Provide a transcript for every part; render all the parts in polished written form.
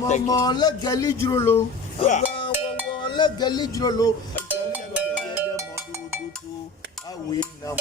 Mama, let Gali Drolo. Let Gali Drolo. I win now.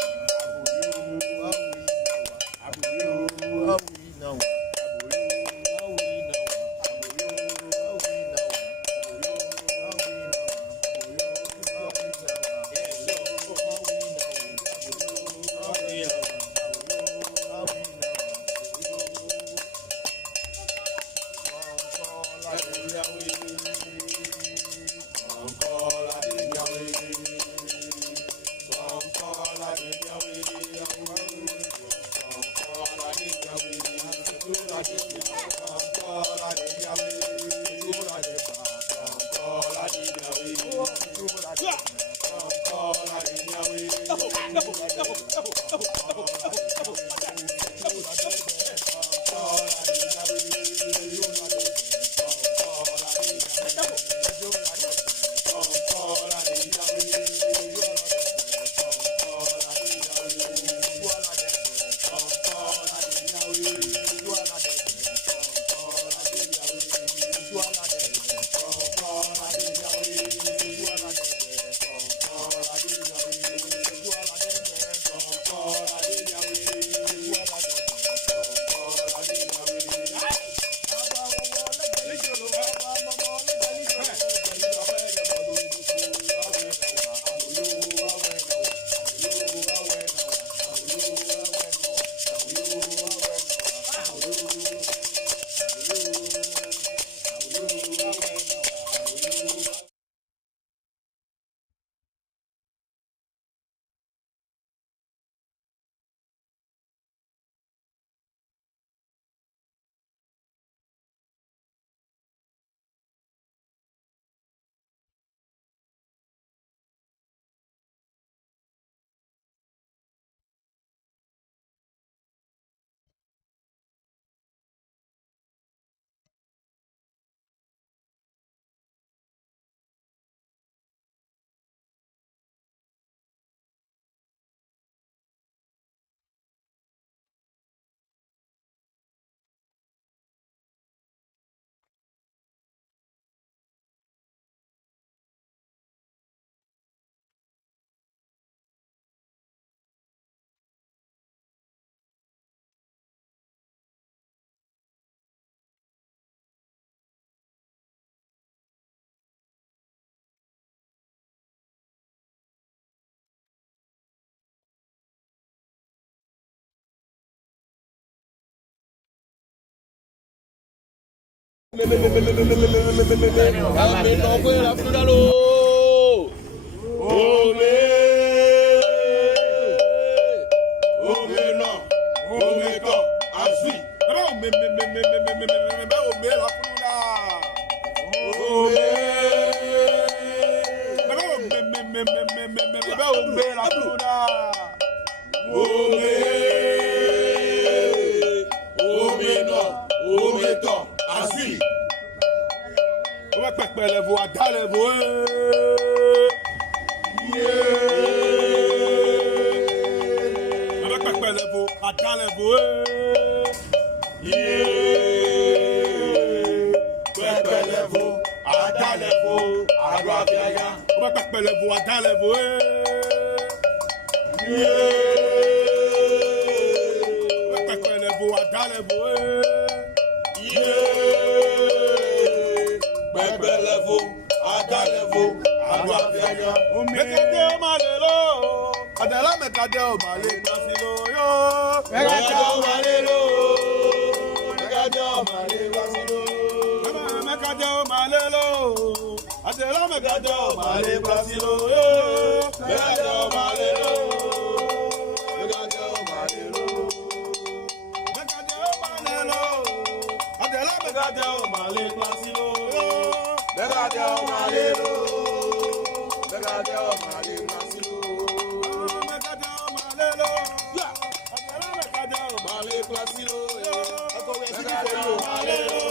Megajo Male Brasilo, Megajo Malero, Megajo Malero, Megajo Malero, Adela Megajo Male Brasilo, Megajo Malero, Megajo Male Brasilo, Megajo Malero, Adela Megajo Male Brasilo, Megajo Malero.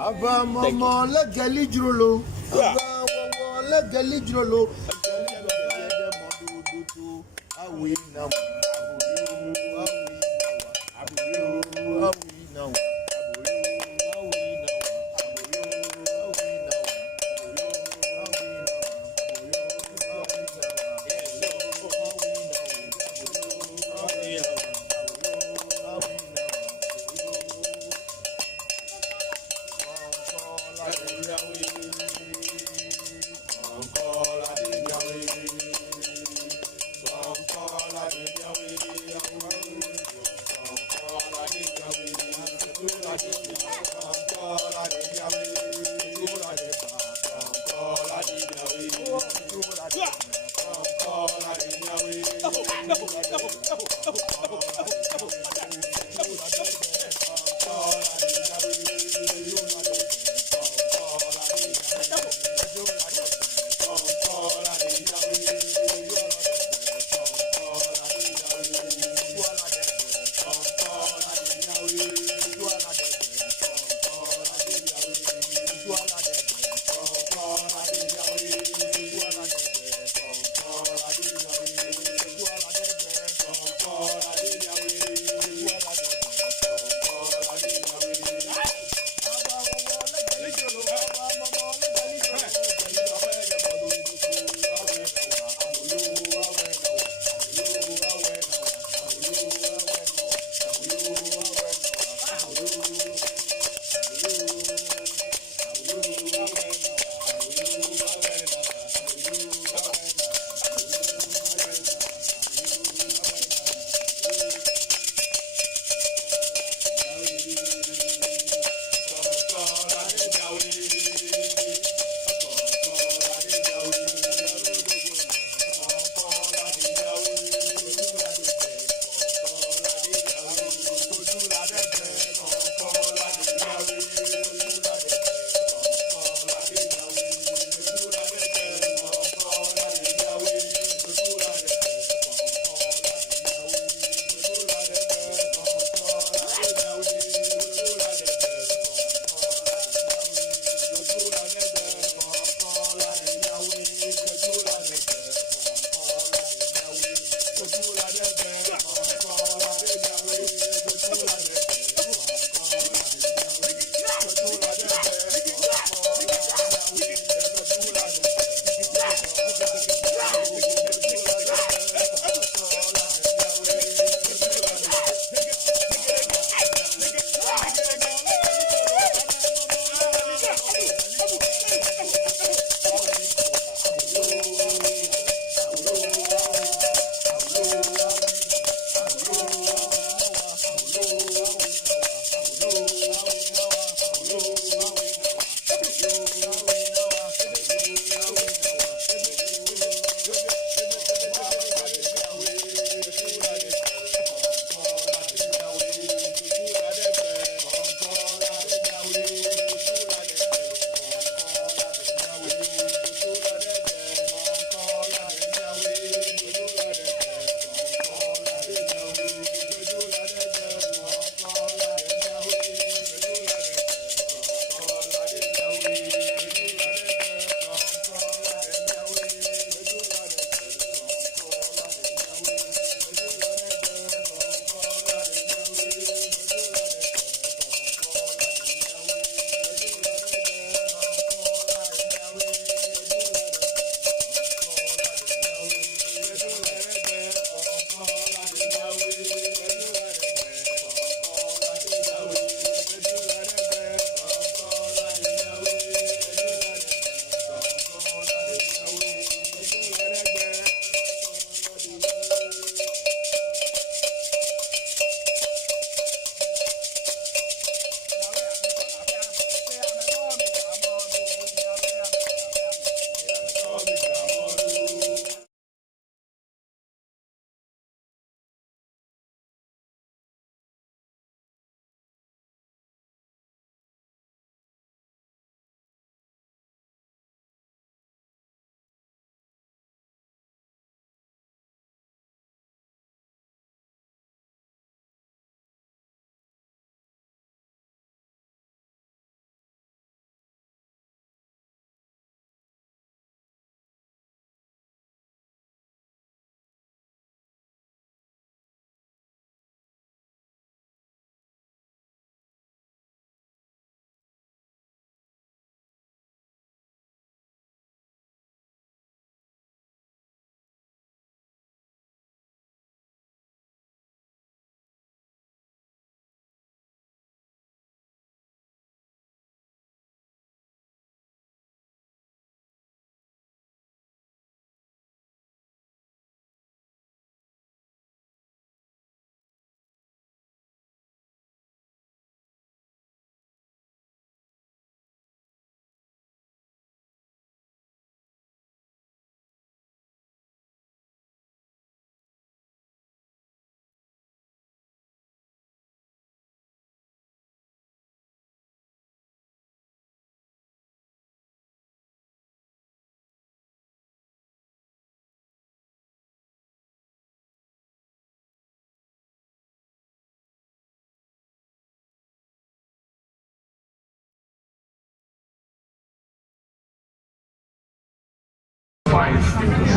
Ava mama la gali jrolo, ava wawa la gali jrolo. Awi now,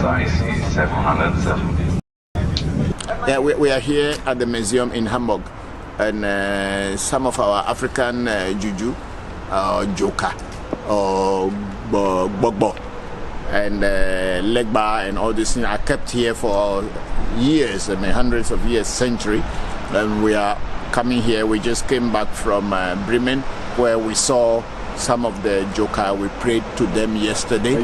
size is 770. Yeah, we are here at the museum in Hamburg, and some of our African juju, joker, or bokor, and leg bar, and all these things are kept here for years, I mean hundreds of years, century. And we are coming here. We just came back from Bremen, where we saw some of the joker. We prayed to them yesterday.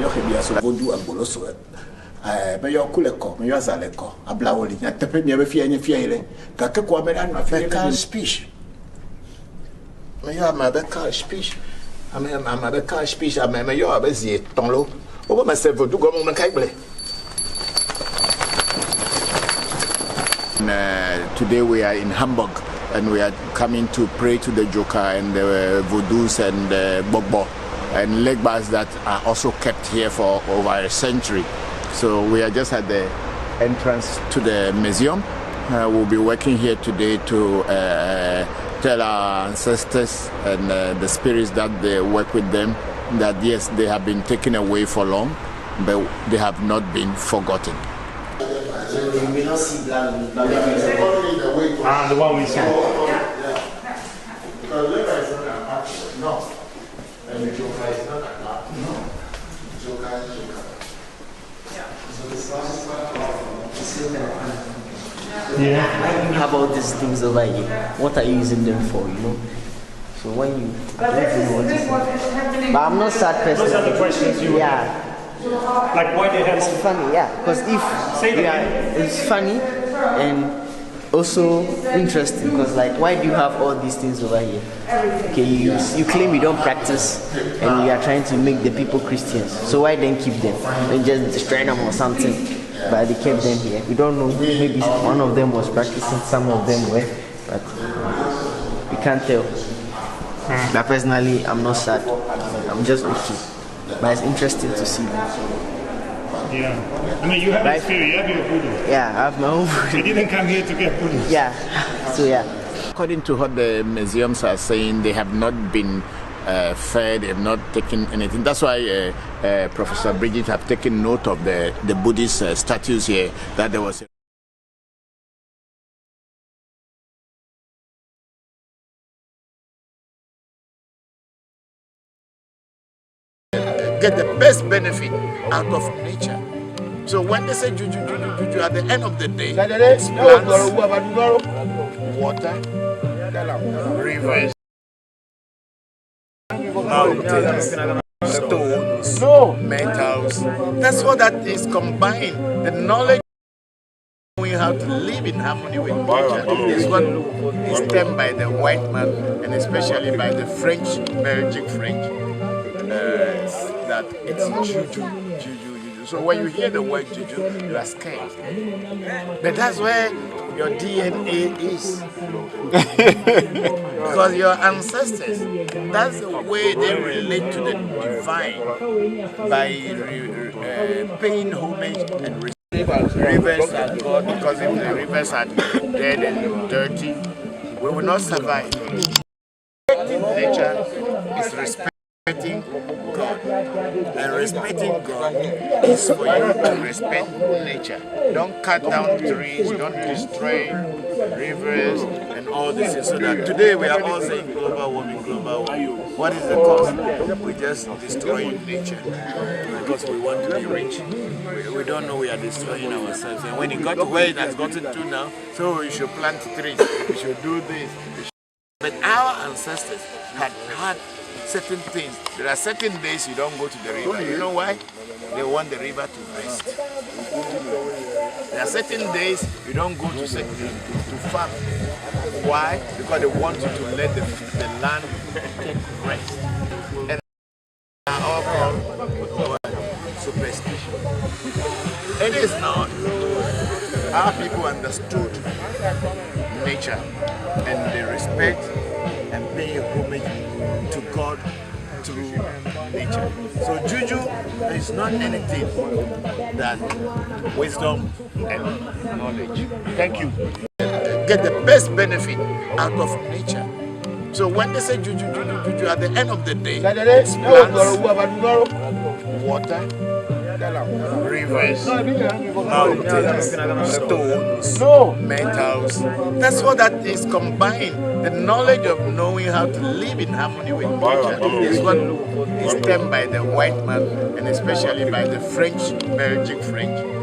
Today we are in Hamburg, and we are coming to pray to the joker and the voodoos and the bokor and leg bars that are also kept here for over a century. So we are just at the entrance to the museum. We'll be working here today to tell our ancestors and the spirits that they work with them that yes, they have been taken away for long, but they have not been forgotten. You may not see black. The one we saw. No. And the joker is not like that. No. Joker is joker. Yeah. How about these things over here? What are you using them for, you know? So when you... But I'm not sad person. Those are the questions you Yeah. Like why they have... It's funny, yeah. Because if... it's funny and also interesting. Because like, why do you have all these things over here? Okay, you claim you don't practice and you are trying to make the people Christians. So why then keep them? And just destroy them or something? But they kept them here. We don't know. Maybe one of them was practicing, some of them were, but we can't tell. But personally, I'm not sad. I'm just okay. But it's interesting to see. Yeah. I mean, you have your spirit, you have your voodoo. Yeah, I have my own voodoo. You didn't come here to get voodoo. Yeah. So yeah. According to what the museums are saying, they have not been fed, they have not taken anything. That's why Professor Bridget have taken note of the Buddhist statues here, that there was get the best benefit out of nature. So when they say juju, juju, juju, at the end of the day, it's plants, water, rivers, mountains, stones, metals. That's what that is combined. The knowledge of knowing how to live in harmony with nature is what is termed by the white man, and especially by the French, Belgic French, that it's juju, juju, juju. So when you hear the word juju, you are scared. But that's where your DNA is. Because your ancestors, that's the way they relate to the divine, by paying homage and respect. Rivers are God, because if the rivers are dead and dirty, we will not survive. Respecting nature is respecting God. And respecting God is for you to respect nature. Don't cut down trees, don't destroy rivers and all this. So that today we are all saying global warming, global warming. What is the cause? We're just destroying nature because we want to be rich. We don't know we are destroying ourselves. And when it got to where it has gotten to now, so we should plant trees, we should do this. But our ancestors had certain things. There are certain days you don't go to the river. You know why? They want the river to rest. There are certain days you don't go to farm. Why? Because they want you to let the land take rest. And all called superstition. It is not. Our people understood nature and they respect and pay homage to God through nature. So juju is not anything than wisdom and knowledge. Thank you. Get the best benefit out of nature. So when they say juju, juju, juju, at the end of the day, it's plants, water, rivers, mountains, stones, metals. That's all that is combined. The knowledge of knowing how to live in harmony with nature is what is stemmed by the white man, and especially by the French, Belgic French.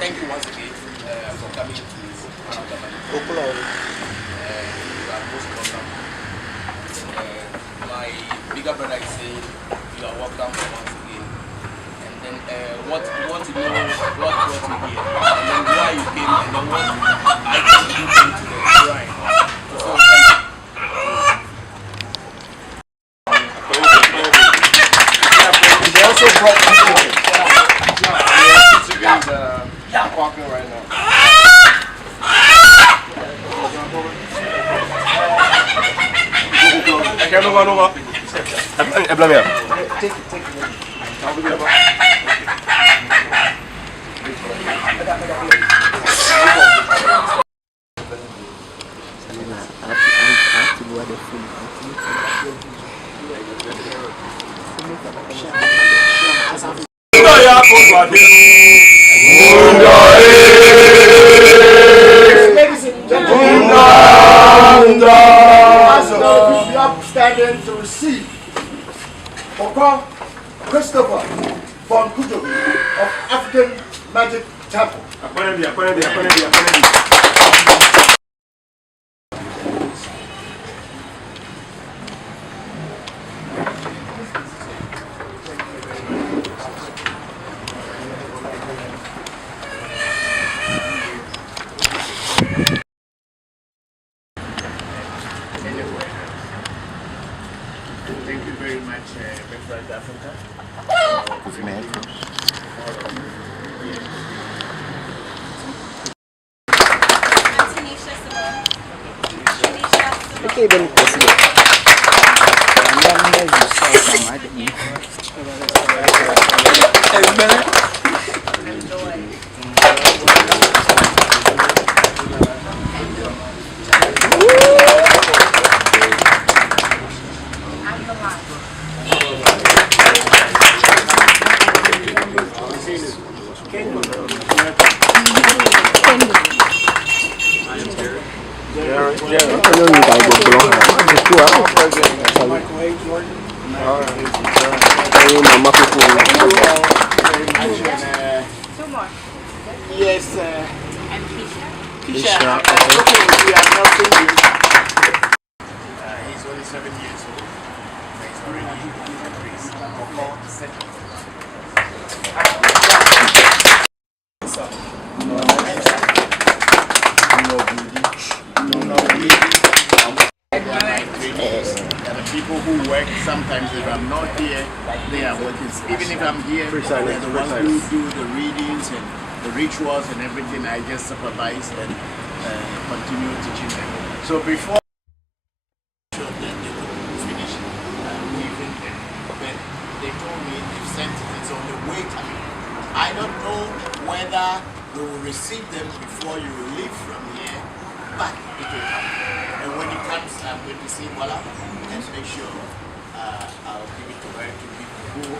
Thank you once again for coming to Bokor. You are most welcome. My bigger brother is saying you are welcome once again. And then what you want to know what brought you here, and then why you came, and then what I think you came to the shrine. So they also brought people. Walking right now. Take it. Ladies and gentlemen, we are standing to receive Bokor Christopher Voncujovi of African Magic Temple. Thank you very much, Best Africa. Okay, then Yes, And Kisha. He's only 7 years old. He's already increased. The people who work, sometimes if I'm not here, they are working. Even if I'm here, they're the ones who do the readings and the rituals and everything. I just supervise and continue teaching them. So before they would finish weaving, then they told me they've sent it. It's on the way coming. I don't know whether we will receive them before you leave from here, but it will come. And when it comes, I'm going to say, voila, and make sure I'll give it to her to give the who.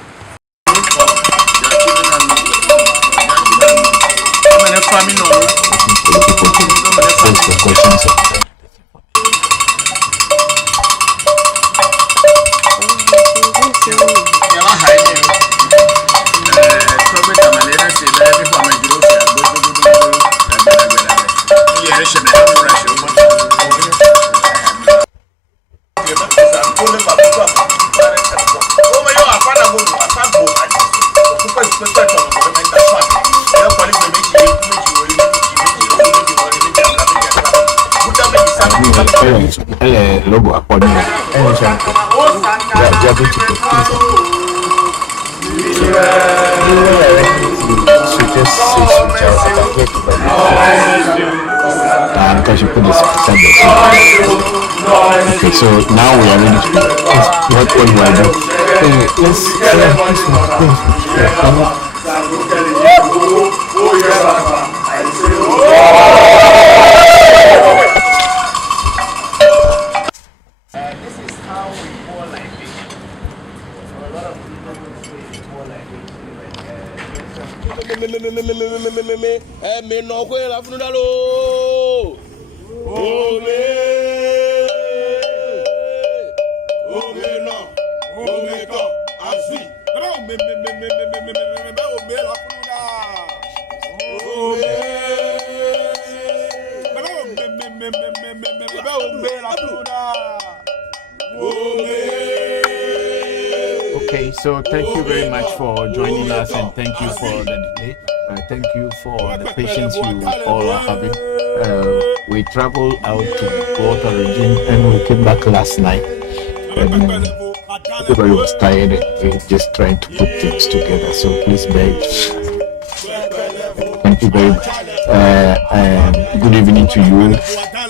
Logo upon you. Because you put this okay, so now we are ready to what do I do? This is how we pour like this. So a lot of people will say pour like this. Oh, Okay, so thank you very much for joining us and thank you for the delay. Thank you for the patience you all are having. We traveled out to Bokor region and we came back last night. And everybody was tired and we were just trying to put things together. So please bear with us. Thank you very much. Good evening to you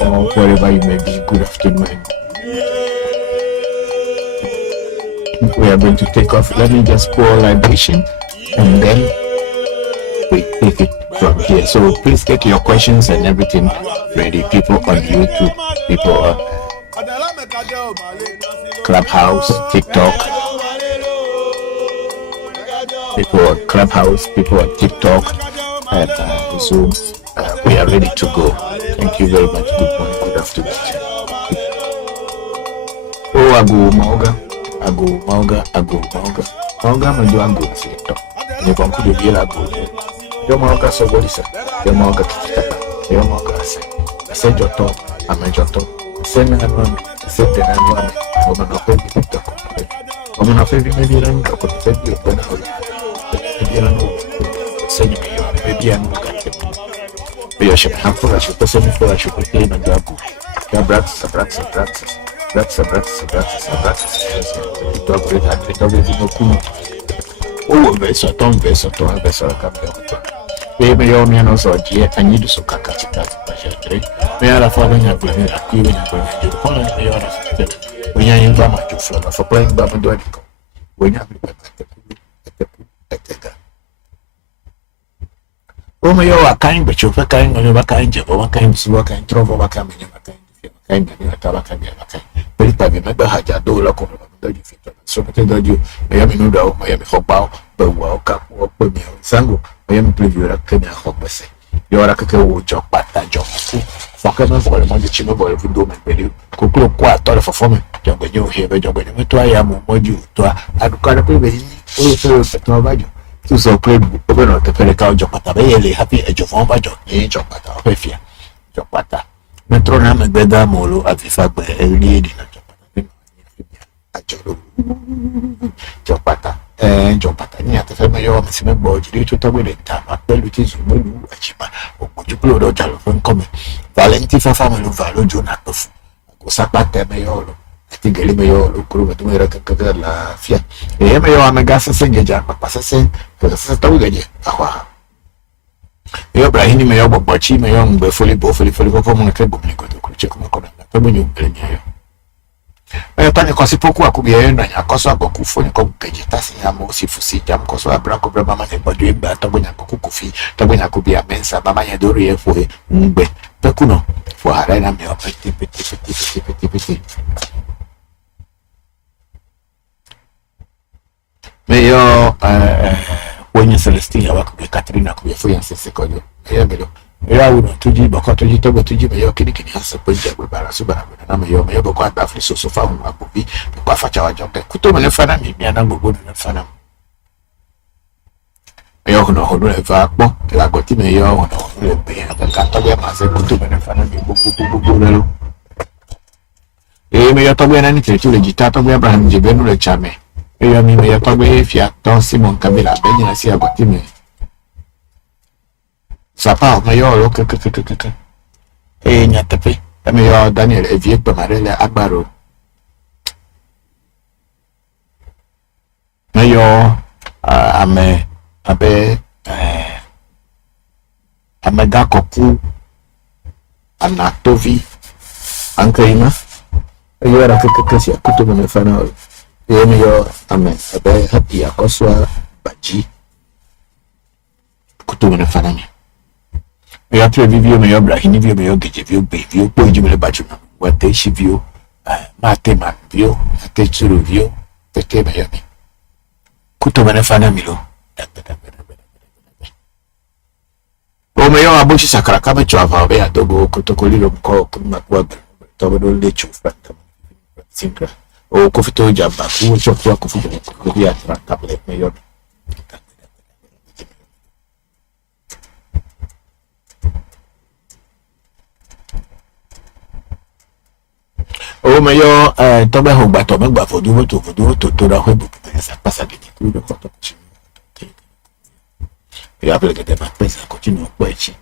or wherever you may be. Good afternoon. We are going to take off. Let me just pour libation and then we take it from here. So please get your questions and everything ready. People on YouTube, people on Clubhouse, TikTok, people on Clubhouse, people on TikTok, and Zoom. We are ready to go. Thank you very much. Good morning, good afternoon. Oh, Agu Mauga. Mauga mendo angu sito. Ni konku de biela go. Yo mauga so bolisa. Yo mauga kitaka. Yo mauga se. Se joto, ame joto. Se na no, se te na no. Omo na ko kitaka. Omo na fe bi me bi ran ka ko te bi ko na. Bi ran no. Se ni yo, be bi anu ka te. Be yo she ha fora she ko se ni fora she ko te na gabu. Ya brax. That's oh, verso ton cambio. Baby, yo, me no so dear, I need to kaka. Me are a foreign agreement, giving a going to follow me on when you're in Bama to flow for playing Bama Dodico. When you oh, me, you are kind, but you're kind on your kind of one kind of work and trouble over coming in a kind. But remember, had a dollar so that you may have no may have hop out, but welcome, walk with me. Sango, I am preview a can hop. You are a cacao job, but that job. Fucking for the chimney boy of Dome and Bellew, Coco quite thought for me. Young when you hear a job when you try a more you to a kind of baby. To so played over the Pelican job, but a very happy edge of one by John, age of Pata, Job Pata. Metronam and Beda Molo at the fact by a lady. Jopata and Jopata near the family of Missima Boy, you to talk with it. Time, which is Achipa, or would you blow the telephone coming? Valenti for family of Valo Jonathan. Sapata Mayolo, I think Elimayolo, Kruva to Miracle La Fia. Emayo Amagasa Sengaja, Passassin, because I told you. Yo Brahini may have watch him young fully common a club to check my corner. I can Cosipoku Akubian and Acosa Boku for the Compagitasi Amosi Fusi, Jam Coso, Braco Brabama, but doing better when I could coffee, Tabina could be a mensa, Bamaya Doria for Mbe, Pecuno, for Harena Mio Petit. Mayor, when you Celestina, what could be Katrina, could be free and Secoyo. I would not to G, Bokor to Jitoba to Jim, your kidney has a punch with Barasuba, and I'm your mayor, quite baffled so far, would be the Quafacha job. Kutum and Fanami, and I'm good in Fanam. Mayor no hold a vacuum, Lagoti Mayor, or the Catawam as a Kutum and Fanami. Eh, Mayor Toby and anything to Legitato Abraham Jibenu Chame. Mayor me, Mayor Toby, Fiat, Don Simon Camilla, Benny, I see a Gotime. Sapa, Mayor, look, eh, Natape, Mayor Daniel, a Viet Marella Abaro. Mayor, I'm a Gakoku, I'm not Tovi, Ankaima. You are a Kakasia, Kutum and Fanal. Mayor, I'm a happy Akoswa, Baji, Kutum and Fanami. We have to review my Brahini view, my view, baby, boy, you will batch what they should view, Matema view, a teacher review, the Tebay. Kutuman Fanamilo. Oh, my own bushes are Karakamacho of our Dogo, Kutokolilo, Kok, Macwab, Tobo, Lechu, Phantom, Sinclair. O coffee to jamba, who chop for coffee, coffee at tablet, mayor. O mayor, Toba Hoba, Toba for do to the whole book as a passage through the photo. You have to get them a place, continue watching.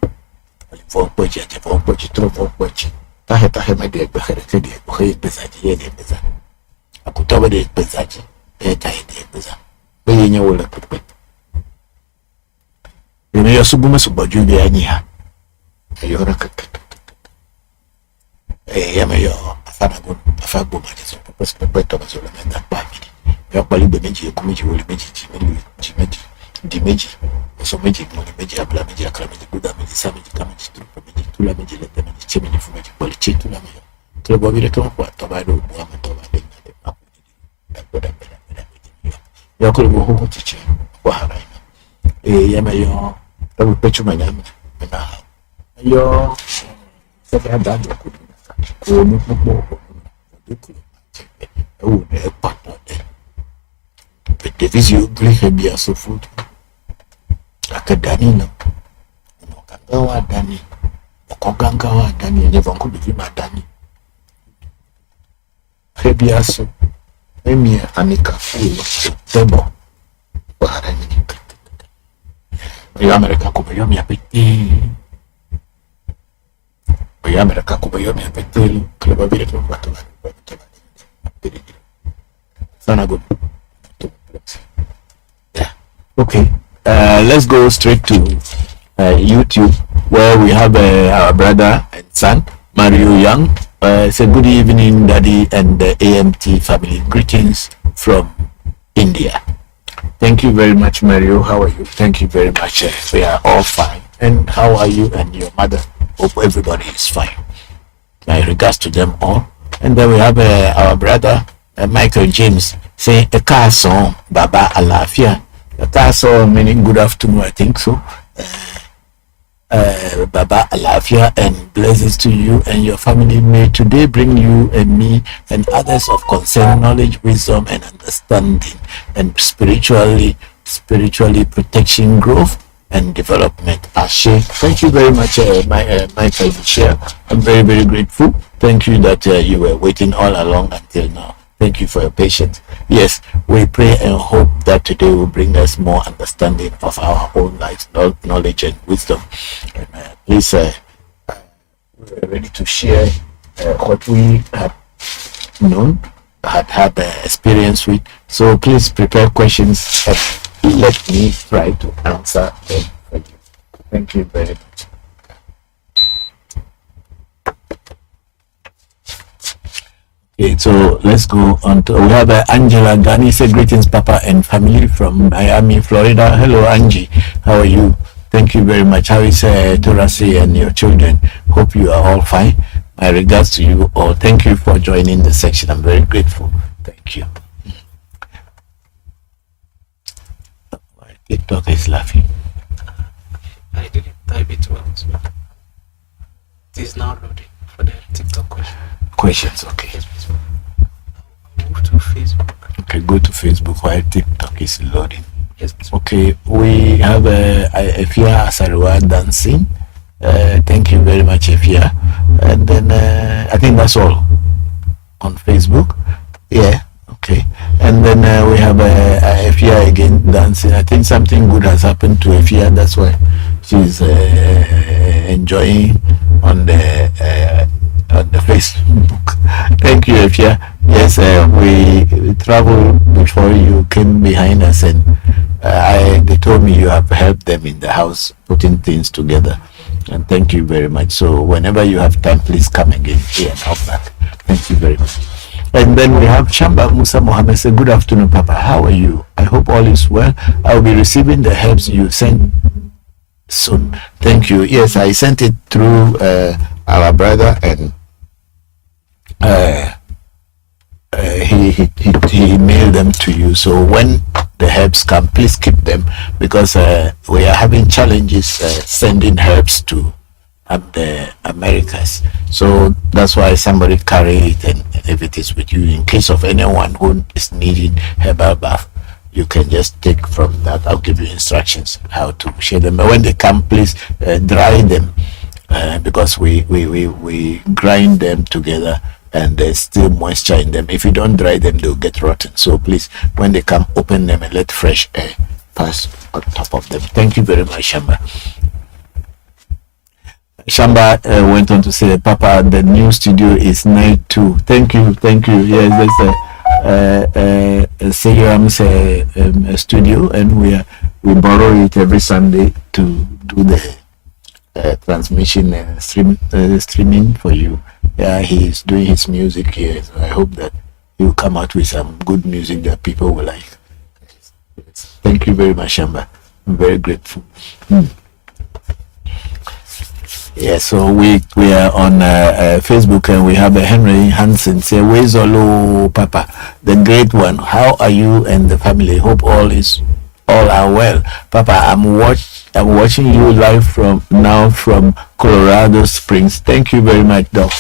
For watching, for watching, through watching. Tahe, my dear, but I Pesaji, Pesa. I could over the Pesaji, a tie Pesa. Paying your will. You know your subumas about Julia Ania. You're a Fanago, a fabo, Thomas, that party. Your Palibaji, committee will be Dimeji, so magic, Monameji, Ablamaji, Akramiji, Budamiji, Samiji, Kamaji, Tulamiji, let them chimney for magic quality to Lamio. To the Bobby, the Tomato, your Kulubu teacher, Wahara, a Yamayo, I will pet you my name. Your second dad could not more. Oh, a partner. But the visual bring be so food. Akadani no Kangawa Dani, Okogangawa Dani, never could be my Dani. Hebiaso, Emia Anika, Tebo, America Kubayomi Apeti, America Kubayomi Apeti, Clubability of whatever. Sanago. Yeah, okay. Let's go straight to YouTube, where we have our brother and son, Mario Young. Say good evening, Daddy and the AMT family. Greetings from India. Thank you very much, Mario. How are you? Thank you very much. We are all fine. And how are you and your mother? Hope everybody is fine. My regards to them all. And then we have our brother, Michael James, saying a car song, Baba Alafia. That's meaning good afternoon, I think so. Baba Alafia, and blessings to you and your family. May today bring you and me and others of concern, knowledge, wisdom, and understanding, and spiritually protection, growth, and development. Ashe. Thank you very much, Michael. Share. I'm very, very grateful. Thank you that you were waiting all along until now. Thank you for your patience. Yes, we pray and hope that today will bring us more understanding of our own lives, knowledge, and wisdom. And, please, we're ready to share what we have known, had experience with. So please prepare questions and let me try to answer them for you. Thank you very much. Okay, so let's go on to, we have Angela Gani. Say greetings, Papa and family from Miami, Florida. Hello, Angie. How are you? Thank you very much. How is Torasi and your children? Hope you are all fine. My regards to you all. Thank you for joining the section. I'm very grateful. Thank you. My TikTok is laughing. I didn't type it well. So it is now loading for the TikTok question. Questions, okay. Yes, please. I'll move to Facebook. Okay, go to Facebook while TikTok is loading. Yes, please. Okay, we have Efia Asarwa dancing. Thank you very much, Efia. And then I think that's all on Facebook. Yeah, okay. And then we have Efia again dancing. I think something good has happened to Efia. That's why she's enjoying on the Facebook. Thank you, Efia. Yes, we traveled before you came behind us, and they told me you have helped them in the house putting things together. And thank you very much. So whenever you have time, please come again here and help back. Thank you very much. And then we have Shamba Musa Mohammed. Say, good afternoon, Papa. How are you? I hope all is well. I will be receiving the helps you sent soon. Thank you. Yes, I sent it through our brother, and he mailed them to you. So when the herbs come, please keep them, because we are having challenges sending herbs to the Americas. So that's why somebody carry it, and if it is with you, in case of anyone who is needing herbal bath, you can just take from that. I'll give you instructions how to share them. But when they come, please dry them, because we grind them together and there's still moisture in them. If you don't dry them, they'll get rotten. So please, when they come, open them and let fresh air pass on top of them. Thank you very much, Shamba. Shamba went on to say, Papa, the new studio is night too. Thank you. Yes, that's Seram's studio, and we borrow it every Sunday to do the transmission and streaming for you. Yeah, he's doing his music here, so I hope that he'll come out with some good music that people will like. Thank you very much, Shamba. I'm very grateful. Yeah, so we are on Facebook, and we have Henry Hansen say, "Where's Olo, Papa, the great one? How are you and the family? Hope all are well, Papa. I'm watching you live from Colorado Springs. Thank you very much, Doc.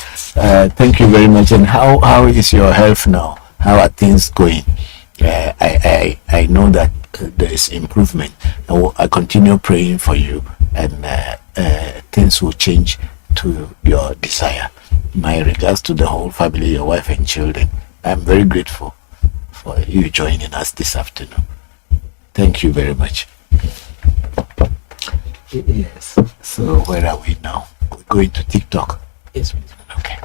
Thank you very much. And how is your health now? How are things going? I know that there is improvement. I continue praying for you, and things will change to your desire. My regards to the whole family, your wife and children. I'm very grateful for you joining us this afternoon. Thank you very much. Yes. So where are we now? We're going to TikTok. Yes. Okay.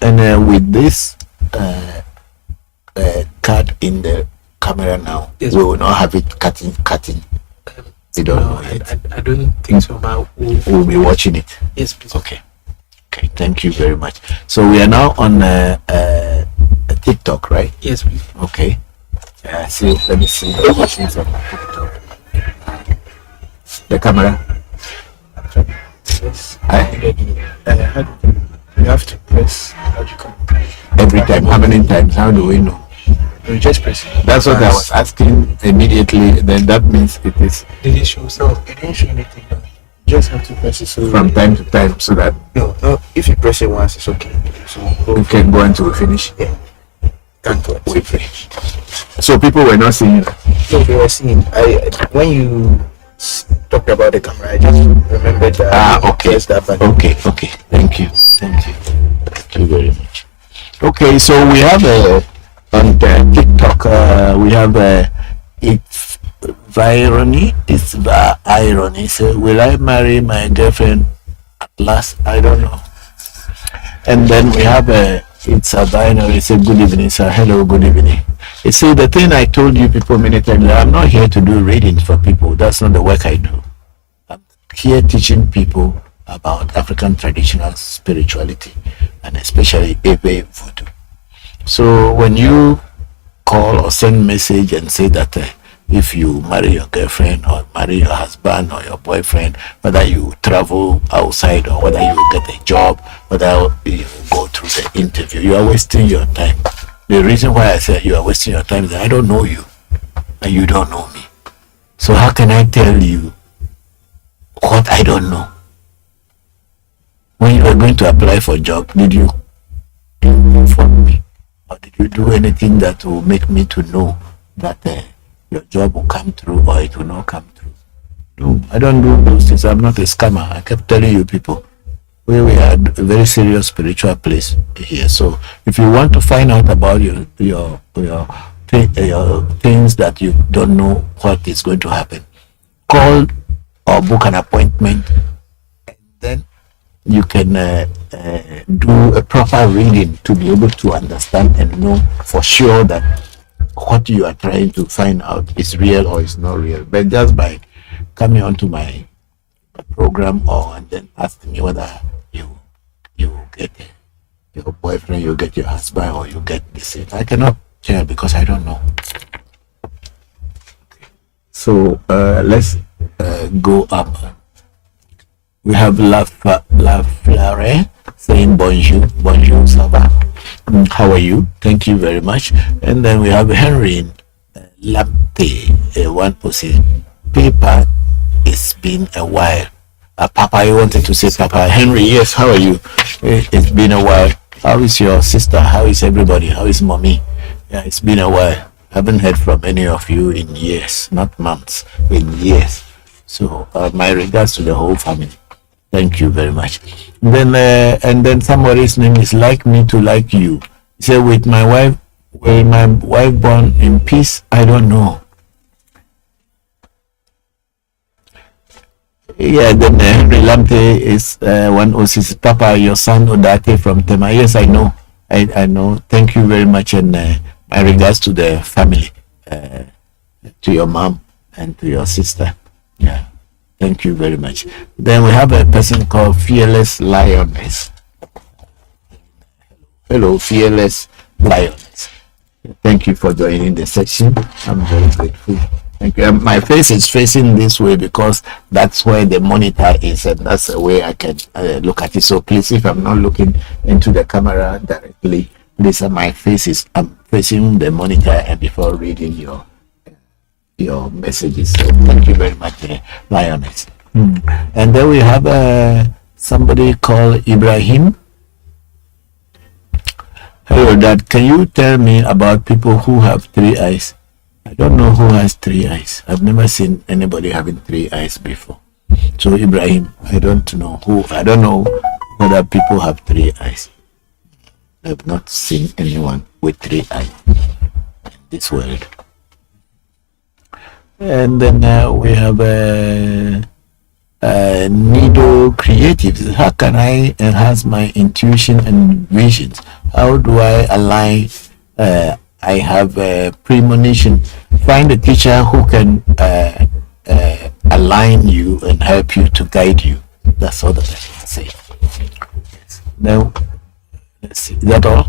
And with this card in the camera now, yes, we will not have it cutting. We don't know yet. I don't think so, but we'll be watching it. Yes, please. Okay, thank you very much. So we are now on TikTok, right? Yes, please. Okay. Let me see the questions on TikTok. The camera. Yes. You have to press every time. How many times? How do we know? You just press it. That's what I was asking immediately. Then that means it is. Did it show? So it didn't show anything. You just have to press it. So from time to time, so that no. If you press it once, it's okay. So we can go until we finish. Yeah. Can't we finish. So people were not seeing it. No, they were seeing. When you talked about the camera, I just remembered that. Okay. That button. Okay. Thank you very much. Okay, so we have on the TikTok, we have it's irony. It's irony. So will I marry my girlfriend at last? I don't know. And then we have it's a binary. It's a good evening, sir. Hello, good evening. You see, the thing I told you people many times, I'm not here to do readings for people. That's not the work I do. I'm here teaching people about African traditional spirituality, and especially Ebe Voodoo. So when you call or send message and say that if you marry your girlfriend or marry your husband or your boyfriend, whether you travel outside or whether you get a job, whether you go through the interview, you are wasting your time. The reason why I said you are wasting your time is that I don't know you and you don't know me. So how can I tell you what I don't know? When you were going to apply for a job, did you inform me? Or did you do anything that will make me to know that your job will come through or it will not come through? No, I don't do those things. I'm not a scammer. I kept telling you people, we are a very serious spiritual place here. So if you want to find out about your things that you don't know what is going to happen, call or book an appointment, and then you can do a proper reading to be able to understand and know for sure that what you are trying to find out is real or is not real. But just by coming onto my program and then asking me whether you get your boyfriend, you get your husband, or you get this, I cannot tell because I don't know. So let's go up. We have La Flare saying bonjour, ça va? How are you? Thank you very much. And then we have Henry Lamte, one person. Paper, it's been a while. Papa, you wanted to say Papa. Henry, yes, how are you? It's been a while. How is your sister? How is everybody? How is mommy? Yeah, it's been a while. Haven't heard from any of you in years, not months, in years. So my regards to the whole family. Thank you very much. Then and then somebody's name is Like Me to Like You. He said, with my wife born in peace, I don't know. Yeah, then Henry Lamte is one who says, Papa, your son Odate from Tema. Yes, I know. I know. Thank you very much, and my regards to the family, to your mom and to your sister. Yeah, thank you very much. Then we have a person called Fearless Lioness. Hello, Fearless Lioness. Thank you for joining the section. I'm very grateful. Thank you. My face is facing this way because that's where the monitor is, and that's the way I can look at it. So please, if I'm not looking into the camera directly, please, my face is I'm facing the monitor and before reading your messages. So thank you very much, Lioness. And then we have somebody called Ibrahim. Hello, Dad. Can you tell me about people who have 3 eyes? I don't know who has 3 eyes. I've never seen anybody having 3 eyes before. So Ibrahim, I don't know whether people have 3 eyes. I've not seen anyone with 3 eyes in this world. And then we have Nido Creatives. How can I enhance my intuition and visions? How do I align? I have a premonition. Find a teacher who can align you and help you to guide you. That's all that I can say. Now, let's see. Is that all?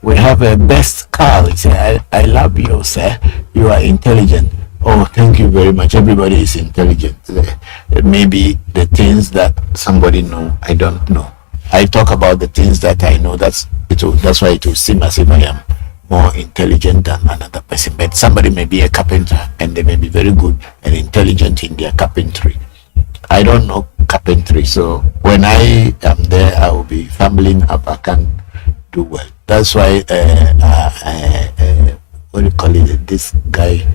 We have a best Carl. He said, I love you, sir. You are intelligent. Oh, thank you very much. Everybody is intelligent. Maybe the things that somebody know, I don't know. I talk about the things that I know. That's why it will seem as if I am more intelligent than another person. But somebody may be a carpenter and they may be very good and intelligent in their carpentry. I don't know carpentry, so when I am there, I will be fumbling up. I can do well. That's why what do you call it? This guy,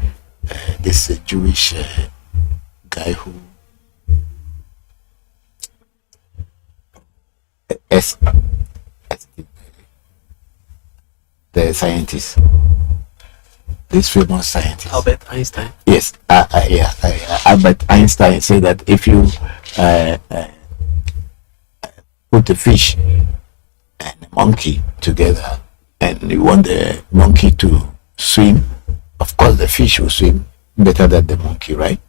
this Jewish guy who the scientist, this famous scientist, Albert Einstein. Yes, Albert Einstein said that if you put a fish and a monkey together and you want the monkey to swim, of course the fish will swim better than the monkey, right?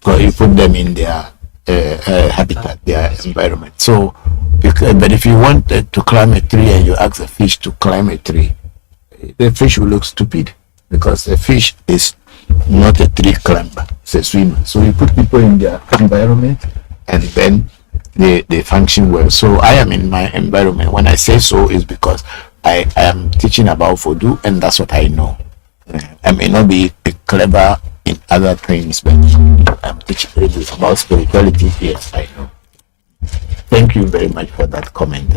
Because you put them in their habitat, their environment. So, but if you want to climb a tree and you ask a fish to climb a tree, the fish will look stupid because the fish is not a tree climber, it's a swimmer. So you put people in their environment and then they function well. So I am in my environment. When I say so, is because I am teaching about Vodou and that's what I know. I may not be clever in other things, but I'm teaching about spirituality. Yes, I know. Thank you very much for that comment.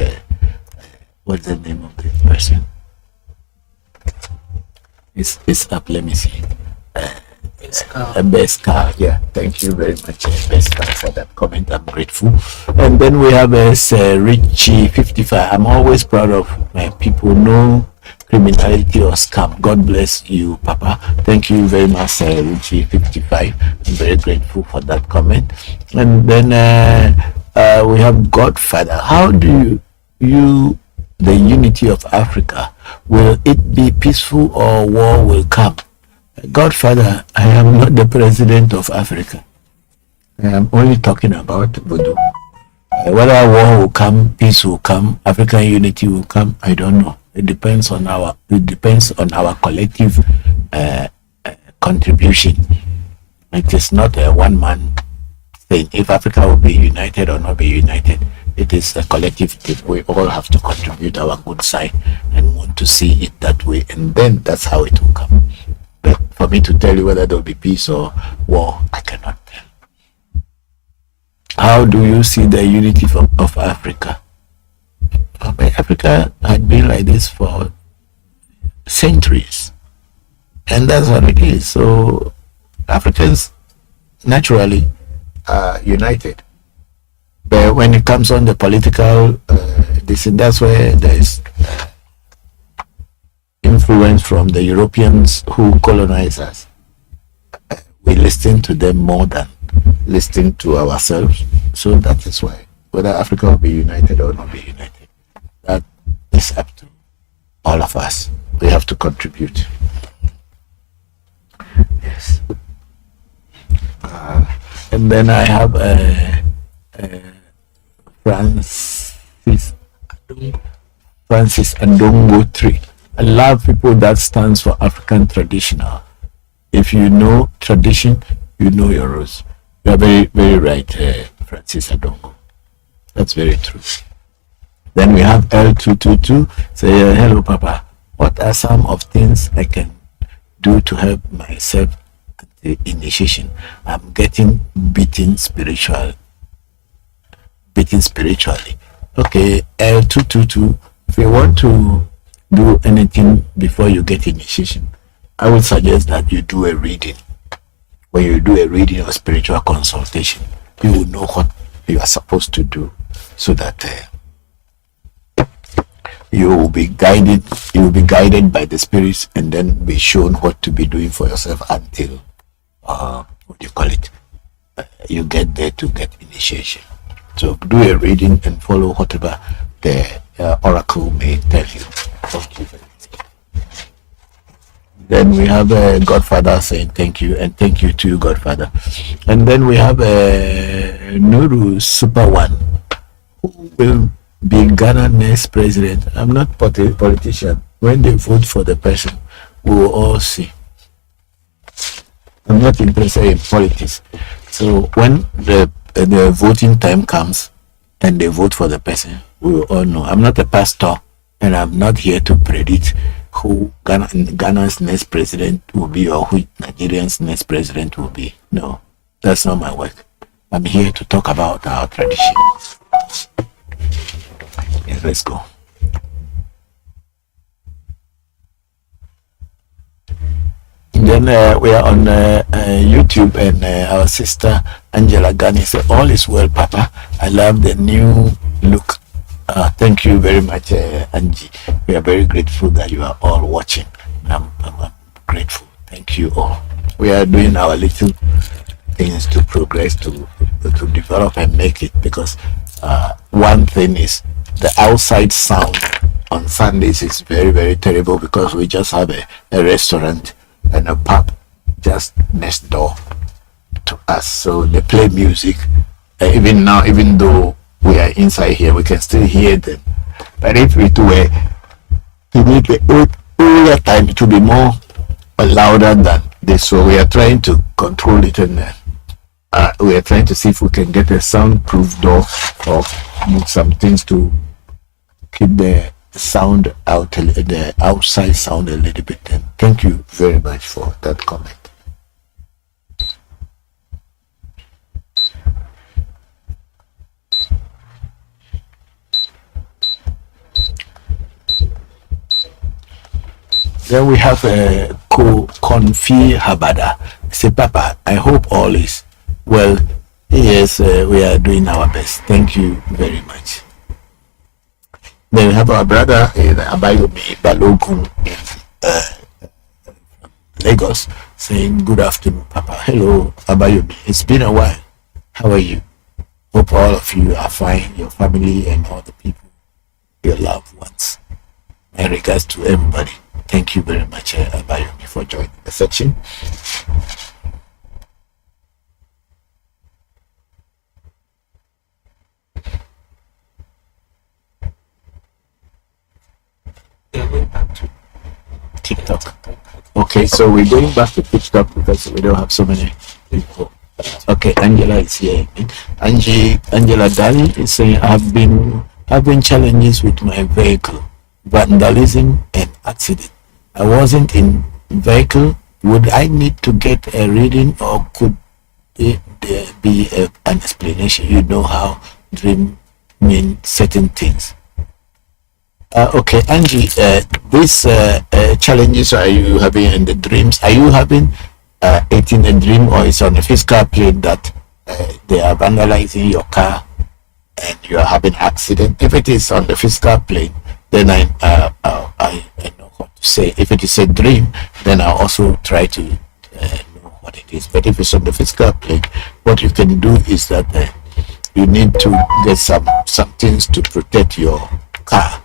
What's the name of this person? It's up. Let me see. Best car. Yeah, thank you very much, Best car, for that comment. I'm grateful. And then we have Richie 55. I'm always proud of my people. No criminality or scam. God bless you, Papa. Thank you very much, Richie 55. I'm very grateful for that comment. And then we have Godfather. How do you the unity of Africa? Will it be peaceful or war will come? Godfather, I am not the president of Africa. I am only talking about Vodou. Whether war will come, peace will come, African unity will come, I don't know. It depends on our collective contribution. It is not a one-man thing. If Africa will be united or not be united, it is a collective thing. We all have to contribute our good side and want to see it that way, and then that's how it will come. But for me to tell you whether there will be peace or war, I cannot tell. How do you see the unity of Africa? Africa had been like this for centuries, and that's what it is. So Africans naturally are united, but when it comes on the political that's where there is influence from the Europeans who colonize us. We listen to them more than listening to ourselves. So that is why whether Africa will be united or not be united, that is up to all of us. We have to contribute. Yes. And then I have Francis Andongo 3. I love people that stands for African traditional. If you know tradition, you know your roots. You are very, very right, Francis Andongo. That's very true. Then we have L222. Say, hello, Papa. What are some of things I can do to help myself at the initiation? I'm getting beaten spiritually. Okay, L222. If you want to do anything before you get initiation, I would suggest that you do a reading. When you do a reading or spiritual consultation, you will know what you are supposed to do, so that you will be guided by the spirits, and then be shown what to be doing for yourself until you get there to get initiation. So do a reading and follow whatever the oracle may tell you. Thank you very much. Then we have a Godfather saying thank you, and thank you to you, Godfather. And then we have a Nuru Super One, who will be Ghana next president. I'm not politician. When they vote for the person, we will all see. I'm not interested in politics. So when the voting time comes and they vote for the person, we will all know. I'm not a pastor, and I'm not here to predict who Ghana's next president will be or who Nigerian's next president will be. No, that's not my work. I'm here to talk about our tradition. Yes, let's go. Then we are on YouTube, and our sister Angela Gani said, all is well, Papa. I love the new look. Thank you very much, Angie. We are very grateful that you are all watching. I'm grateful. Thank you all. We are doing our little things to progress, to develop and make it, because one thing is the outside sound on Sundays is very, very terrible, because we just have a restaurant and a pub just next door to us. So they play music. Even now, even though we are inside here, we can still hear them. But if it were to make the older time, it will be more louder than this. So we are trying to control it, and we are trying to see if we can get a soundproof door or some things to keep the sound out, the outside sound a little bit. And thank you very much for that comment. Then we have a Konfi Habada. Say, Papa, I hope all is well. Yes, we are doing our best. Thank you very much. Then we have our brother Abayomi Balogun in Lagos saying, good afternoon, Papa. Hello, Abayomi. It's been a while. How are you? Hope all of you are fine, your family and all the people, your loved ones. My regards to everybody. Thank you very much, Abayomi, for joining the section. TikTok. Okay, so we're going back to TikTok because we don't have so many people. Okay. Okay, Angela is here. Angela Daly is saying, I've been having challenges with my vehicle, vandalism and accident. I wasn't in vehicle. Would I need to get a reading, or could there be an explanation? You know how dream mean certain things. Okay, Angie, these challenges are you having in the dreams? Are you having it in a dream, or it's on a physical plane that they are vandalizing your car and you are having accident? If it is on the physical plane, then I know what to say. If it is a dream, then I'll also try to know what it is. But if it's on the physical plane, what you can do is that you need to get some things to protect your car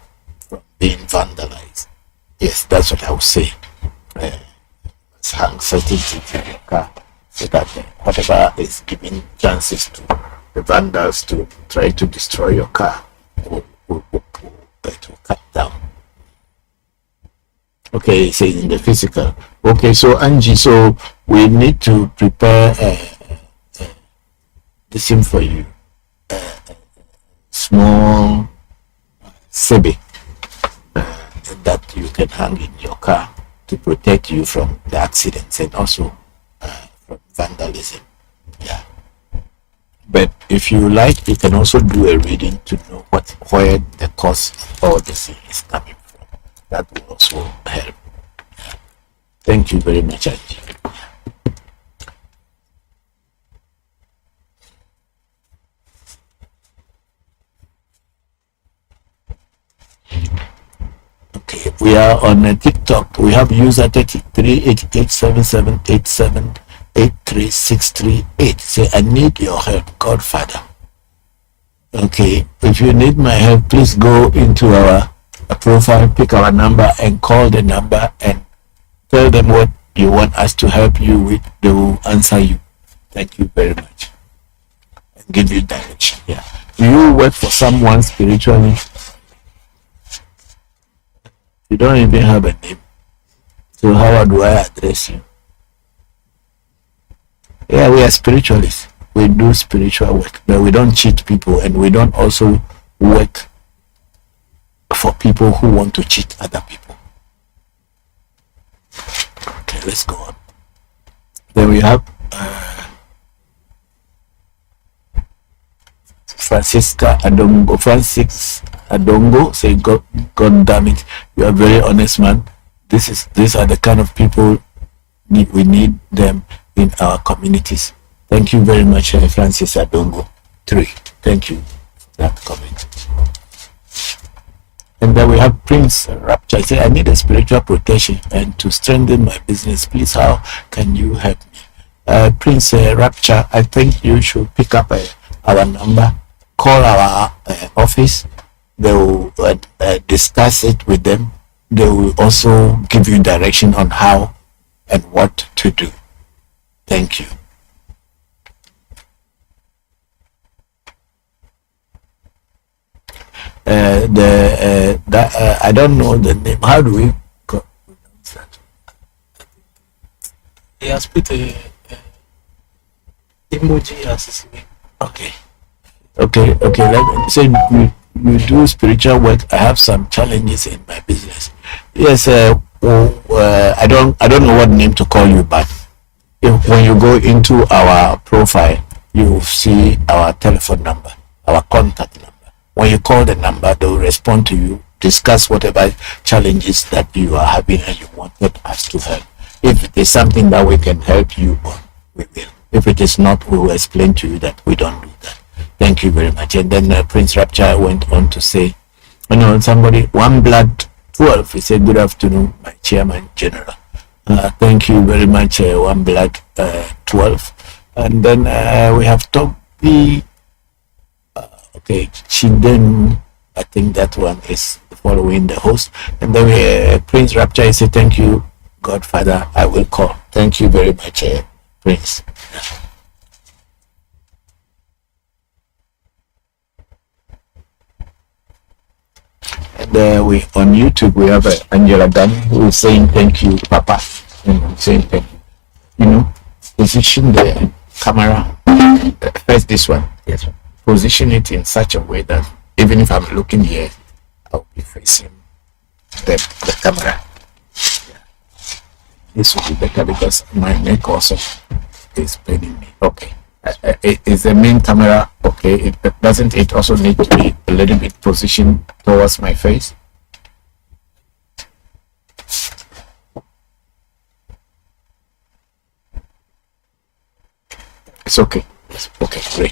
from being vandalized. Yes, that's what I would say. Hang certain things in your car so that whatever is giving chances to the vandals to try to destroy your car will cut down. Okay, say in the physical. Okay, so Angie, so we need to prepare the same for you. Small sebe that you can hang in your car to protect you from the accidents and also from vandalism. Yeah. But if you like, you can also do a reading to know where the cause or the sin is coming from. That will also help. Yeah. Thank you very much, Angie. Okay, we are on TikTok. We have user 33887787836338. Say, I need your help, Godfather. Okay, if you need my help, please go into our profile, pick our number, and call the number and tell them what you want us to help you with. They will answer you. Thank you very much. And give you direction. Yeah. Do you work for someone spiritually? You don't even have a name. So how do I address you? Yeah, we are spiritualists. We do spiritual work, but we don't cheat people, and we don't also work for people who want to cheat other people. Okay, let's go on. Then we have Francis Adongo say, God damn it, you are a very honest man. These are the kind of people we need them in our communities. Thank you very much, Francis Adongo 3. Thank you for that comment. And then we have Prince Rapture. I say, I need a spiritual protection and to strengthen my business. Please, how can you help me? Prince Rapture, I think you should pick up our number, call our office. They will discuss it with them. They will also give you direction on how and what to do. Thank you. I don't know the name. How do we pronounce that? He has put a emoji as his name. Okay. Let me say you do spiritual work. I have some challenges in my business. Yes. I don't know what name to call you, but when you go into our profile, you will see our telephone number, our contact number. When you call the number, they will respond to you, discuss whatever challenges that you are having and you wanted us to help. If it is something that we can help you on, we will. If it is not, we will explain to you that we don't do that. Thank you very much. And then Prince Rapture went on to say, somebody, One Blood 12, he said, good afternoon, my chairman general. Thank you very much, One Blood 12. And then we have Toby. Okay, Chinden, I think that one is following the host. And then Prince Rapture, I say, thank you, Godfather, I will call. Thank you very much, Prince. And we on YouTube we have Angela Dunn who is saying thank you, Papa. Saying thank you. Position the camera First, this one. Yes. Position it in such a way that even if I'm looking here, I'll be facing the camera. This will be better because my neck also is paining me. Okay. Is the main camera okay? Doesn't it also need to be a little bit positioned towards my face? It's okay. Okay,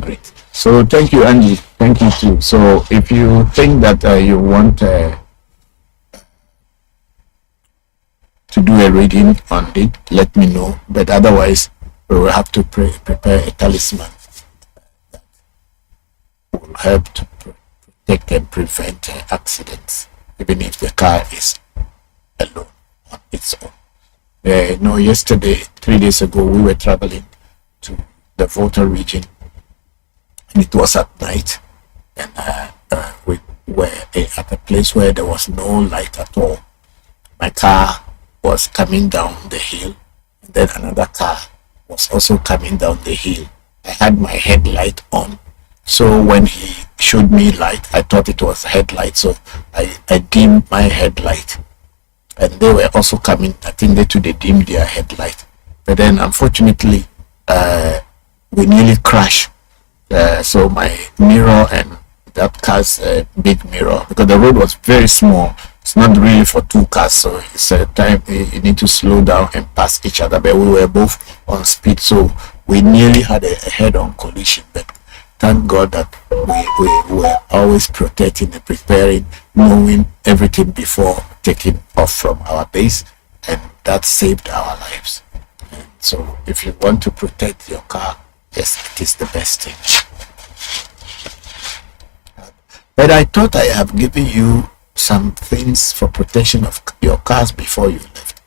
great. So thank you, Angie. Thank you too. So if you think that you want to do a reading on it, let me know. But otherwise, we will have to prepare a talisman that will help to protect and prevent accidents, even if the car is alone on its own. Yesterday, 3 days ago, we were traveling to the Volta region, and it was at night, and we were at a place where there was no light at all. My car was coming down the hill, and then another car was also coming down the hill. I had my headlight on, so when he showed me light, I thought it was a headlight, so I dimmed my headlight, and they were also coming. I think they dimmed their headlight, but then unfortunately we nearly crashed. So my mirror and that car's big mirror, because the road was very small, it's not really for two cars, so it's a time you need to slow down and pass each other, but we were both on speed, so we nearly had a head-on collision. But thank God that we were always protecting and preparing, knowing everything before taking off from our base, and that saved our lives. And so if you want to protect your car, yes, it is the best thing. But I thought I have given you some things for protection of your cars before you left.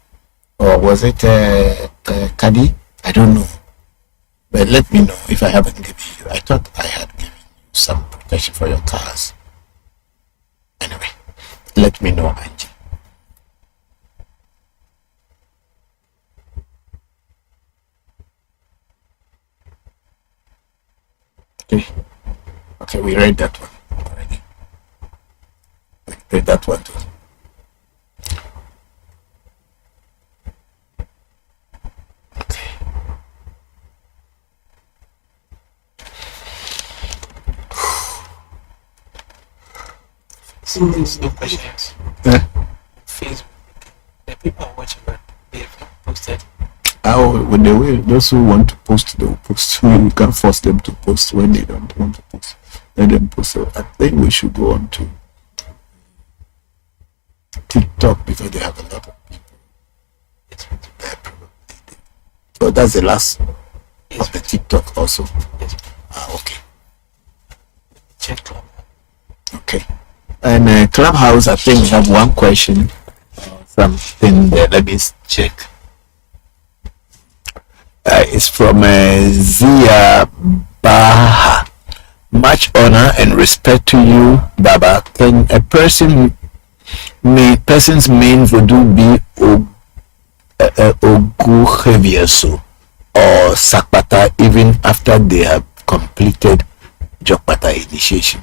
Or was it Kadi? I don't know. But let me know if I haven't given you. I thought I had given you some protection for your cars. Anyway, let me know, Angie. Okay, we read that one already. We read that one too. Okay. So there's no questions. Facebook, the people are watching, but they have posted. When they will, those who want to post, they will post. We can't force them to post when they don't want to post. Let them post. So I think we should go on to TikTok because they have a lot of people there probably. So that's the last of the TikTok also. Yes. Okay. Check club. Okay. And Clubhouse, I think we have one question. Something there. Let me check. It's from Zia Baha. Much honor and respect to you, Baba. Can a person's main voodoo be Oguhevieso or Sakpata even after they have completed Jokpata initiation?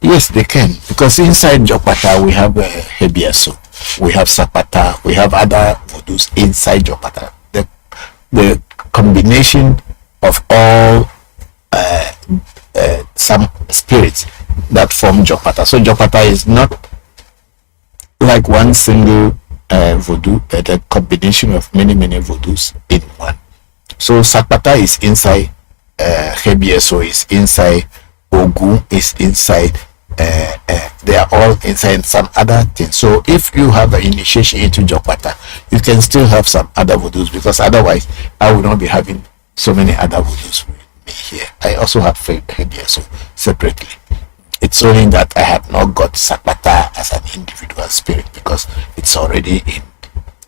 Yes, they can, because inside Jokpata we have Hebieso, we have Sakpata, we have other voodoos inside Jokpata. The combination of all some spirits that form Jokpata. So Jokpata is not like one single voodoo, but a combination of many voodoos in one. So Sakpata is inside, Hebieso is inside, Ogun is inside, they are all inside some other things. So if you have an initiation into Jokpata, you can still have some other voodoos, because otherwise I will not be having so many other voodoos with me here. I also have Hebieso separately. It's only that I have not got Sakpata as an individual spirit because it's already in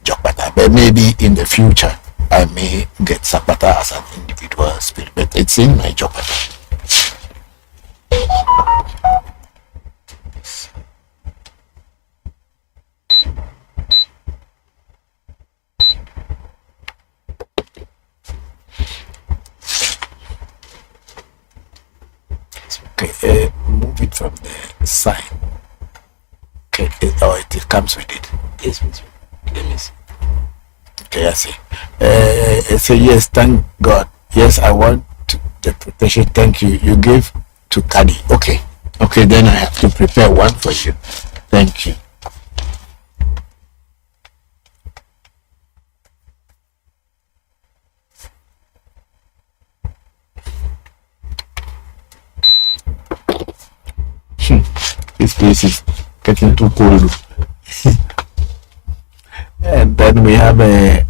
Jokpata. But maybe in the future I may get Sakpata as an individual spirit, but it's in my Jokpata. from the sign. Okay, it comes with it. Yes, with you. Let me see. Okay, I see. So yes, thank God. Yes, I want the protection. Thank you. You gave to Kadi. Okay. Okay, then I have to prepare one for you. Thank you. This place is getting too cold. And then we have a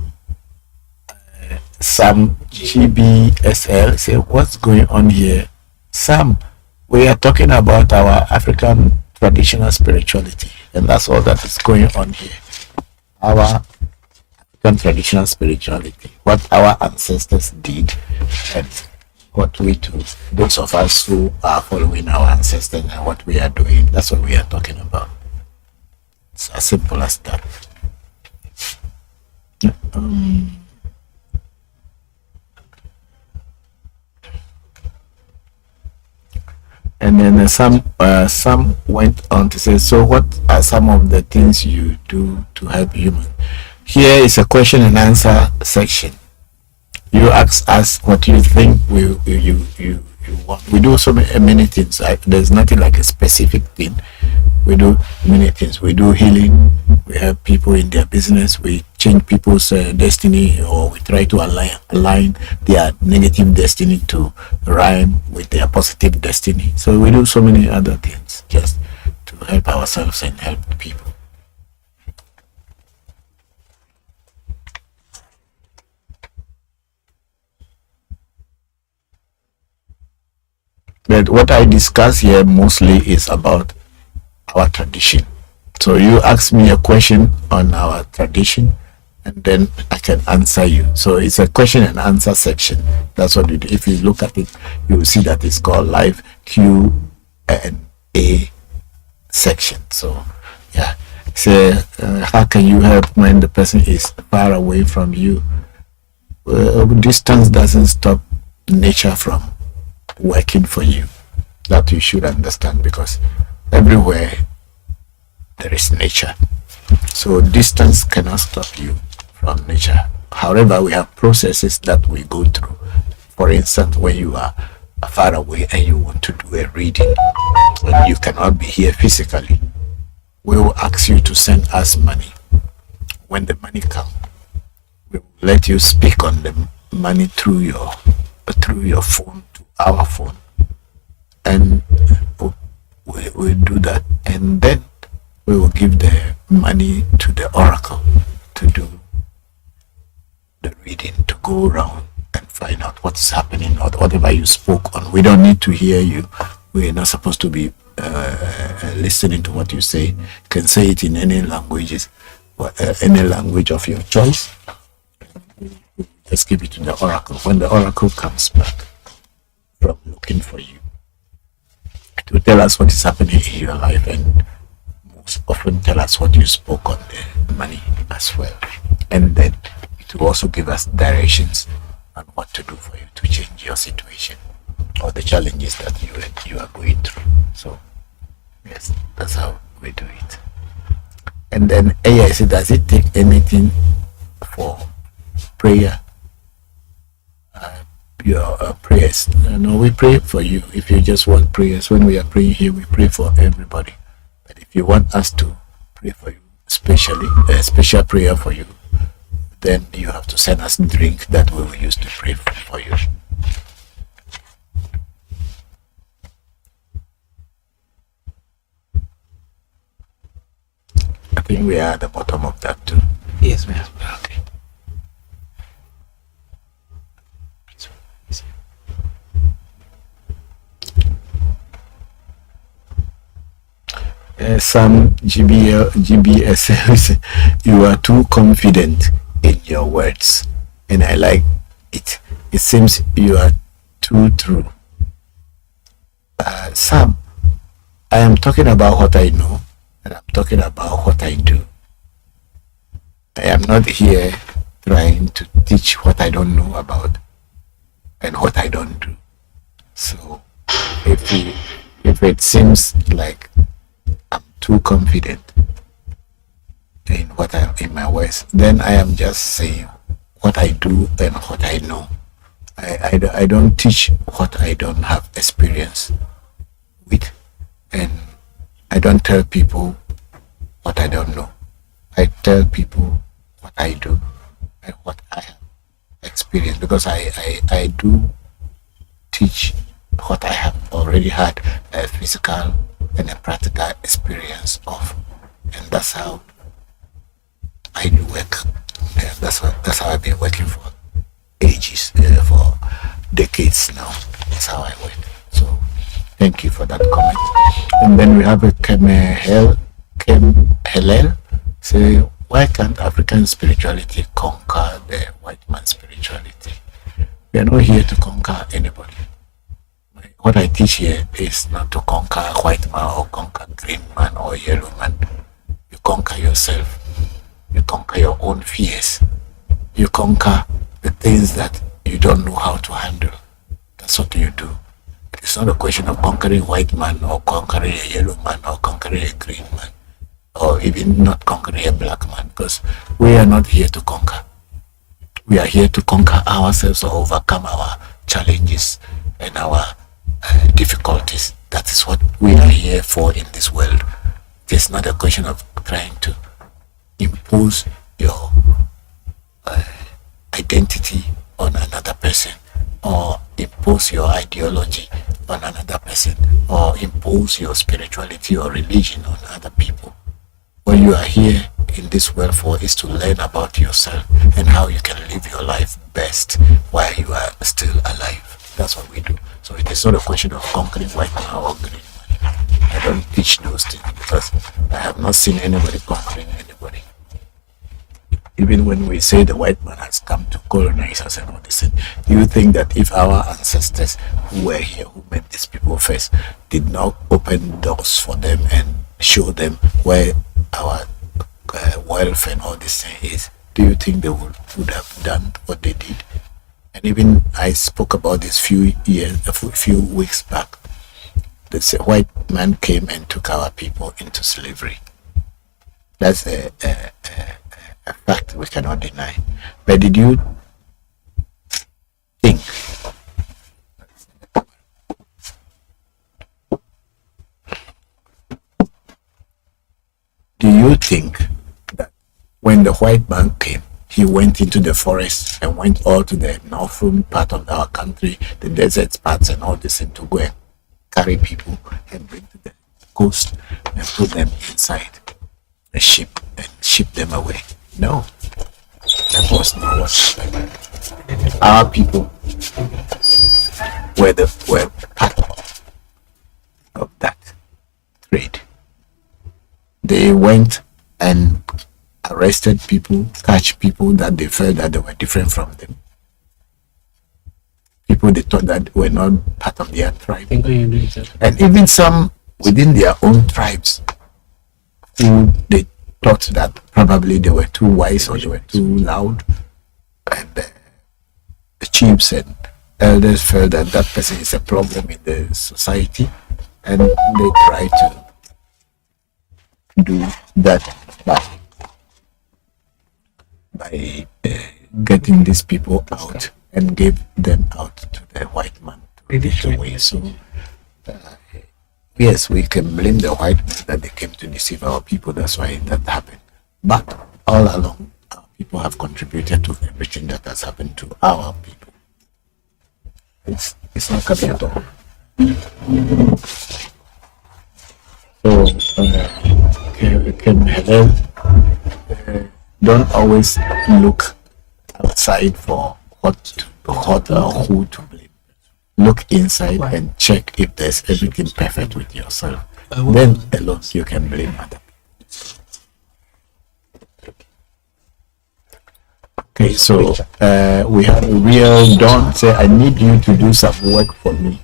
Sam GBSL. Say, what's going on here? Sam, we are talking about our African traditional spirituality, and that's all that is going on here. Our African traditional spirituality, what our ancestors did, and what we do. Those of us who are following our ancestors and what we are doing, that's what we are talking about. It's as simple as that. And then some went on to say, so what are some of the things you do to help humans? Here is a question and answer section. You ask us what you think you want. We do so many things. There's nothing like a specific thing. We do many things. We do healing. We help people in their business. We change people's destiny, or we try to align their negative destiny to rhyme with their positive destiny. So we do so many other things just to help ourselves and help people. But what I discuss here mostly is about our tradition. So you ask me a question on our tradition, and then I can answer you. So it's a question and answer section. That's what we do. If you look at it, you will see that it's called live Q&A section. So yeah, so how can you help when the person is far away from you? Distance doesn't stop nature from working for you. That you should understand, because everywhere there is nature. So distance cannot stop you from nature. However, we have processes that we go through. For instance, when you are far away and you want to do a reading and you cannot be here physically, we will ask you to send us money. When the money comes, we will let you speak on the money through your phone to our phone, and we do that, and then we will give the money to the oracle to do the reading, to go around and find out what's happening, or whatever you spoke on. We don't need to hear you. We're not supposed to be listening to what you say. You can say it in any languages, any language of your choice. Just give it to the oracle. When the oracle comes back from looking for you, it will tell us what is happening in your life, and most often tell us what you spoke on the money as well. And then it will also give us directions on what to do for you to change your situation or the challenges that you are going through. So yes, that's how we do it. And then AI said, does it take anything for prayer? Your prayers. No, we pray for you. If you just want prayers, when we are praying here, we pray for everybody. But if you want us to pray for you, especially a special prayer for you, then you have to send us a drink that we will use to pray for you. I think we are at the bottom of that too. Yes, ma'am. Okay. Some GBS, you are too confident in your words, and I like it. It seems you are too true. Sam, I am talking about what I know, and I'm talking about what I do. I am not here trying to teach what I don't know about and what I don't do. So if If it seems like I'm too confident in in my words, then I am just saying what I do and what I know. I don't teach what I don't have experience with, and I don't tell people what I don't know. I tell people what I do and what I have experienced, because I do teach what I have already had a physical and a practical experience of, and that's how I do work. That's how I've been working for ages, for decades now. That's how I work. So thank you for that comment. And then we have a Kem Helel say, why can't African spirituality conquer the white man's spirituality? We are not here to conquer anybody. What I teach here is not to conquer a white man or conquer green man or yellow man. You conquer yourself. You conquer your own fears. You conquer the things that you don't know how to handle. That's what you do. It's not a question of conquering white man or conquering a yellow man or conquering a green man or even not conquering a black man, because we are not here to conquer. We are here to conquer ourselves or overcome our challenges and our difficulties. That is what we are here for in this world. It's not a question of trying to impose your identity on another person, or impose your ideology on another person, or impose your spirituality or religion on other people. What you are here in this world for is to learn about yourself and how you can live your life best while you are still alive. That's what we do. So it is not a question of conquering white man or green man. I don't teach those things because I have not seen anybody conquering anybody. Even when we say the white man has come to colonize us and all this, do you think that if our ancestors who were here, who met these people first, did not open doors for them and show them where our wealth and all this thing is, do you think they would have done what they did? And even I spoke about this few weeks back. This white man came and took our people into slavery. That's a fact we cannot deny. But did you think that when the white man came, he went into the forest and went all to the northern part of our country, the desert parts and all this, and to go and carry people and bring to the coast and put them inside a ship and ship them away? No, that was not what happened. Our people were part of that trade. They went and arrested people, catch people that they felt that they were different from them. People they thought that were not part of their tribe. And even some within their own tribes who they thought that probably they were too wise or they were too loud. And the chiefs and elders felt that that person is a problem in the society, and they tried to do that by getting these people out and gave them out to the white man to take away. So yes, we can blame the white man that they came to deceive our people. That's why that happened. But all along, our people have contributed to everything that has happened to our people. It's not coming at all. So, don't always look outside for what or who to blame. Look inside and check if there's everything perfect with yourself. Then alone you can blame other people. Okay, so we have a real Dawn say, I need you to do some work for me.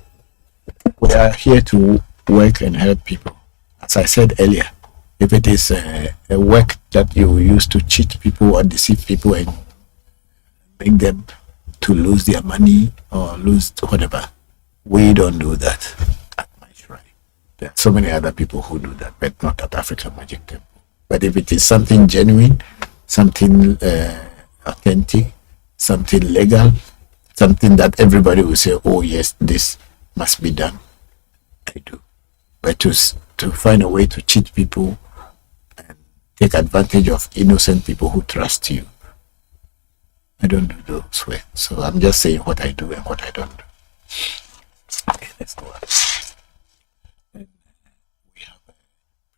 We are here to work and help people. As I said earlier, if it is a work that you use to cheat people or deceive people and make them to lose their money or lose whatever, we don't do that at my shrine. There are so many other people who do that, but not at African Magic Temple. But if it is something genuine, something authentic, something legal, something that everybody will say, oh yes, this must be done, I do. But to find a way to cheat people and take advantage of innocent people who trust you, I don't do those ways. So I'm just saying what I do and what I don't do. Okay, let's go on. We have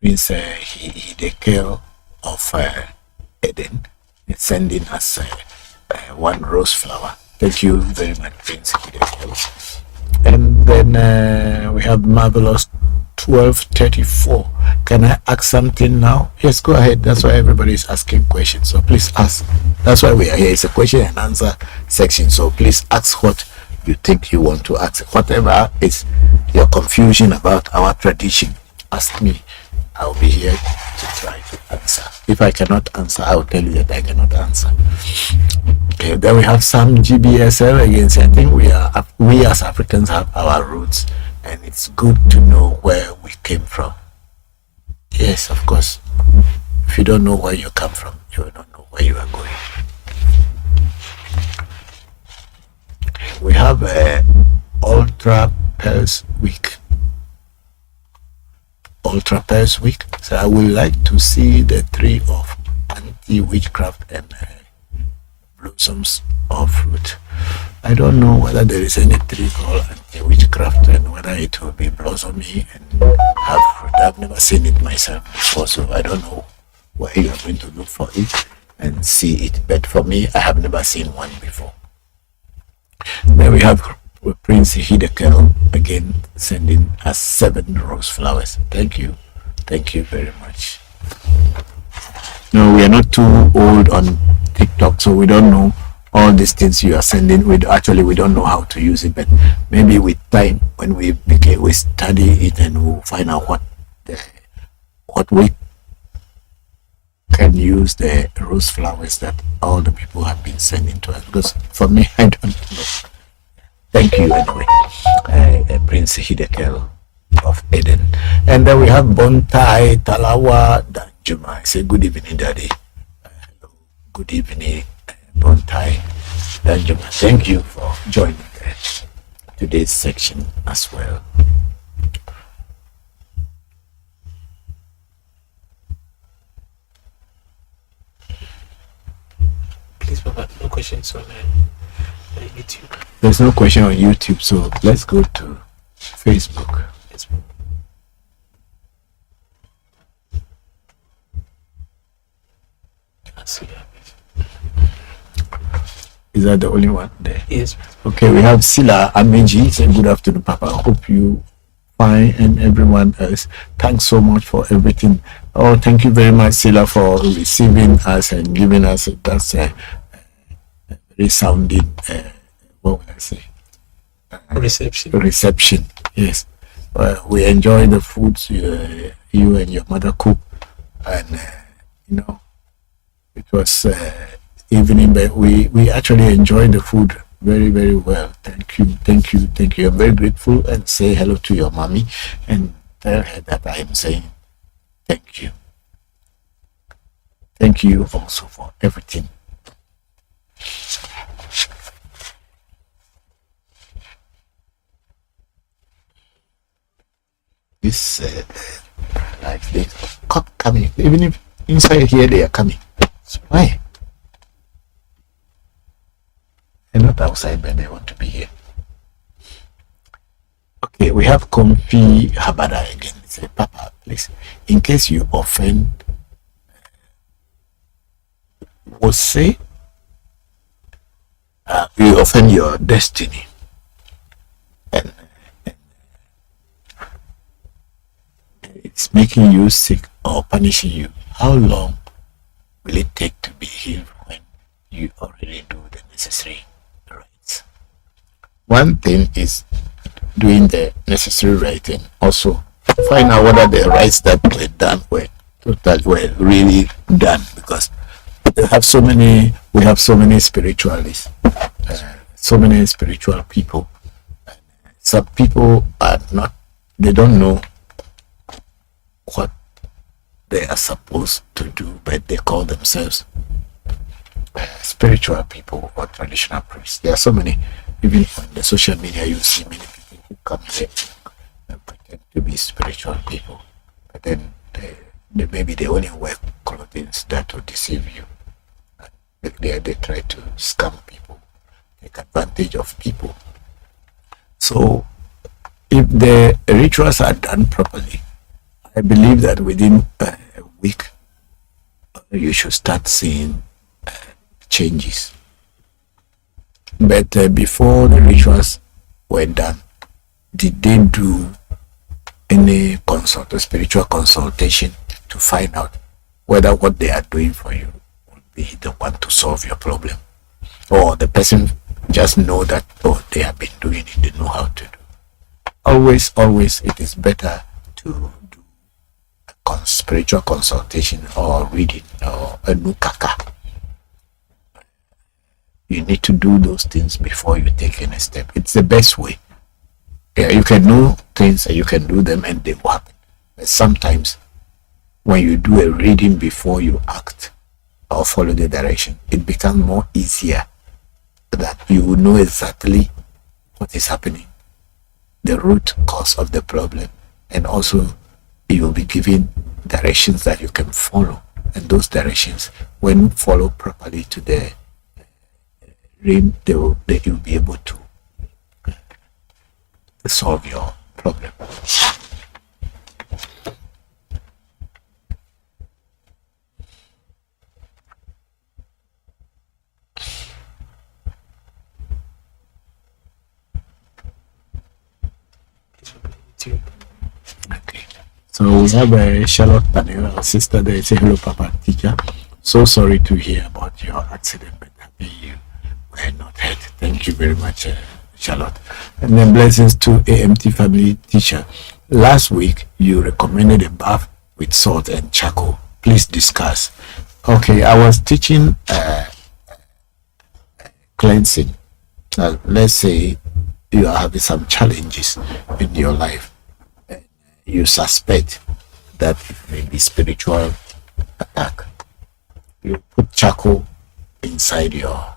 Prince Hidekel of Eden sending us one rose flower. Thank you very much, Prince Hidekel. And then we have Marvelous 1234. Can I ask something now? Yes, go ahead. That's why everybody is asking questions. So please ask. That's why we are here. It's a question and answer section. So please ask what you think you want to ask. Whatever is your confusion about our tradition, ask me. I'll be here to try to answer. If I cannot answer, I'll tell you that I cannot answer. Okay, then we have some GBSL again. So I think we as Africans have our roots, and it's good to know where we came from. Yes, of course. If you don't know where you come from, you will not know where you are going. We have Ultra Pairs Week. Ultra Pairs Week. So I would like to see the tree of anti-witchcraft and blossoms of fruit. I don't know whether there is any tree called anti-witchcraft and whether it will be blossomy and have fruit. I've never seen it myself before, so I don't know where you are going to look for it and see it. But for me, I have never seen one before. Then we have Prince Hidekel again sending us 7 rose flowers. Thank you very much. No, we are not too old on TikTok, so we don't know all these things you are sending. We don't know how to use it, but maybe with time, when we study it and we'll find out what we can use the rose flowers that all the people have been sending to us. Because for me, I don't know. Thank you anyway, Prince Hidekel of Eden. And then we have Bontai Talawa Danjuma. Say good evening, Daddy. Hello, good evening, Bontai Danjuma. Thank you for joining today's section as well. Please, Papa, no questions on YouTube. There's no question on YouTube, so let's go to Facebook. Is that the only one there? Yes. Okay, we have Sila Ameji. Say good afternoon, Papa. I hope you fine and everyone else. Thanks so much for everything. Oh, thank you very much, Sila, for receiving us and giving us that resounding what would I say? Reception. Yes. We enjoy the foods you and your mother cook, and it was evening, but we actually enjoyed the food very, very well. Thank you. I'm very grateful, and say hello to your mommy and tell her that I am saying thank you. Thank you also for everything. This like they caught coming, even if inside here they are coming. So why? They're not outside, but they want to be here. Okay, we have Komfi Habada again. Say, Papa, please, in case you offend, will say you offend your destiny, and it's making you sick or punishing you. How long will it take to be healed when you already do the necessary rites? One thing is doing the necessary right, and also find out whether the rites that were done were really done, because we have so many spiritualists, so many spiritual people. Some people are not, they don't know what they are supposed to do, but they call themselves spiritual people or traditional priests. There are so many, even on the social media, you see many people who come there and pretend to be spiritual people, but then maybe they only wear clothing that will deceive you. They try to scam people, take advantage of people. So if the rituals are done properly, I believe that within a week, you should start seeing changes. But before the rituals were done, did they do any spiritual consultation to find out whether what they are doing for you will be the one to solve your problem? Or the person just know that, oh, they have been doing it, they know how to do. Always, it is better to do a spiritual consultation or reading or a nukaka. You need to do those things before you take any step. It's the best way. Yeah, you can know things and you can do them and they will happen. But sometimes when you do a reading before you act or follow the direction, it becomes more easier that you will know exactly what is happening, the root cause of the problem, and also you will be given directions that you can follow. And those directions, when followed properly to the dream, you'll be able to solve your problem. Okay. So we have Charlotte Panera, our sister there. Say hello, Papa teacher. So sorry to hear about your accident, but happy you were not hurt. Thank you very much, Charlotte. And then blessings to AMT family teacher. Last week you recommended a bath with salt and charcoal. Please discuss. Okay, I was teaching cleansing. Let's say you are having some challenges in your life. You suspect that it may be spiritual attack. You put charcoal inside your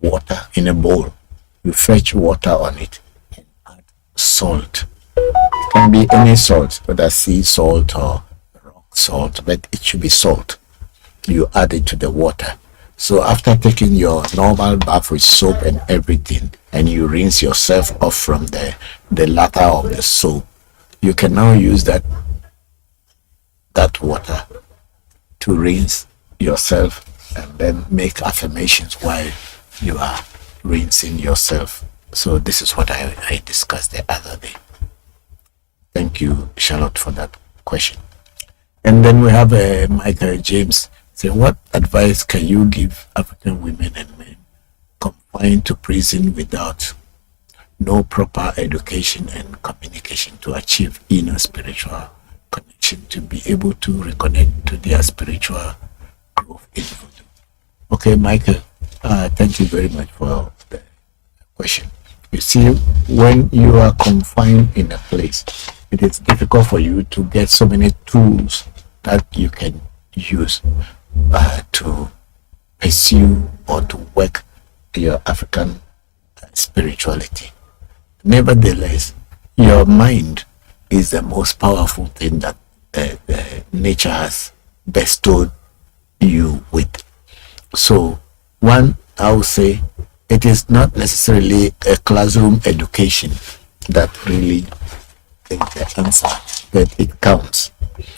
water in a bowl. You fetch water on it and add salt. It can be any salt, whether sea salt or rock salt, but it should be salt. You add it to the water. So after taking your normal bath with soap and everything, and you rinse yourself off from the latter of the soap, you can now use that water to rinse yourself and then make affirmations while you are rinsing yourself. So this is what I discussed the other day. Thank you, Charlotte, for that question. And then we have Michael James. Say, what advice can you give African women and men confined to prison without no proper education and communication to achieve inner spiritual connection, to be able to reconnect to their spiritual growth in voodoo? Okay, Michael, thank you very much for the question. You see, when you are confined in a place, it is difficult for you to get so many tools that you can use to pursue or to work your African spirituality. Nevertheless, your mind is the most powerful thing that nature has bestowed you with. So, one, I would say, it is not necessarily a classroom education that really is the answer, but it counts.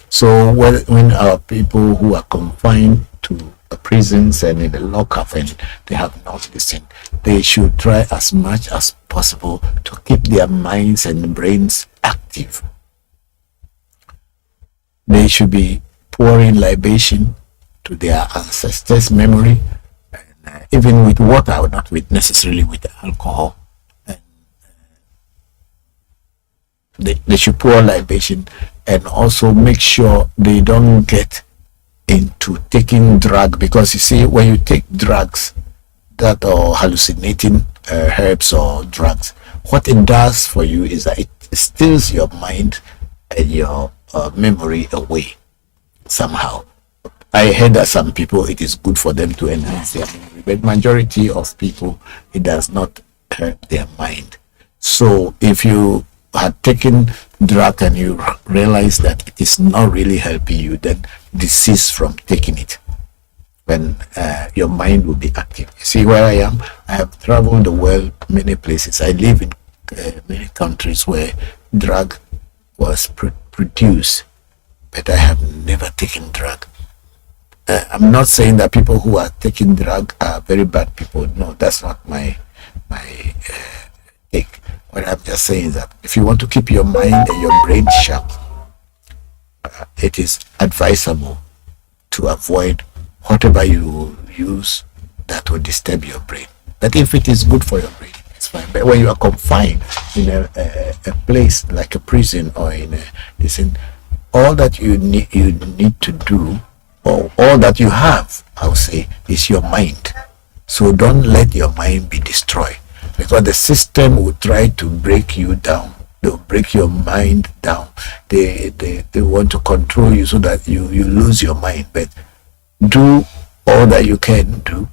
So when our people who are confined to prisons and in the lockup and they have not listened, they should try as much as possible to keep their minds and brains active. They should be pouring libation to their ancestors' memory, and, even with water, not with necessarily with alcohol. And, they should pour libation and also make sure they don't get into taking drug, because you see, when you take drugs that are hallucinating herbs or drugs, what it does for you is that it stills your mind your memory away somehow. I heard that some people it is good for them to enhance their memory, but majority of people it does not hurt their mind. So if you had taken drug and you realize that it is not really helping you, then desist from taking it. When your mind will be active. You see where I am? I have traveled the world many places. I live in many countries where drug was produced, but I have never taken drug. I'm not saying that people who are taking drug are very bad people. No, that's not my take. What I'm just saying is that if you want to keep your mind and your brain sharp, it is advisable to avoid whatever you use that will disturb your brain. But if it is good for your brain, it's fine. But when you are confined in a place like a prison or in all that you need to do, or all that you have, I would say, is your mind. So don't let your mind be destroyed, because the system will try to break you down. They'll break your mind down. They want to control you so that you lose your mind. But do all that you can do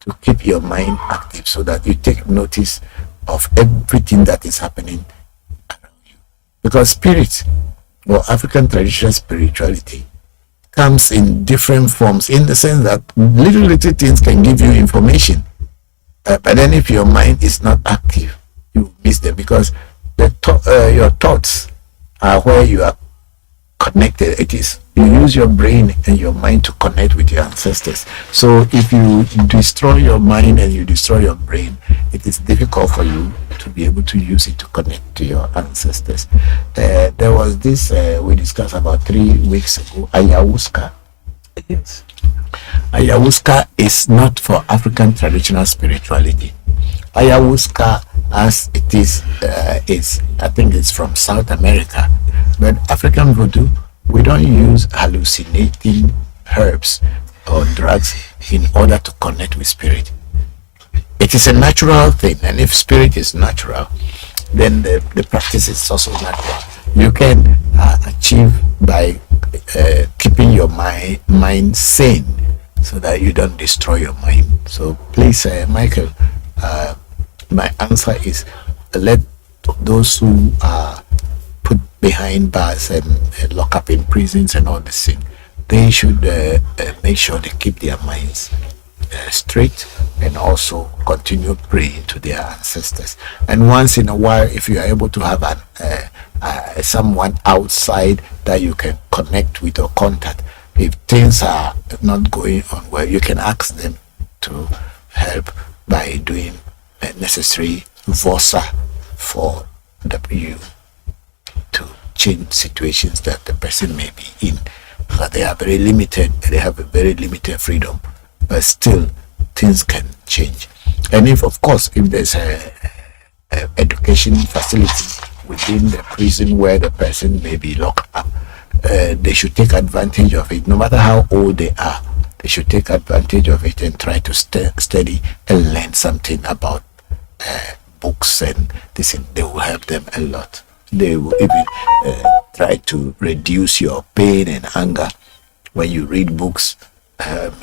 to keep your mind active so that you take notice of everything that is happening around you. Because spirit, or African traditional spirituality, comes in different forms, in the sense that little things can give you information. But then if your mind is not active, you miss them, because your thoughts are where you are connected. It is you use your brain and your mind to connect with your ancestors. So if you destroy your mind and you destroy your brain, it is difficult for you to be able to use it to connect to your ancestors. There was this we discussed about 3 weeks ago, ayahuasca. Yes. Ayahuasca is not for African traditional spirituality. Ayahuasca, as it is I think it's from South America. But African voodoo, we don't use hallucinating herbs or drugs in order to connect with spirit. It is a natural thing, and if spirit is natural, then the practice is also natural. You can achieve by keeping your mind sane, so that you don't destroy your mind. So please, Michael, my answer is let those who are put behind bars and lock up in prisons and all this thing, they should make sure they keep their minds straight, and also continue praying to their ancestors. And once in a while, if you are able to have someone outside that you can connect with or contact, if things are not going on well, you can ask them to help by doing necessary vosa for you to change situations that the person may be in, because they are very limited. They have a very limited freedom, but still things can change. And if, of course, if there's a education facility within the prison where the person may be locked up, they should take advantage of it. No matter how old they are, they should take advantage of it and try to study and learn something about books, and this, they will help them a lot. They will even try to reduce your pain and anger when you read books,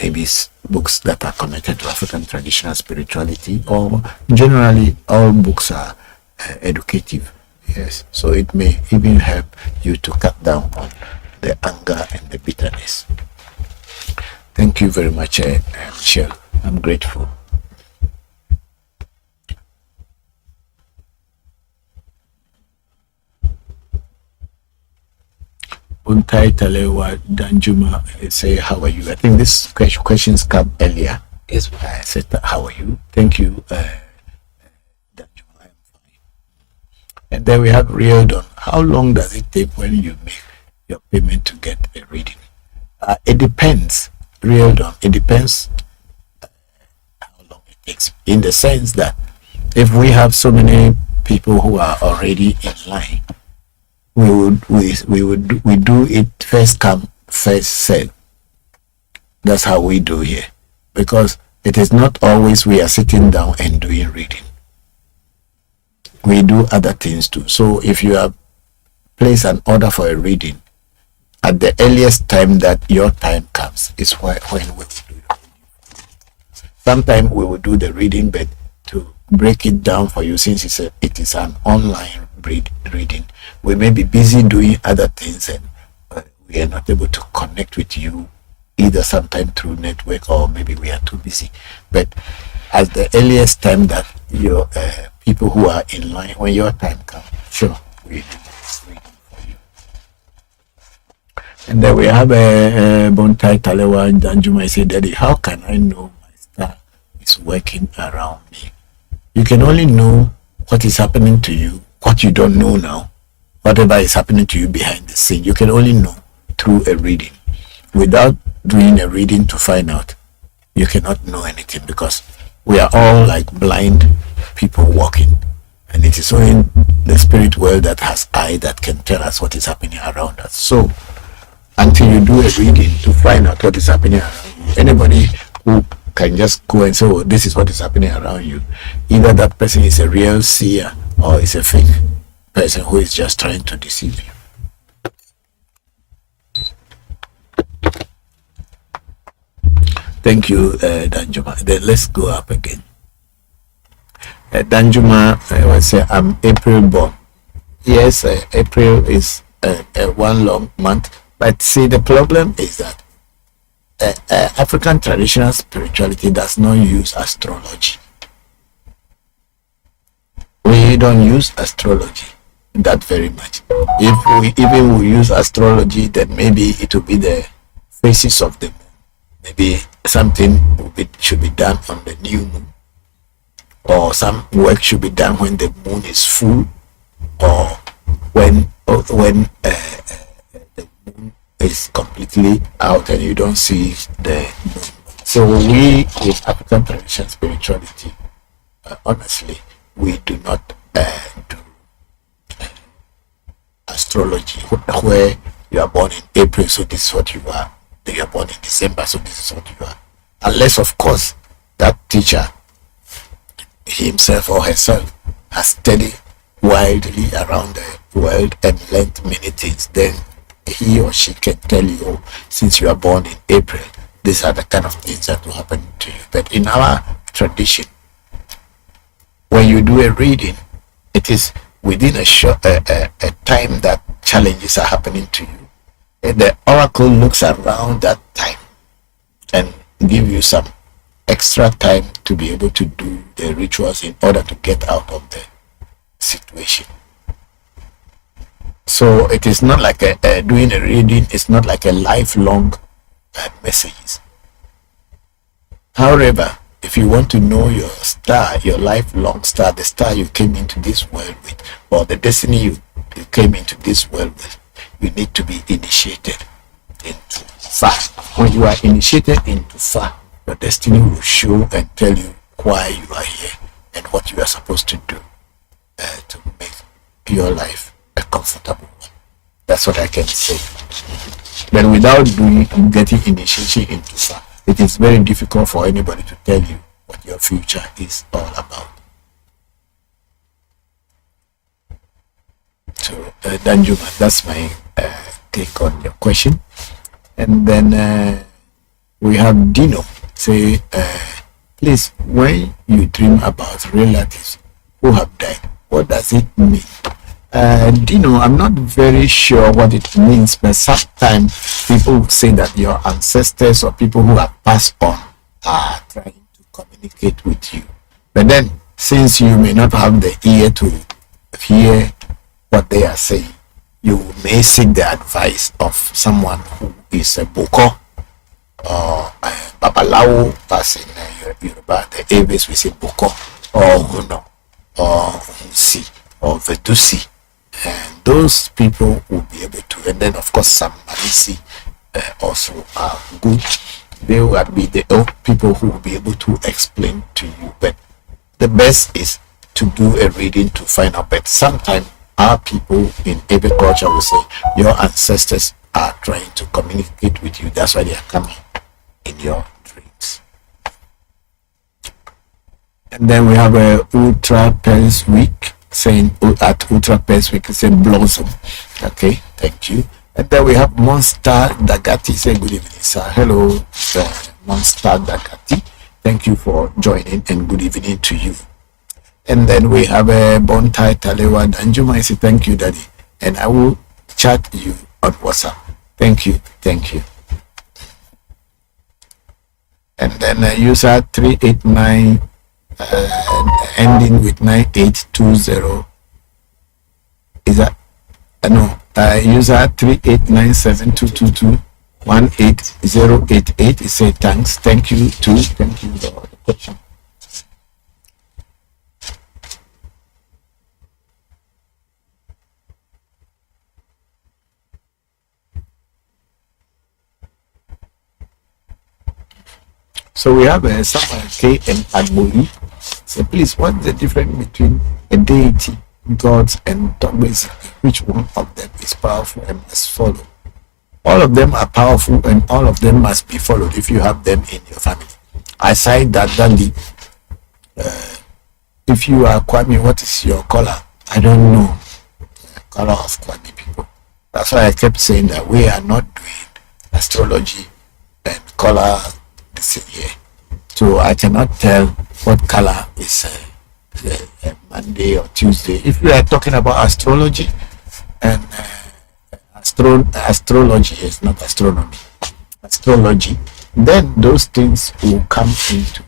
maybe books that are connected to African traditional spirituality, or generally all books are educative. Yes, so it may even help you to cut down on the anger and the bitterness. Thank you very much, Michelle. I'm grateful. Untai Talewa Danjuma say, how are you? I think this questions come earlier. Yes. I said, how are you? Thank you, Danjuma. I'm fine. And then we have Riodon. How long does it take when you make your payment to get a reading? It depends, Riodon. It depends how long it takes. In the sense that if we have so many people who are already in line, we do it first come, first serve. That's how we do here, because it is not always we are sitting down and doing reading. We do other things too. So if you are place an order for a reading at the earliest time that your time comes is when we will do it. Sometimes we will do the reading, but to break it down for you, since it is an online reading, we may be busy doing other things and we are not able to connect with you either sometime through network or maybe we are too busy. But at the earliest time that your people who are in line, when your time comes, sure, we do this reading for you. And then we have a Bontai Talewa Danjuma. I say, Daddy, how can I know my star is working around me? You can only know what is happening to you, what you don't know now, whatever is happening to you behind the scene. You can only know through a reading. Without doing a reading to find out, you cannot know anything, because we are all like blind people walking, and it is only the spirit world that has eye that can tell us what is happening around us. So until you do a reading to find out what is happening around you, anybody who can just go and say, oh, this is what is happening around you, either that person is a real seer or is a fake person who is just trying to deceive you. Thank you, Danjuma. Then let's go up again. Danjuma will say, I'm April born. Yes, April is one long month. But see, the problem is that African traditional spirituality does not use astrology. We don't use astrology that very much. If we even use astrology, then maybe it will be the phases of the moon. Maybe something should be done on the new moon, or some work should be done when the moon is full, or when the moon is completely out and you don't see the moon. So we, with African traditional spirituality, honestly, we do not do astrology where you are born in April, so this is what you are. You are born in December, so this is what you are. Unless, of course, that teacher himself or herself has studied widely around the world and learned many things, then he or she can tell you, oh, since you are born in April, these are the kind of things that will happen to you. But in our tradition, when you do a reading, it is within a time that challenges are happening to you. And the oracle looks around that time and give you some extra time to be able to do the rituals in order to get out of the situation. So it is not like doing a reading. It's not like a lifelong messages. However, if you want to know your star, your lifelong star, the star you came into this world with, or the destiny you came into this world with, you need to be initiated into Fa. When you are initiated into Fa, your destiny will show and tell you why you are here and what you are supposed to do to make your life a comfortable one. That's what I can say. But without getting initiation into Fa, it is very difficult for anybody to tell you what your future is all about. So, Danjuma, that's my take on your question. And then we have Dino say, please, when you dream about relatives who have died, what does it mean? Dino, I'm not very sure what it means, but sometimes people say that your ancestors or people who have passed on are trying to communicate with you. But then, since you may not have the ear to hear what they are saying, you may seek the advice of someone who is a Bokor or a Babalawo, as in Yoruba, the Aves we say Bokor, or Huno, or Hunsi, or Vedusi. And those people will be able to, and then of course some Malisi also are good. They will be the people who will be able to explain to you. But the best is to do a reading to find out. But sometimes our people in Ebe culture will say your ancestors are trying to communicate with you. That's why they are coming in your dreams. And then we have a Ultra Pens Week. saying at Ultra Perswick, say blossom. Okay, thank you. And then we have Monster Dagati. Say good evening, sir. Hello, Monster Dagati. Thank you for joining and good evening to you. And then we have a Bontai Talewa Danjuma. I say thank you, Daddy. And I will chat you on WhatsApp. Thank you, thank you. And then user 389 ending with 9820. Is that no? User 3897222 It say thanks, thank you too, thank you for the question. So we have Samuel K and Agbori. So please, what's the difference between a deity, gods, and dogmas? Which one of them is powerful and must follow? All of them are powerful and all of them must be followed if you have them in your family. Aside that, Dandy, if you are Kwame, what is your color? I don't know the color of Kwame people. That's why I kept saying that we are not doing astrology and color this here. So I cannot tell what color is Monday or Tuesday. If we are talking about astrology and astrology is not astronomy, astrology, then those things will come into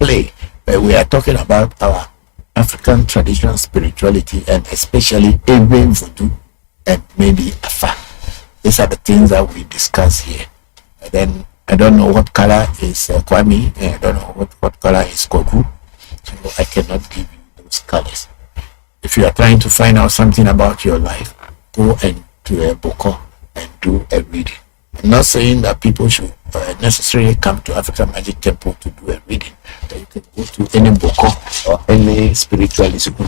play. But we are talking about our African traditional spirituality and especially even voodoo and maybe Afa. These are the things that we discuss here. And then I don't know what color is Kwame. I don't know what color is Koku. So I cannot give you those colors. If you are trying to find out something about your life, go and to a Bokor and do a reading. I'm not saying that people should necessarily come to African Magic Temple to do a reading. But you can go to any Bokor or any spiritualist who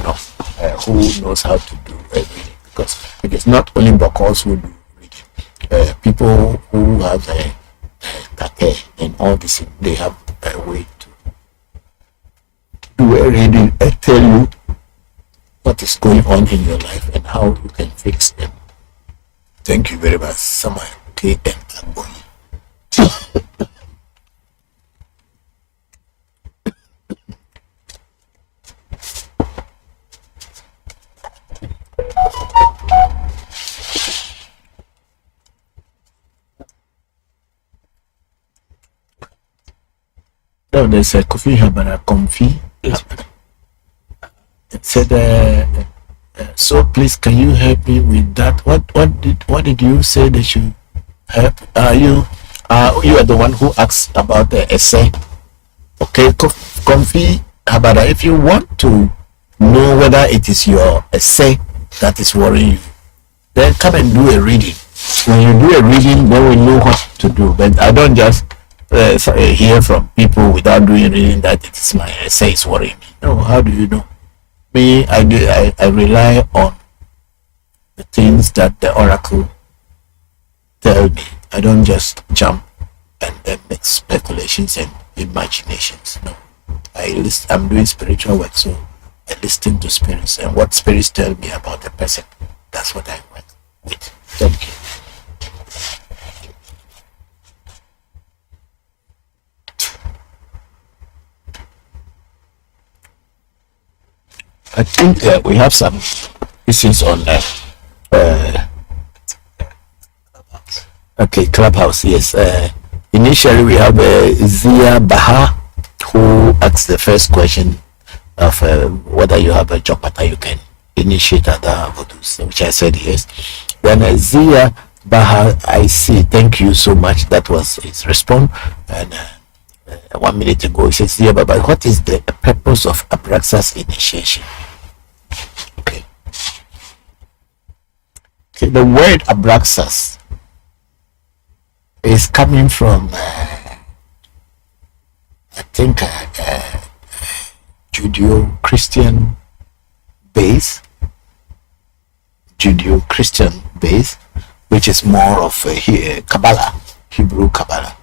knows how to do a reading. Because it is not only Bokors who do reading. People who have kake and all this, they have a way to do a reading and tell you what is going on in your life and how you can fix them. Thank you very much, Samuel K. and Agboni. Oh, there's a coffee habana comfy. Yes. It said, so please, can you help me with that? What did you say they should help? You are the one who asked about the essay. Okay, comfy habana. If you want to know whether it is your essay that is worrying you, then come and do a reading. When you do a reading, then we know what to do. But I don't just hear from people without doing reading that it is my essay is worrying me. No, how do you know? Me, I rely on the things that the oracle tell me. I don't just jump and then make speculations and imaginations. No, I'm doing spiritual work, so I listen to spirits, and what spirits tell me about the person, that's what I work with. Thank you. I think we have some issues on okay, Clubhouse. Yes. Initially, we have Zia Baha, who asked the first question of whether you have a job pattern you can initiate other voodoos, which I said yes. Then Zia Baha, I see. Thank you so much. That was his response. And 1 minute ago, he says, Zia Baha, what is the purpose of Abraxas initiation? Okay. The word Abraxas is coming from, I think, Judeo-Christian base, which is more of Kabbalah, Hebrew Kabbalah.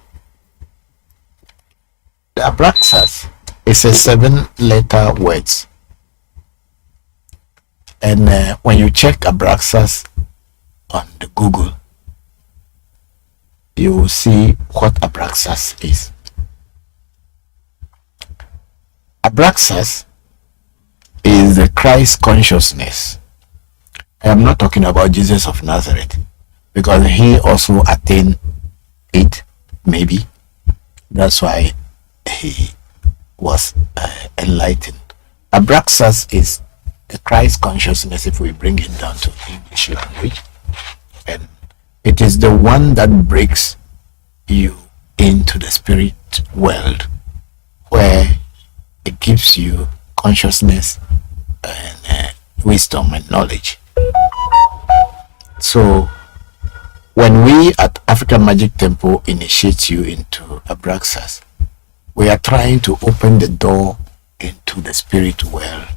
The Abraxas is a 7-letter words And when you check Abraxas on the Google, you will see what Abraxas is. Abraxas is the Christ consciousness. I am not talking about Jesus of Nazareth, because he also attained it, maybe. That's why he was enlightened. Abraxas is the Christ consciousness, if we bring it down to English language. And it is the one that breaks you into the spirit world, where it gives you consciousness and wisdom and knowledge. So when we at African Magic Temple initiate you into Abraxas, we are trying to open the door into the spirit world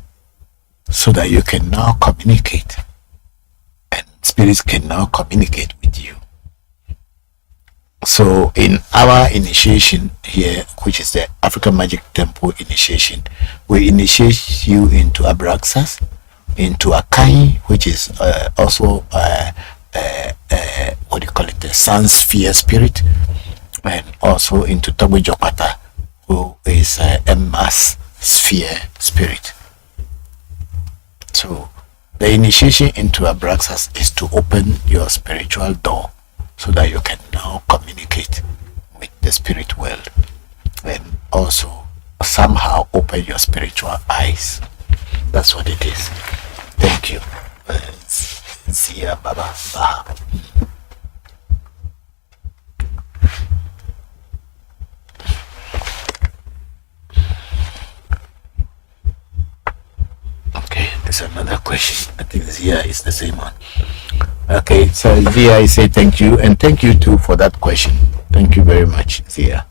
so that you can now communicate, and spirits can now communicate with you. So in our initiation here, which is the African Magic Temple initiation, we initiate you into Abraxas, into Akai, which is also what do you call it, the Sun Sphere spirit, and also into Togo Jopata, who is a Mass Sphere spirit. So the initiation into Abraxas is to open your spiritual door so that you can now communicate with the spirit world, and also somehow open your spiritual eyes. That's what it is. Thank you. Zia Baba Baha. Okay, there's another question. I think Zia is the same one. Okay, so Zia, I say thank you, and thank you too for that question. Thank you very much, Zia.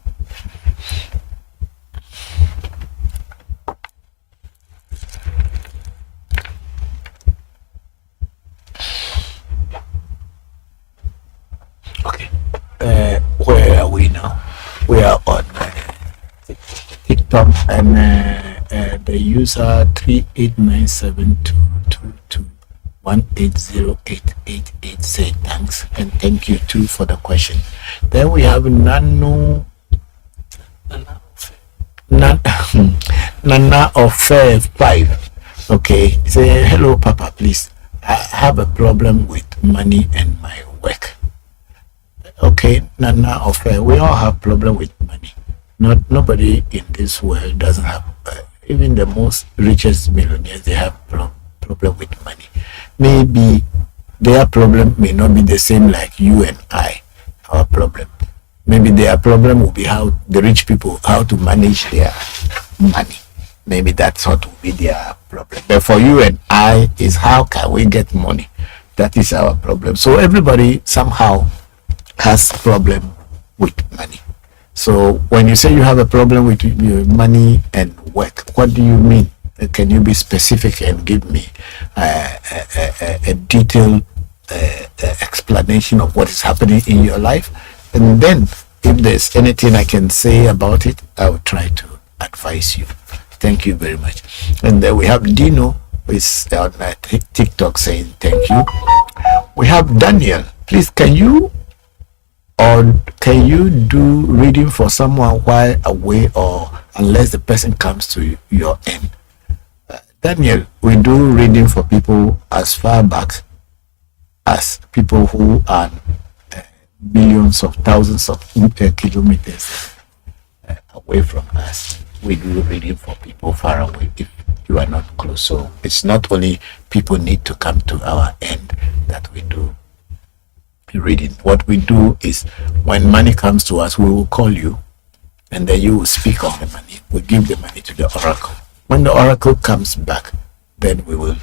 Okay, where are we now? We are on TikTok, and the user 3897222180888 say thanks, and thank you too for the question. Then we have Nana of 5. Okay, say hello, Papa. Please, I have a problem with money and my work. Okay, Nana of 5. We all have problem with money. Nobody in this world doesn't have. Even the most richest millionaires, they have problem with money. Maybe their problem may not be the same like you and I. Our problem, maybe their problem will be how the rich people, how to manage their money. Maybe that's what will be their problem. But for you and I, is how can we get money? That is our problem. So everybody somehow has problem with money. So when you say you have a problem with your money and work, what do you mean? Can you be specific and give me a detailed explanation of what is happening in your life? And then if there's anything I can say about it, I will try to advise you. Thank you very much. And then we have Dino, who is on TikTok, saying thank you. We have Daniel. Please, can you do reading for someone while away, or unless the person comes to your end? Daniel, we do reading for people as far back as people who are millions of thousands of kilometers away from us. We do reading for people far away if you are not close. So it's not only people need to come to our end that we do reading. What we do is when money comes to us, we will call you, and then you will speak on the money. We give the money to the oracle. When the oracle comes back, then we will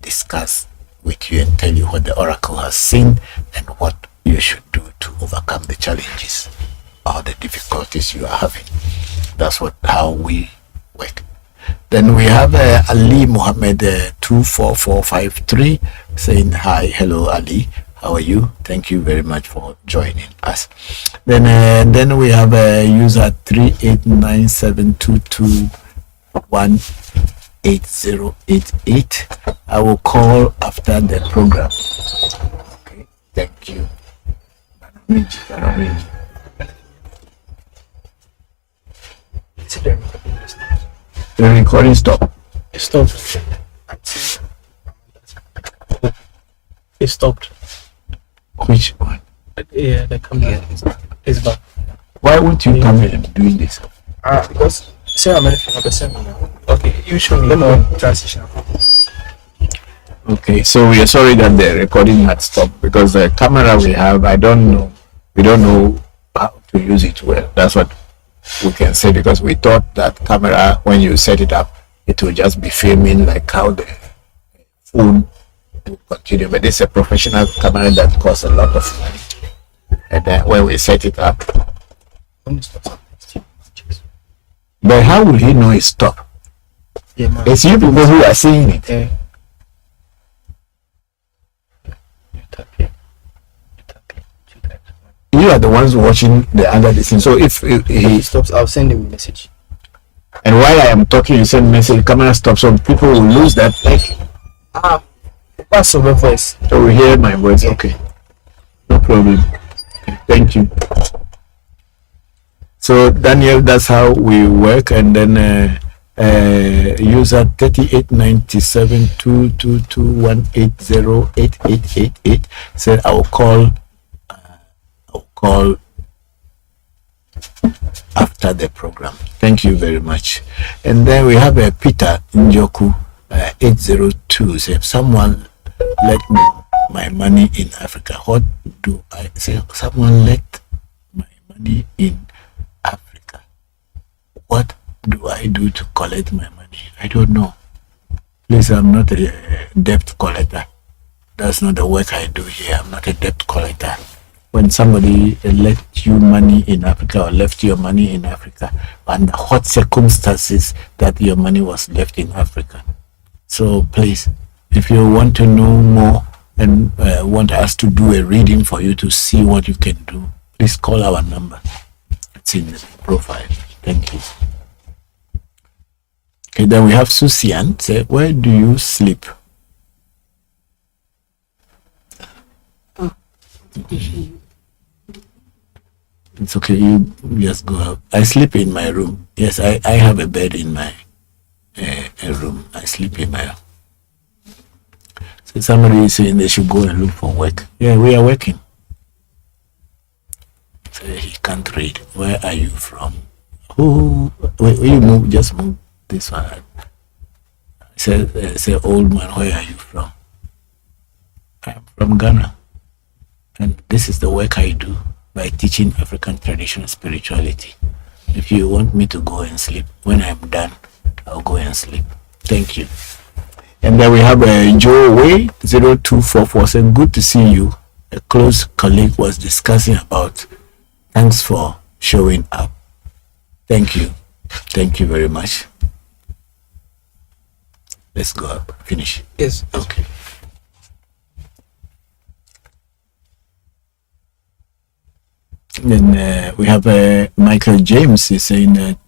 discuss with you and tell you what the oracle has seen and what you should do to overcome the challenges or the difficulties you are having. That's how we work. Then we have Ali Muhammad 24453 saying hi. Hello Ali, how are you? Thank you very much for joining us. Then we have a user 38972218088. I will call after the program. Okay, thank you. The recording stop. It stopped. It stopped. Which one? Yeah, the camera is back. Why won't you come here and doing this? Because say American okay, you show me. Let me transition. Okay, so we are sorry that the recording had stopped because the camera we have, we don't know how to use it well. That's what we can say, because we thought that camera, when you set it up, it will just be filming like how the phone will continue. But this is a professional camera that costs a lot of money. And then when we set it up, but how will he know it stop? Yeah, man. It's you people who are seeing it. Yeah. You are the ones watching the other thing. So if he stops, I'll send him a message. And while I am talking, you send message, camera stops, so people will lose that. Like, Pass over voice. so we hear my voice. Okay, no problem. Thank you. So Daniel, that's how we work. And then user 38972221808888 said I'll call after the program. Thank you very much. And then we have Peter Njoku 802 said someone let me my money in Africa. What do I say? Someone let my money in Africa. What do I do to collect my money? I don't know. Please, I'm not a debt collector. That's not the work I do here. I'm not a debt collector. When somebody left you money in Africa or left your money in Africa, under what circumstances that your money was left in Africa. So please, if you want to know more and want us to do a reading for you to see what you can do, please call our number. It's in the profile. Thank you. Okay, then we have Susian. Say, where do you sleep? It's okay, you just go out. I sleep in my room. Yes, I have a bed in my room. I sleep in my room. So somebody is saying they should go and look for work. Yeah, we are working. So he can't read. Where are you from? Who? Wait, you move, just move this one. Say, old man, where are you from? I'm from Ghana. And this is the work I do by teaching African traditional spirituality. If you want me to go and sleep, when I'm done, I'll go and sleep. Thank you. And then we have Joe Way 0244 saying, good to see you. A close colleague was discussing about. Thanks for showing up. Thank you. Thank you very much. Let's go up. Finish. Yes. Okay. Then we have Michael James is saying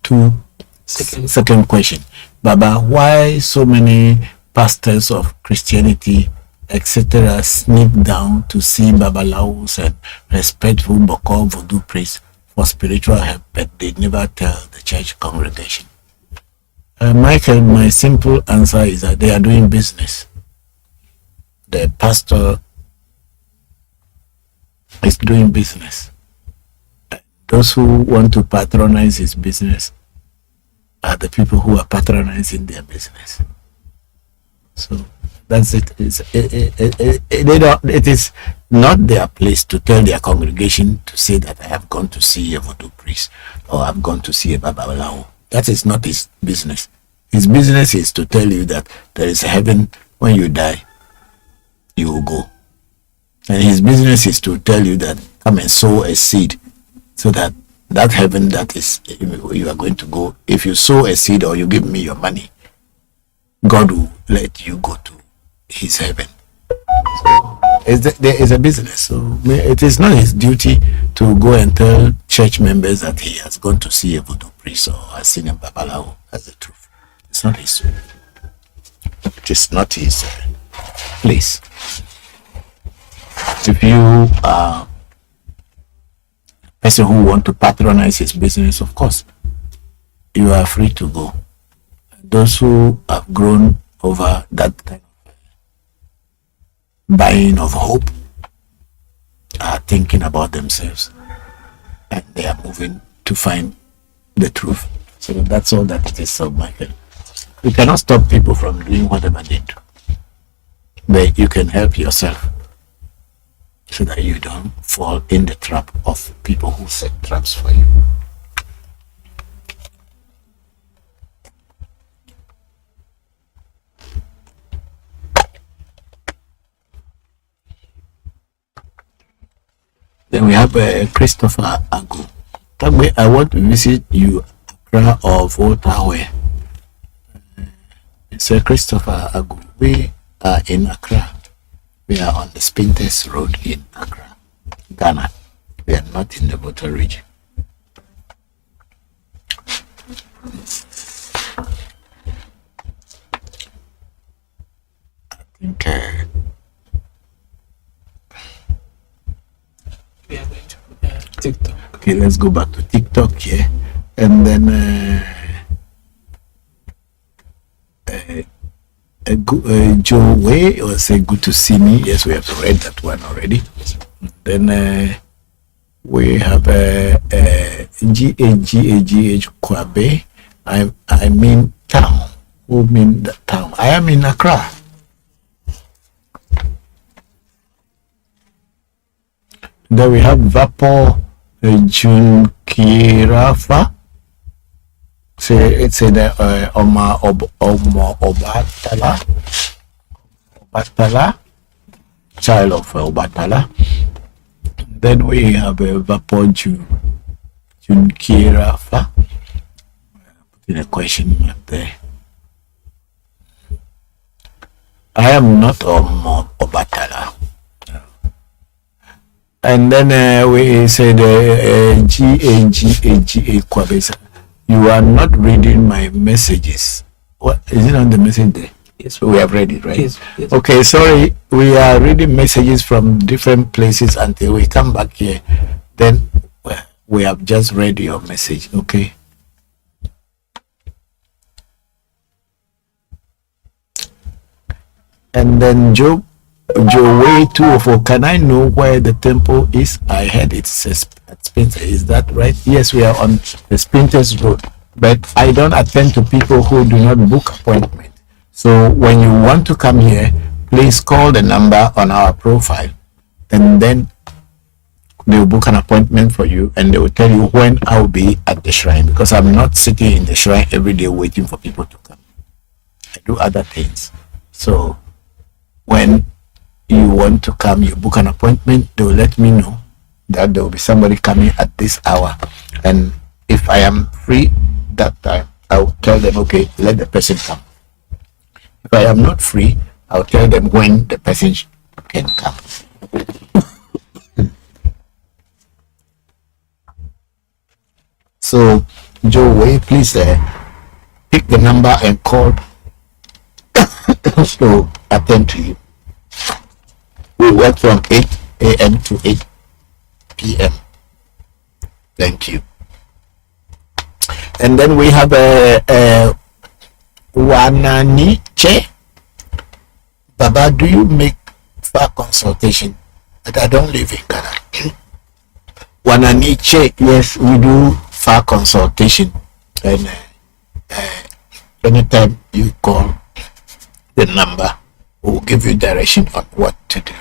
second question. Baba, why so many pastors of Christianity, etc., sneak down to see Babalawos and respectful Bokor voodoo priests for spiritual help, but they never tell the church congregation? Michael, my simple answer is that they are doing business. The pastor is doing business. Those who want to patronize his business are the people who are patronizing their business. So that's it. It is not their place to tell their congregation to say that I have gone to see a voodoo priest or I've gone to see a Babalawo. That is not his business. His business is to tell you that there is a heaven. When you die, you will go. And his business is to tell you that come and sow a seed, so that heaven that is you are going to go, if you sow a seed or you give me your money, God will let you go to his heaven. So there is a business. So it is not his duty to go and tell church members that he has gone to see a voodoo priest or has seen a babalawo. That's the truth. It's not his. It is not his place. If you are a person who want to patronize his business, of course, you are free to go. Those who have grown over that kind of buying of hope are thinking about themselves, and they are moving to find the truth. So that's all that it is, so Michael. You cannot stop people from doing whatever they do, but you can help yourself so that you don't fall in the trap of people who set traps for you. Then we have Christopher Agu. Tagbe, I want to visit you, Accra or Volta. It's Christopher Agu. We are in Accra. We are on the Spintex Road in Accra, Ghana. We are not in the Volta region. I think We are going to TikTok. okay, let's go back to TikTok here, and then Joe Way will say good to see me. Yes, we have read that one already. Then we have GH Kwabe. I mean town. Who mean the town? I am in Accra. Then we have Vapor June Kirafa. Say it's a Oma Obatala, child of Obatala. Then we have Vapor June Kirafa. Putting a question mark there. I am not Obatala. And then we said GA Kwabesa. You are not reading my messages. What is it on the message there? Yes, we have read it, right? Yes, yes. Okay, sorry. We are reading messages from different places until we come back here. Then we have just read your message. Okay. And then Joe Way 204. Can I know where the temple is? I heard it's at Spintex. Is that right? Yes, we are on the Spintex Road. But I don't attend to people who do not book appointment. So when you want to come here, please call the number on our profile, and then they will book an appointment for you, and they will tell you when I will be at the shrine, because I'm not sitting in the shrine every day waiting for people to come. I do other things. So when you want to come, you book an appointment, they will let me know that there will be somebody coming at this hour, and if I am free that time, I will tell them, okay, let the person come. If I am not free, I'll tell them when the person can come. So Joe Way, please pick the number and call to attend to you. We work from 8 a.m. to 8 p.m. Thank you. And then we have a Wananiche. Baba, do you make far consultation? But I don't live in Ghana. Wananiche, yes, we do far consultation. And anytime you call the number, we'll give you direction on what to do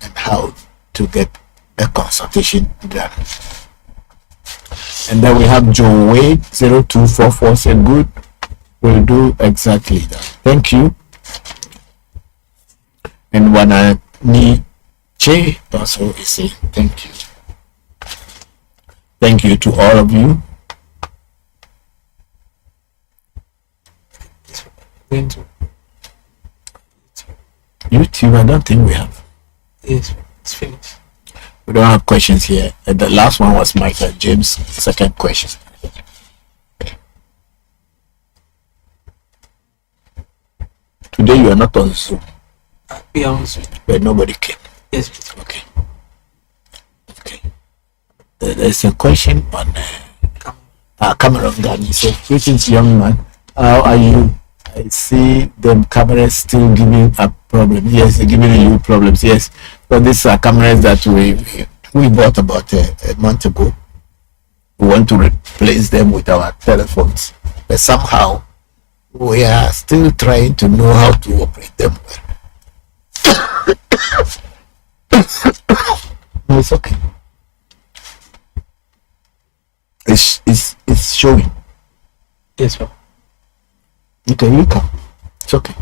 and how to get a consultation done. And then we have Joe Wade 0244. Say good. We'll do exactly that. Thank you. And Wanani Che also is saying thank you. Thank you to all of you. YouTube, I don't think we have. Yes, it's finished. We don't have questions here. And the last one was Michael James' second question. are not on Zoom. We are on Zoom. But nobody came. Yes, please. Okay. Okay. There's a question on Cameron Gani. He said, "Greetings, young man. How are you? I see them cameras still giving a problem." Yes, they're giving you problems. Yes. So these are cameras that we bought about a month ago. We want to replace them with our telephones, but somehow we are still trying to know how to operate them well. No, it's okay. It's showing. Yes, sir. Okay, you come. It's okay.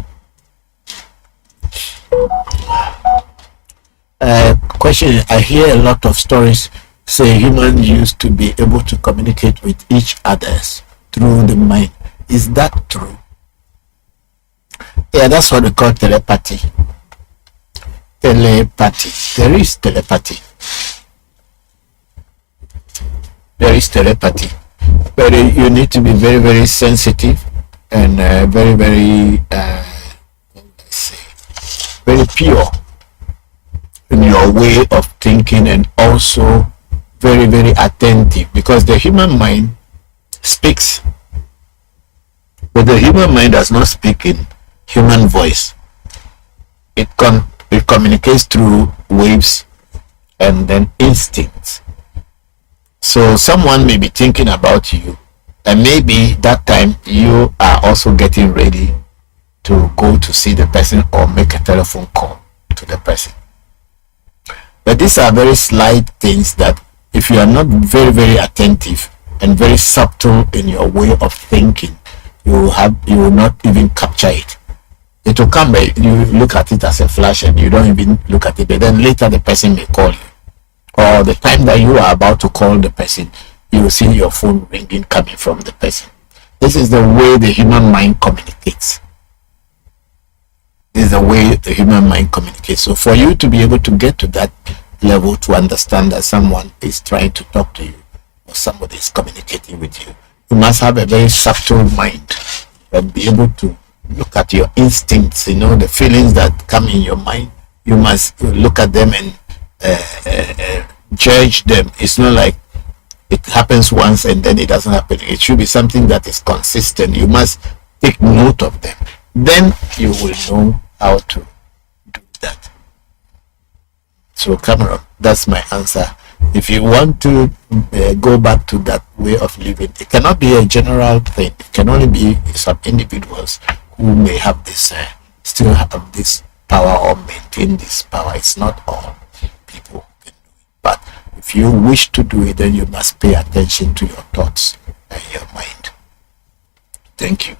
Question: I hear a lot of stories say humans used to be able to communicate with each others through the mind. Is that true? Yeah, that's what we call telepathy. Telepathy. There is telepathy. There is telepathy. But you need to be very, very sensitive and very, very, very pure in your way of thinking, and also very, very attentive, because the human mind speaks, but the human mind does not speak in human voice. It communicates through waves and then instincts. So someone may be thinking about you, and maybe that time you are also getting ready to go to see the person or make a telephone call to the person. But these are very slight things that, if you are not very, very attentive and very subtle in your way of thinking, you will not even capture it. It will come, but you look at it as a flash and you don't even look at it. But then later the person may call you, or the time that you are about to call the person, you will see your phone ringing coming from the person. This is the way the human mind communicates. This is the way the human mind communicates. So for you to be able to get to that level, to understand that someone is trying to talk to you or somebody is communicating with you, you must have a very subtle mind and be able to look at your instincts, the feelings that come in your mind. You must look at them and judge them. It's not like it happens once and then it doesn't happen. It should be something that is consistent. You must take note of them. Then you will know how to do that. So Cameron, that's my answer. If you want to go back to that way of living, it cannot be a general thing. It can only be some individuals who may have this, still have this power or maintain this power. It's not all people who can do it. But if you wish to do it, then you must pay attention to your thoughts and your mind. Thank you.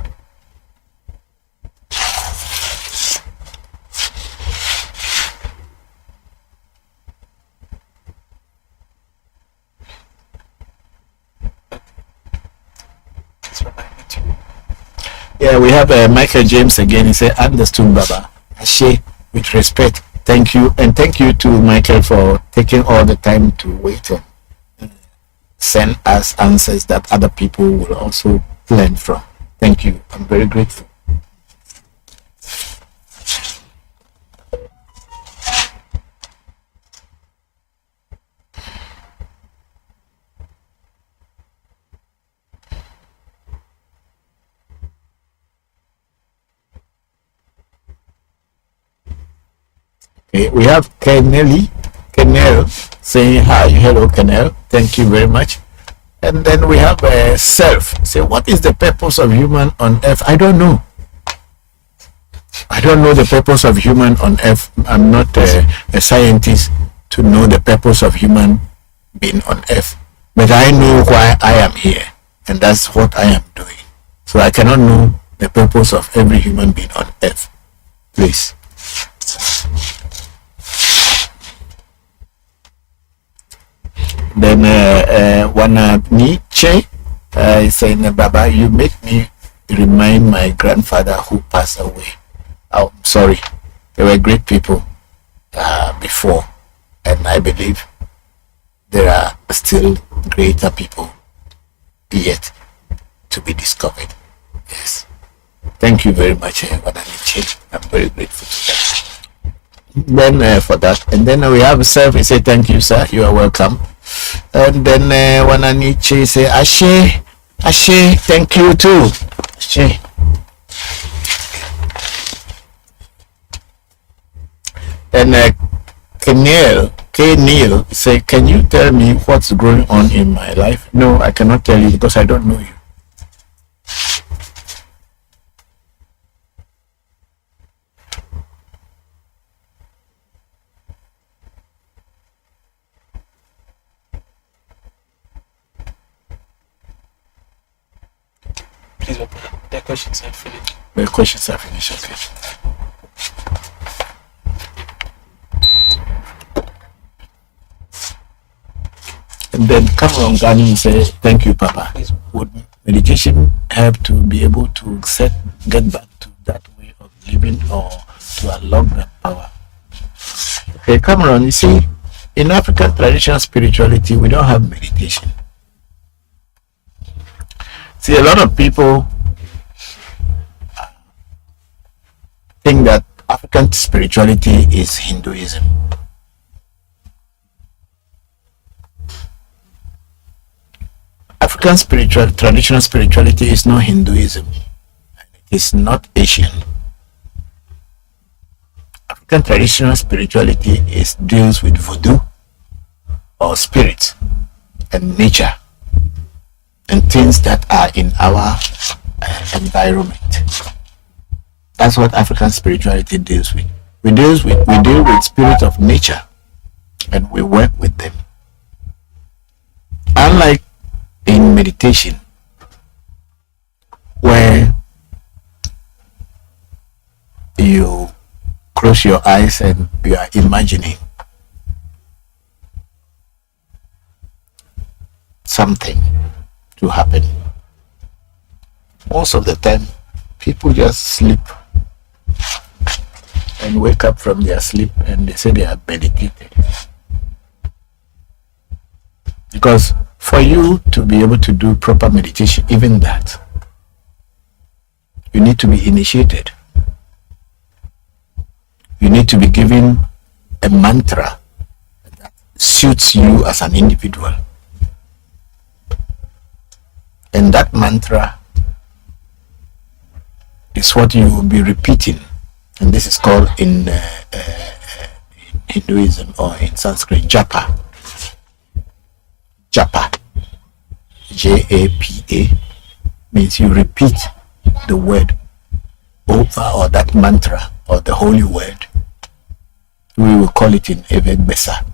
Yeah, we have Michael James again. He said, "Understood, Baba. Ashe, with respect. Thank you." And thank you to Michael for taking all the time to wait and send us answers that other people will also learn from. Thank you. I'm very grateful. Okay, we have Kenel saying hi. Hello, Kenel. Thank you very much. And then we have Self. Say, what is the purpose of human on earth? I don't know. I don't know the purpose of human on earth. I'm not a scientist to know the purpose of human being on earth. But I know why I am here. And that's what I am doing. So I cannot know the purpose of every human being on earth. Please. Then Nietzsche is saying, "Baba, you make me remind my grandfather who passed away." I'm sorry. They were great people before, and I believe there are still greater people yet to be discovered. Yes. Thank you very much, Wananiche. I'm very grateful to that. Then for that, and then we have service. Say thank you, sir. You are welcome. And then Wananiche say Ashe, thank you too. Ashe. And Neil say, can you tell me what's going on in my life? No, I cannot tell you because I don't know you. Please open up. The questions are finished. The questions are finished, okay. And then Cameron Gani say, thank you, Papa. Would meditation help to be able to get back to that way of living or to unlock that power? Okay, Cameron, you see, in African traditional spirituality, we don't have meditation. See, a lot of people think that African spirituality is Hinduism. African traditional spirituality is not Hinduism. It is not Asian. African traditional spirituality deals with voodoo or spirit and nature and things that are in our environment. That's what African spirituality deals with. We deal with spirit of nature and we work with them. Unlike in meditation, where you close your eyes and you are imagining something to happen. Most of the time, people just sleep and wake up from their sleep and they say they are meditated. Because for you to be able to do proper meditation, even that, you need to be initiated. You need to be given a mantra that suits you as an individual. And that mantra is what you will be repeating. And this is called in Hinduism or in Sanskrit, japa. Japa, J-A-P-A, means you repeat the word over, or that mantra or the holy word. We will call it in Eved Besa.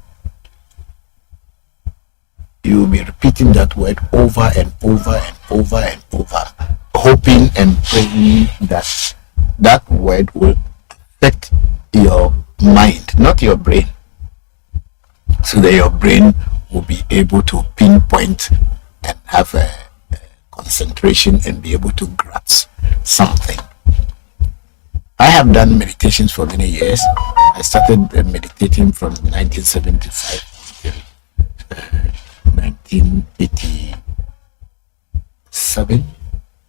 You will be repeating that word over and over and over and over, hoping and praying that that word will affect your mind, not your brain, so that your brain will be able to pinpoint and have a concentration and be able to grasp something. I have done meditations for many years. I started meditating from 1975 till 1987,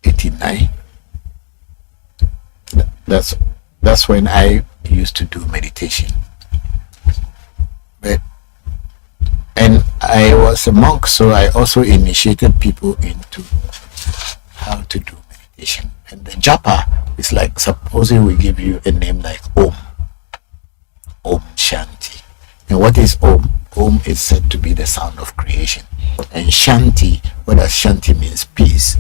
89. That's when I used to do meditation. And I was a monk, so I also initiated people into how to do meditation. And the japa is like, supposing we give you a name like Om Shanti. And what is Om? Om is said to be the sound of creation. And Shanti, what does Shanti means? Peace.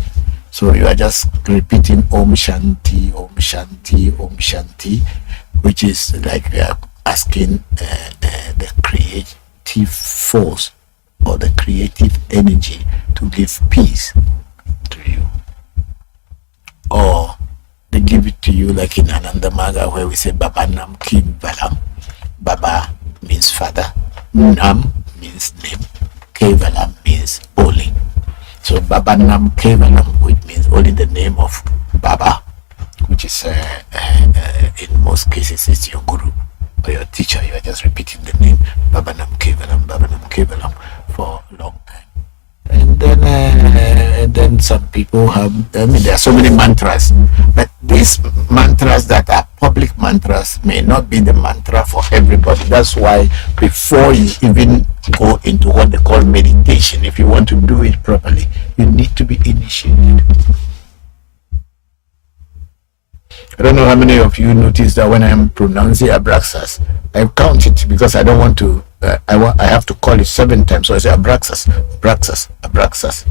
So you are just repeating Om Shanti, Om Shanti, Om Shanti, which is like we are asking the creative force or the creative energy to give peace to you. Or they give it to you like in Anandamaga, where we say Baba Nam Kim Valam. Baba means father, Nam means name, Kevalam means holy. So Baba Nam Kevalam, which means only the name of Baba, which is in most cases it's your guru or your teacher. You are just repeating the name Baba Nam Kevalam for a long time. And then some people have, there are so many mantras, but these mantras that are public mantras may not be the mantra for everybody. That's why before you even go into what they call meditation, if you want to do it properly, you need to be initiated. I don't know how many of you notice that when I'm pronouncing Abraxas, I count it because I don't want to. I have to call it 7 times. So I say Abraxas, Abraxas, Abraxas,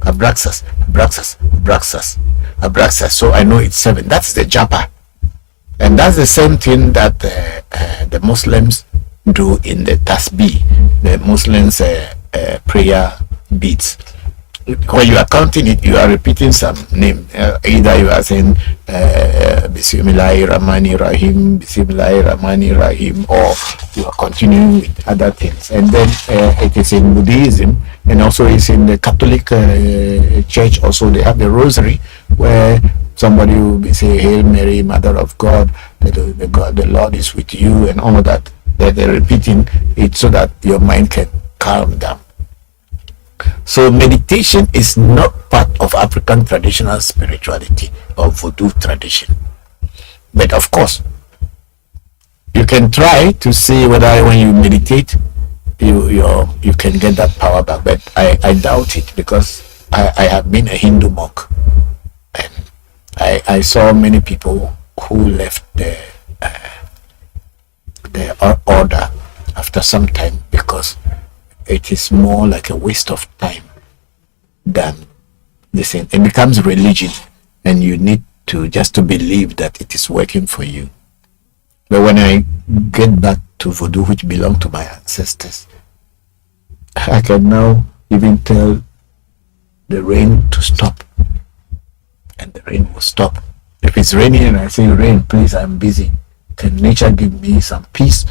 Abraxas, Abraxas, Abraxas, Abraxas. So I know it's 7. That's the japa, and that's the same thing that the Muslims do in the tasbih. The Muslims prayer beads. When you are counting it, you are repeating some name. Either you are saying Bismillahir Rahmanir Rahim, Bismillahir Rahmanir Rahim, or you are continuing with other things. And then it is in Buddhism, and also it's in the Catholic Church. Also, they have the Rosary, where somebody will be say, "Hail Mary, Mother of God, the Lord is with you," and all of that. They're repeating it so that your mind can calm down. So meditation is not part of African traditional spirituality or Vodou tradition. But of course, you can try to see whether when you meditate, you can get that power back. But I doubt it, because I have been a Hindu monk, and I saw many people who left the order after some time, because it is more like a waste of time than this. It becomes religion, and you need to just to believe that it is working for you. But when I get back to Vodou, which belonged to my ancestors, I can now even tell the rain to stop, and the rain will stop. If it's raining and I say, "Rain, please, I'm busy," can nature give me some peace?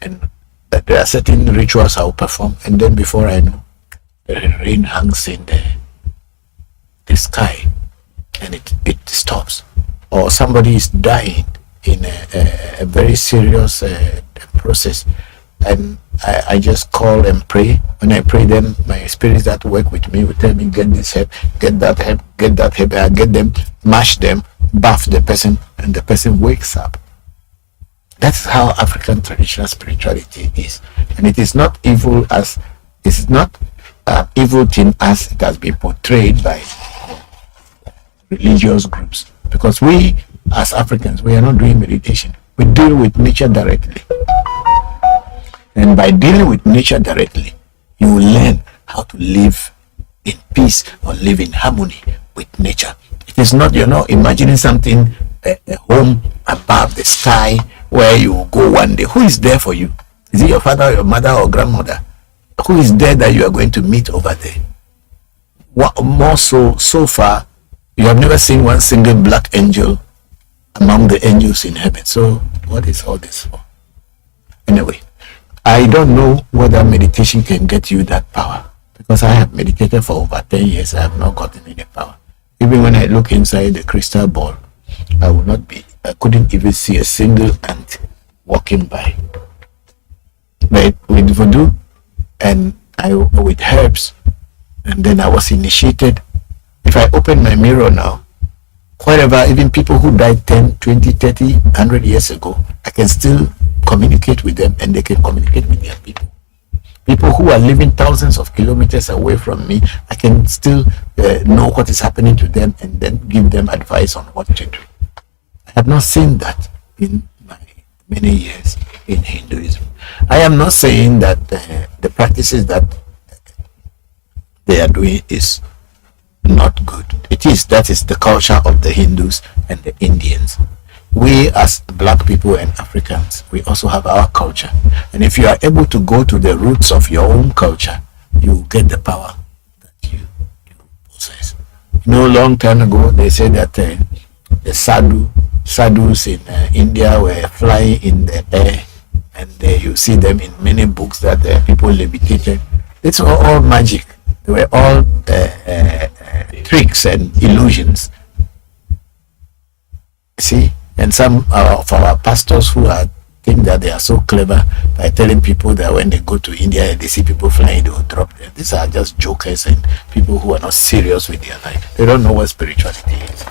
And that there are certain rituals I will perform, and then before I know, the rain hangs in the sky, and it stops. Or somebody is dying in a very serious process, and I just call and pray. When I pray, then my spirits that work with me will tell me, "Get this help, get that help, get that help." I get them, mash them, bath the person, and the person wakes up. That's how African traditional spirituality is, and it is not evil as it's not evil thing as it has been portrayed by religious groups. Because we, as Africans, we are not doing meditation. We deal with nature directly, and by dealing with nature directly, you will learn how to live in peace or live in harmony with nature. It is not, you're not imagining something, a home above the sky where you will go one day. Who is there for you? Is it your father, your mother, or grandmother? Who is there that you are going to meet over there? What more so far, you have never seen one single black angel among the angels in heaven. So what is all this for? Anyway, I don't know whether meditation can get you that power, because I have meditated for over 10 years. I have not gotten any power. Even when I look inside the crystal ball, I couldn't even see a single ant walking by. But with Vodou and with herbs, and then I was initiated. If I open my mirror now, whatever, even people who died 10, 20, 30, 100 years ago, I can still communicate with them, and they can communicate with their people. People who are living thousands of kilometers away from me, I can still know what is happening to them, and then give them advice on what to do. I have not seen that in my many years in Hinduism. I am not saying that the practices that they are doing is not good. It is. That is the culture of the Hindus and the Indians. We as black people and Africans, we also have our culture. And if you are able to go to the roots of your own culture, you get the power that you possess. You know, a long time ago, they said that the sadhus in India were flying in the air, and you see them in many books that people levitated. It's all magic. They were all tricks and illusions. See, and some of our pastors who think that they are so clever by telling people that when they go to India and they see people flying, they will drop them. These are just jokers and people who are not serious with their life. They don't know what spirituality is.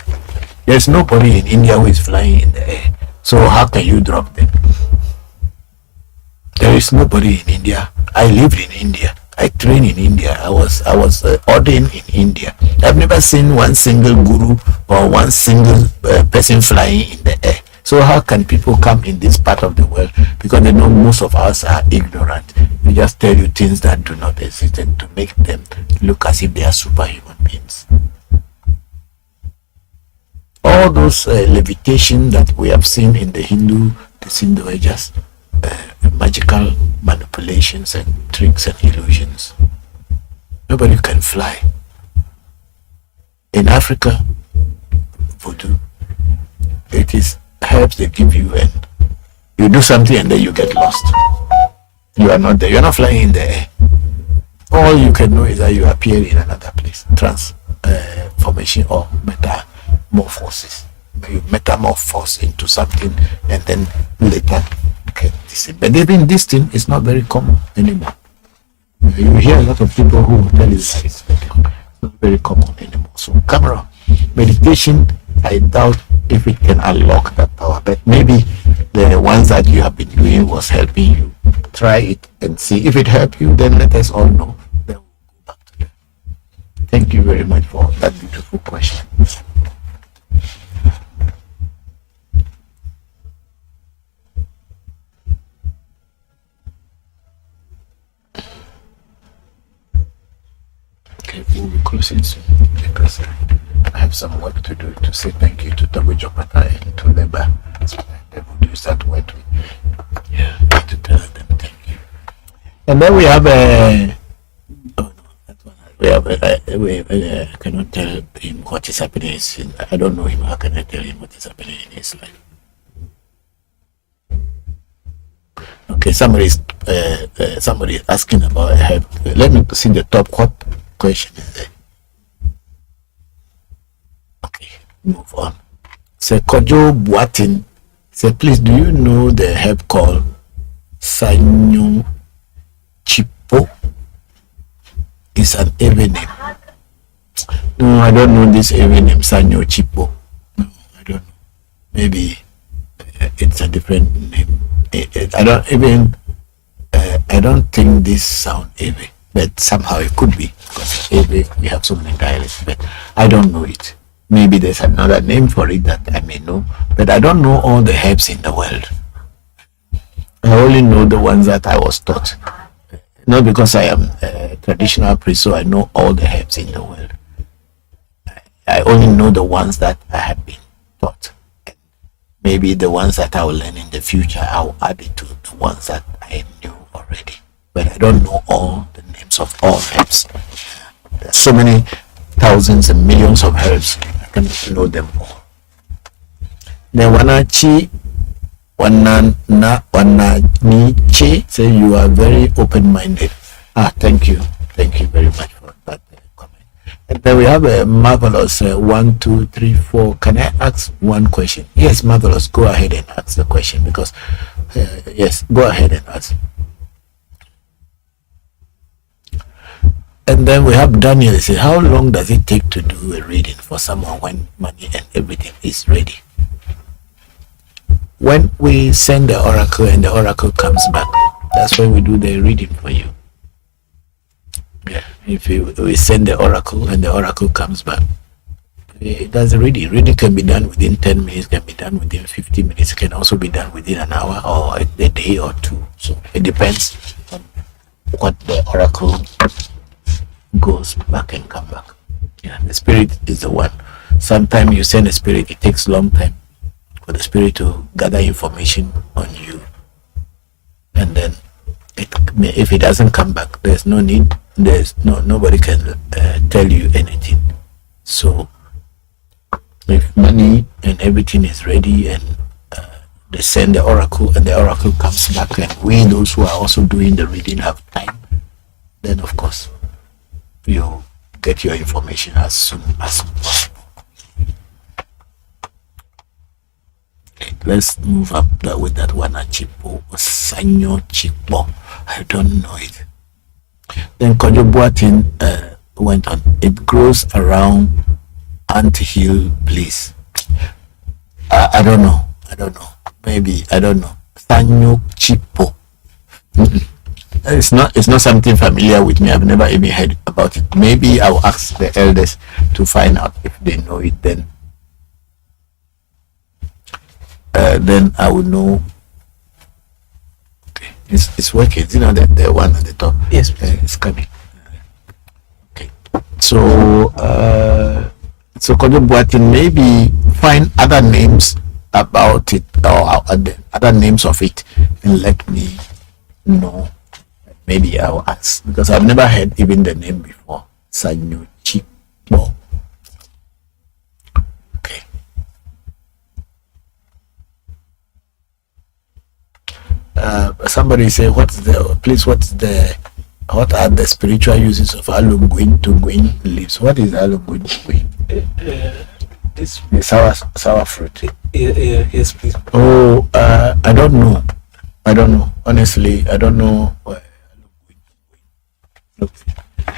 There's nobody in India who is flying in the air. So how can you drop them? There is nobody in India. I lived in India. I trained in India. I was ordained in India. I've never seen one single guru or one single person flying in the air. So how can people come in this part of the world? Because they know most of us are ignorant. We just tell you things that do not exist and to make them look as if they are superhuman beings. All those levitation that we have seen in the Hindu are just magical manipulations and tricks and illusions. Nobody can fly. In Africa, voodoo, it is herbs they give you and you do something and then you get lost. You are not there. You are not flying in the air. All you can know is that you appear in another place. Transformation or metamorphosis. You metamorphose into something and then later get this. But even this thing is not very common anymore. You hear a lot of people who tell you that it's not very common anymore. So camera meditation, I doubt if it can unlock that power, but maybe the ones that you have been doing was helping you. Try it and see if it helped you. Then let us all know. Then we'll go back to them. Thank you very much for that beautiful question. Okay, we'll be closing soon because I have some work to do to say thank you to Togo Jopata and to Leba. They will use that word. Yeah, to tell them thank you. And then we have a. Oh no, that one. We have I cannot tell him what is happening. I don't know him. How can I tell him what is happening in his life? Okay, somebody is asking about help. Let me see the top. What question is there? Okay, move on. Say Kojo Buatin. Say, please, do you know the herb called Sanyo Chipo? It's an Ewe name. No, I don't know this Ewe name, Sanyo Chipo. No, I don't know. Maybe it's a different name. I don't think this sound Ewe, but somehow it could be because Ewe we have so many dialects, but I don't know it. Maybe there's another name for it that I may know, but I don't know all the herbs in the world. I only know the ones that I was taught. Not because I am a traditional priest, so I know all the herbs in the world. I only know the ones that I have been taught. Maybe the ones that I will learn in the future, I will add it to the ones that I knew already. But I don't know all the names of all herbs. There are so many thousands and millions of herbs. I cannot know them all. The Wanachi Wananiche say you are very open-minded. Thank you. Thank you very much for that comment. And then we have a marvelous 1, 2, 3, 4. Can I ask one question? Yes, marvelous. Go ahead and ask the question because yes, go ahead and ask. And then we have Daniel say, how long does it take to do a reading for someone when money and everything is ready? When we send the oracle and the oracle comes back, that's when we do the reading for you. Yeah, if we send the oracle and the oracle comes back, that's the reading. Reading can be done within 10 minutes, can be done within 50 minutes, can also be done within an hour or a day or two. So it depends on what the oracle goes back and come back. Yeah, the spirit is the one. Sometimes you send a spirit, it takes a long time for the spirit to gather information on you, and then if it doesn't come back, there's no need. Nobody can tell you anything. So if money and everything is ready and they send the oracle and the oracle comes back, and we those who are also doing the reading have time, then of course you get your information as soon as possible. Okay, let's move up with that one. Chipo, Sanyo Chipo. I don't know it. Then Kojo Buatin went on. It grows around Ant Hill Place. I don't know. Maybe I don't know. Sanyo Chipo. It's not something familiar with me. I've never even heard about it. Maybe I'll ask the elders to find out if they know it. Then I will know. Okay, it's working. You know that the one at the top. Yes, it's coming. Okay, so Kojo Boatin, maybe find other names about it or other names of it and let me know. Maybe I'll ask because I've never heard even the name before. Sanyo Chipo. Okay. Somebody say what are the spiritual uses of alunguin to guin leaves? What is alunguin to guin? It's Sour fruit. yes, please. Oh, I don't know. Honestly, I don't know.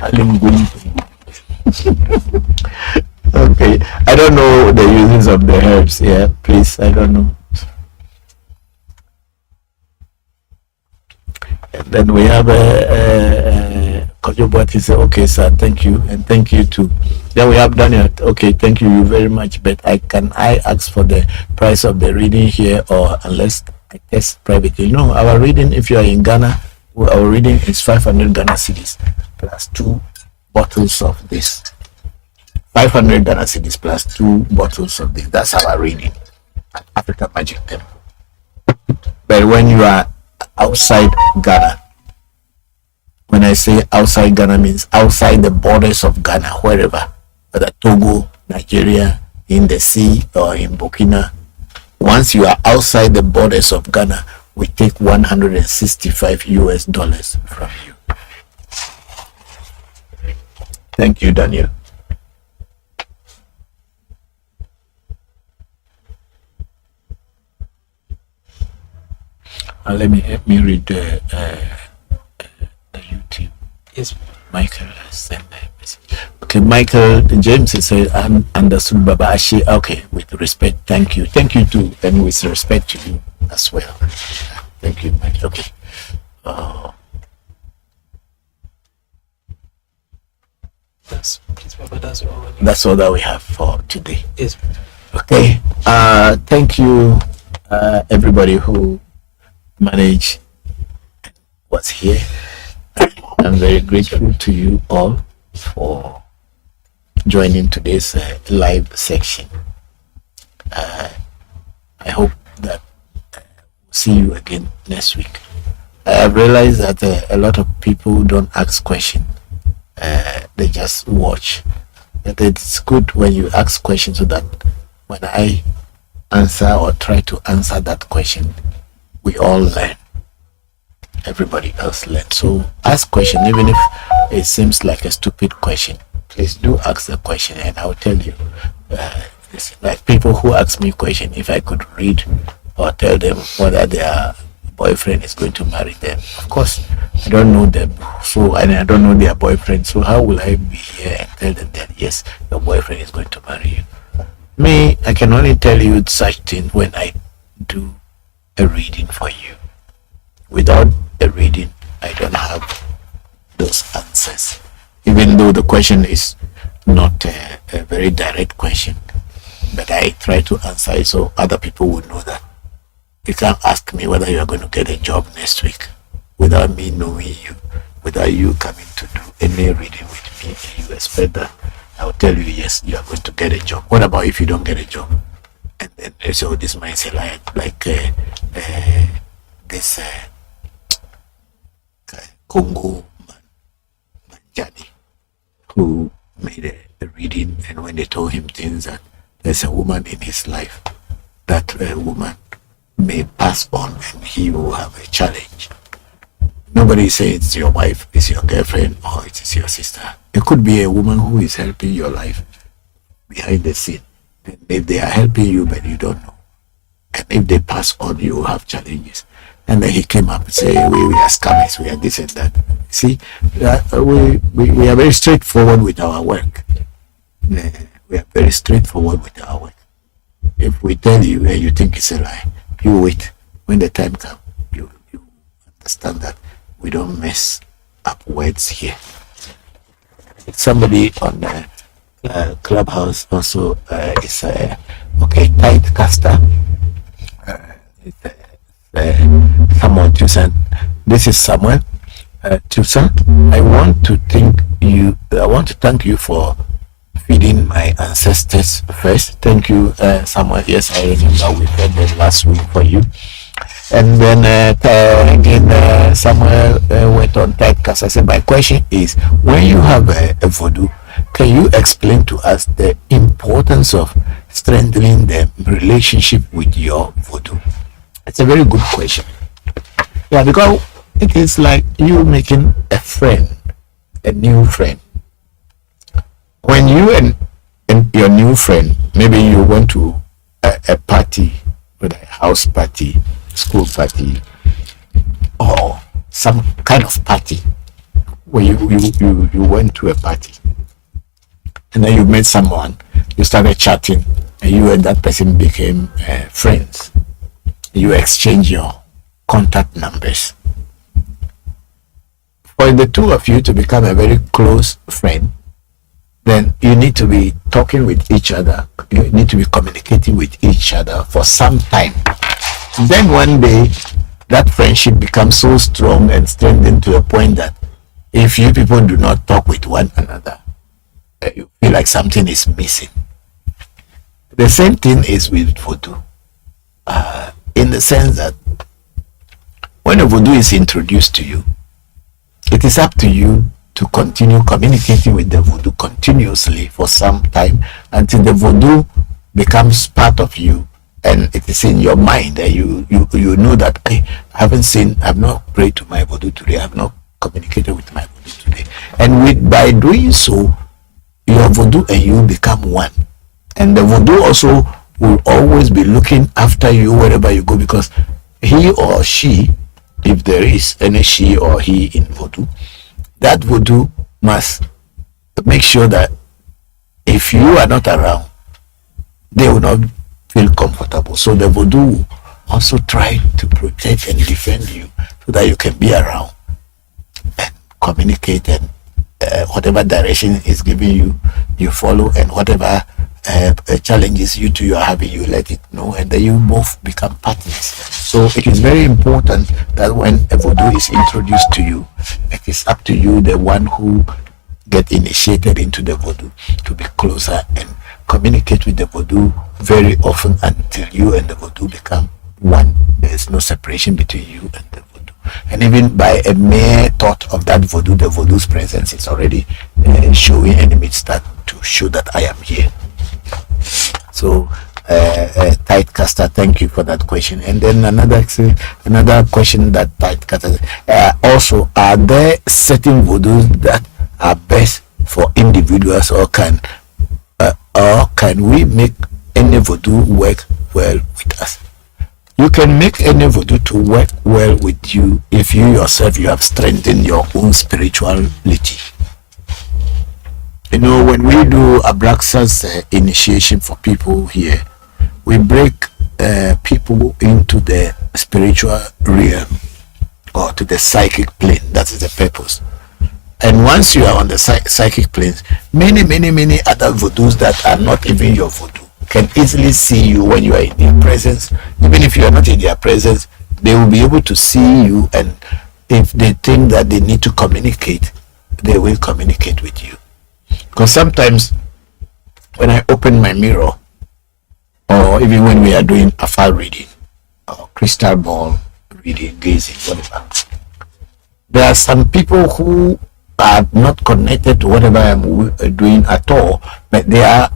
Alunguin. Okay, I don't know the uses of the herbs. Yeah, please, I don't know. And then we have Kojo. He said, okay, sir, thank you, and thank you too. Then we have Daniel. Okay, thank you very much. But I ask for the price of the reading here, or unless I test privately? No, our reading, if you are in Ghana, our reading is 500 Ghana cedis plus 2 bottles of this. 500 Ghana cedis plus 2 bottles of this. That's our reading at African Magic Temple. But when you are outside Ghana, when I say outside Ghana, means outside the borders of Ghana, wherever, whether Togo, Nigeria, in the sea, or in Burkina. Once you are outside the borders of Ghana, we take $165 from you. Thank you, Daniel. Let me read the YouTube. Yes. Michael has sent a message. Okay, Michael James said, "I'm understood, Baba Ashe." Okay, with respect, thank you too, and with respect to you as well. Thank you, Michael. Okay. That's all that we have for today. Yes. Okay. Thank you, everybody who managed was here. I'm very grateful to you all for joining today's live section. I hope that we'll see you again next week. I have realized that a lot of people don't ask questions. They just watch. But it's good when you ask questions so that when I answer or try to answer that question, we all learn. Everybody else learns. So ask question, even if it seems like a stupid question. Please do ask the question, and I'll tell you. Like people who ask me question, if I could read or tell them whether their boyfriend is going to marry them. Of course, I don't know them, so and I don't know their boyfriend. So how will I be here and tell them that yes, your boyfriend is going to marry you? Me, I can only tell you such things when I do a reading for you. Without a reading, I don't have those answers. Even though the question is not a very direct question, but I try to answer it so other people would know that you can't ask me whether you are going to get a job next week without me knowing you, without you coming to do any reading with me, and you expect that I'll tell you, yes, you are going to get a job. What about if you don't get a job? And then so this might say like this Congo Manjani, who made a reading, and when they told him things that there's a woman in his life, that woman may pass on and he will have a challenge. Nobody says it's your wife, it's your girlfriend, or it is your sister. It could be a woman who is helping your life behind the scene. And if they are helping you but you don't know, and if they pass on, you will have challenges. And then he came up and said, we are scammers, we are this and that. See, we are very straightforward with our work. We are very straightforward with our work. if we tell you and you think it's a lie, you wait. When the time comes, you understand that we don't mess up words here. Somebody on the Clubhouse also is tight caster. Samuel Tucson. This is Samuel Tucson. I want to thank you for feeding my ancestors first. Thank you, Samuel. Yes, I remember we fed them last week for you. And then again, Samuel went on typecast. I said, my question is, when you have a voodoo, can you explain to us the importance of strengthening the relationship with your voodoo? It's a very good question. Yeah, because it is like you making a friend, a new friend. When you and your new friend, maybe you went to a party, whether a house party, school party, or some kind of party, where you went to a party, and then you met someone, you started chatting, and you and that person became friends. You exchange your contact numbers. For the two of you to become a very close friend, then you need to be talking with each other. You need to be communicating with each other for some time. Then one day, that friendship becomes so strong and strengthened to a point that if you people do not talk with one another, you feel like something is missing. The same thing is with voodoo. In the sense that when a voodoo is introduced to you, it is up to you to continue communicating with the voodoo continuously for some time until the voodoo becomes part of you and it is in your mind, and you know that I have not prayed to my voodoo today, I have not communicated with my voodoo today, and by doing so, your voodoo and you become one, and the voodoo also will always be looking after you wherever you go, because he or she, if there is any she or he in voodoo, that voodoo must make sure that if you are not around, they will not feel comfortable. So the voodoo will also try to protect and defend you so that you can be around and communicate, and whatever direction is giving you, you follow, and whatever challenges you two are having, you let it know, and then you both become partners. So it is very important that when a voodoo is introduced to you, it is up to you, the one who get initiated into the voodoo, to be closer and communicate with the voodoo very often until you and the voodoo become one. There is no separation between you and the voodoo. And even by a mere thought of that voodoo, the voodoo's presence is already showing, and it may start to show that I am here. So, Tightcaster, thank you for that question. And then another question that Tightcaster, also, are there certain voodoos that are best for individuals, or can we make any voodoo work well with us? You can make any voodoo to work well with you if you yourself, you have strengthened your own spirituality. You know, when we do Abraxas initiation for people here, we break people into the spiritual realm, or to the psychic plane. That is the purpose. And once you are on the psychic planes, many other voodoos that are not even your voodoo can easily see you when you are in their presence. Even if you are not in their presence, they will be able to see you, and if they think that they need to communicate, they will communicate with you. Because sometimes when I open my mirror, or even when we are doing afar reading, or crystal ball reading, gazing, whatever, there are some people who are not connected to whatever I'm doing at all, but their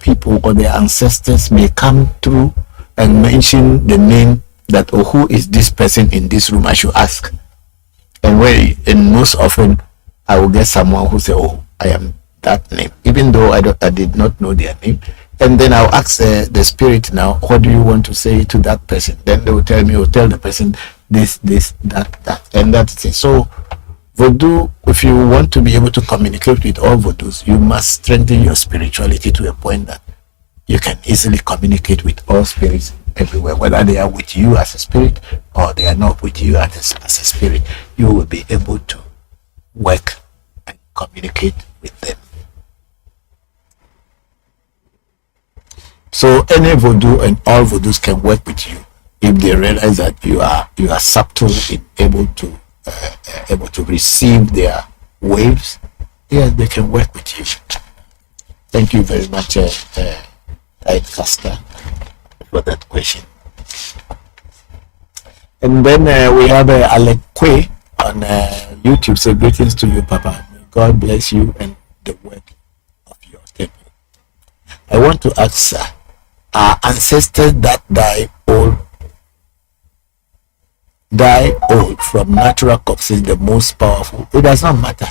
people or their ancestors may come through and mention the name that, oh, who is this person in this room? I should ask. And most often I will get someone who say, oh, I am that name, even though I did not know their name. And then I'll ask the spirit, now, what do you want to say to that person? Then they will tell me, or tell the person this, that, and that's it. So voodoo, if you want to be able to communicate with all voodoos, you must strengthen your spirituality to a point that you can easily communicate with all spirits everywhere, whether they are with you as a spirit or they are not with you as a spirit. You will be able to work and communicate with them. So any voodoo and all voodoos can work with you if they realize that you are subtle in able to receive their waves. Yes, they can work with you. Thank you very much, Caster, for that question. And then we have Alec Kwe on YouTube. Say greetings to you, Papa. May God bless you and the work of your temple. I want to ask, our ancestors that die old from natural causes, the most powerful? It does not matter.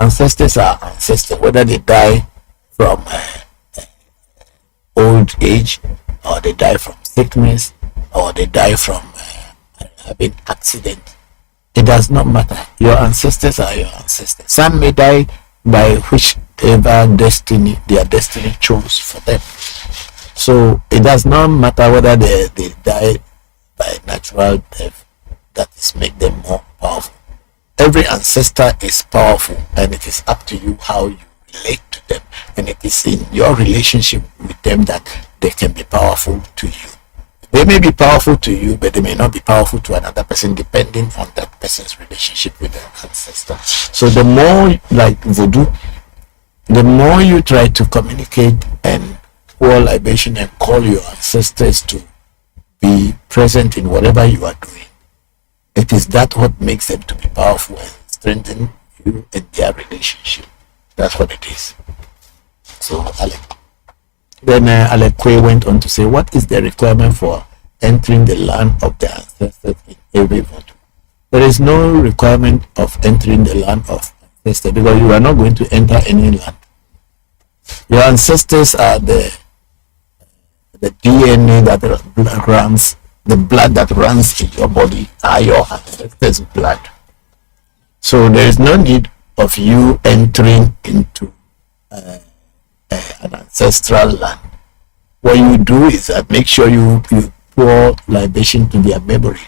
Ancestors are ancestors, whether they die from old age, or they die from sickness, or they die from having accident. It does not matter. Your ancestors are your ancestors. Some may die by whichever destiny their destiny chose for them. So it does not matter whether they die by natural death. That is make them more powerful. Every ancestor is powerful, and it is up to you how you relate to them, and it is in your relationship with them that they can be powerful to you. They may be powerful to you, but they may not be powerful to another person, depending on that person's relationship with their ancestor. So the more, like voodoo, the more you try to communicate and pour libation and call your ancestors to be present in whatever you are doing, it is that what makes them to be powerful and strengthen you in their relationship. That's what it is. So Alec. Then Alec Kwe went on to say, what is the requirement for entering the land of the ancestors in every voodoo? There is no requirement of entering the land of ancestors, because you are not going to enter any land. Your ancestors are the DNA that runs, the blood that runs in your body are your ancestors' blood. So there is no need of you entering into an ancestral land. What you do is make sure you pour libation to their memory.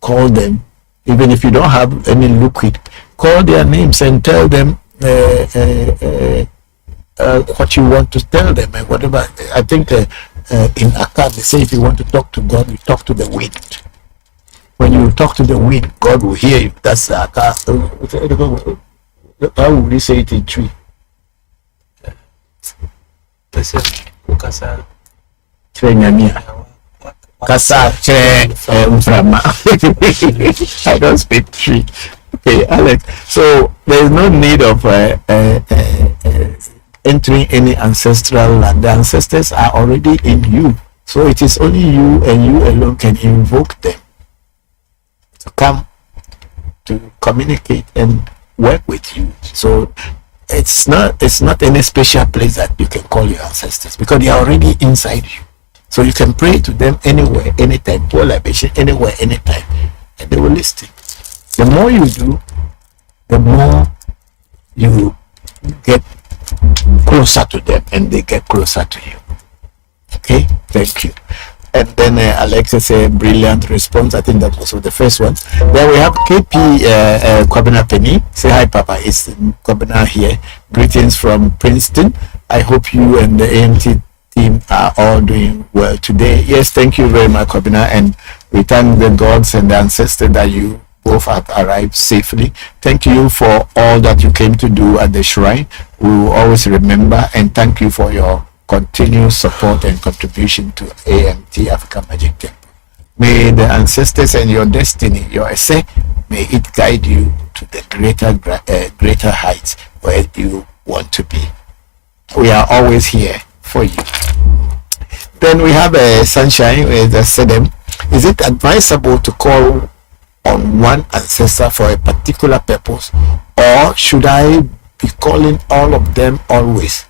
Call them, even if you don't have any liquid, call their names and tell them what you want to tell them and whatever. I think in Akkad they say if you want to talk to God, you talk to the wind. When you talk to the wind, God will hear you. That's Akkad. How would you say it in Tree? Kasa I don't speak Tree. Okay, Alex. So there is no need of entering any ancestral land. The ancestors are already in you. So it is only you and you alone can invoke them to come to communicate and work with you. So it's not any special place that you can call your ancestors, because they are already inside you. So you can pray to them anywhere, anytime, pour libation anywhere, anytime, and they will listen. The more you do, the more you get closer to them and they get closer to you. Okay, thank you. And then Alexa said, brilliant response. I think that was the first one. Then we have KP Kwabena Penny. Say hi, Papa. It's Kwabena here. Greetings from Princeton. I hope you and the AMT team are all doing well today. Yes, thank you very much, Kwabena. And we thank the gods and the ancestors that you both have arrived safely. Thank you for all that you came to do at the shrine. We will always remember, and thank you for your continued support and contribution to AMT African Magic Temple. May the ancestors and your destiny, your essay, may it guide you to the greater heights where you want to be. We are always here for you. Then we have a Sunshine with the Sedem. Is it advisable to call on one ancestor for a particular purpose, or should I be calling all of them always?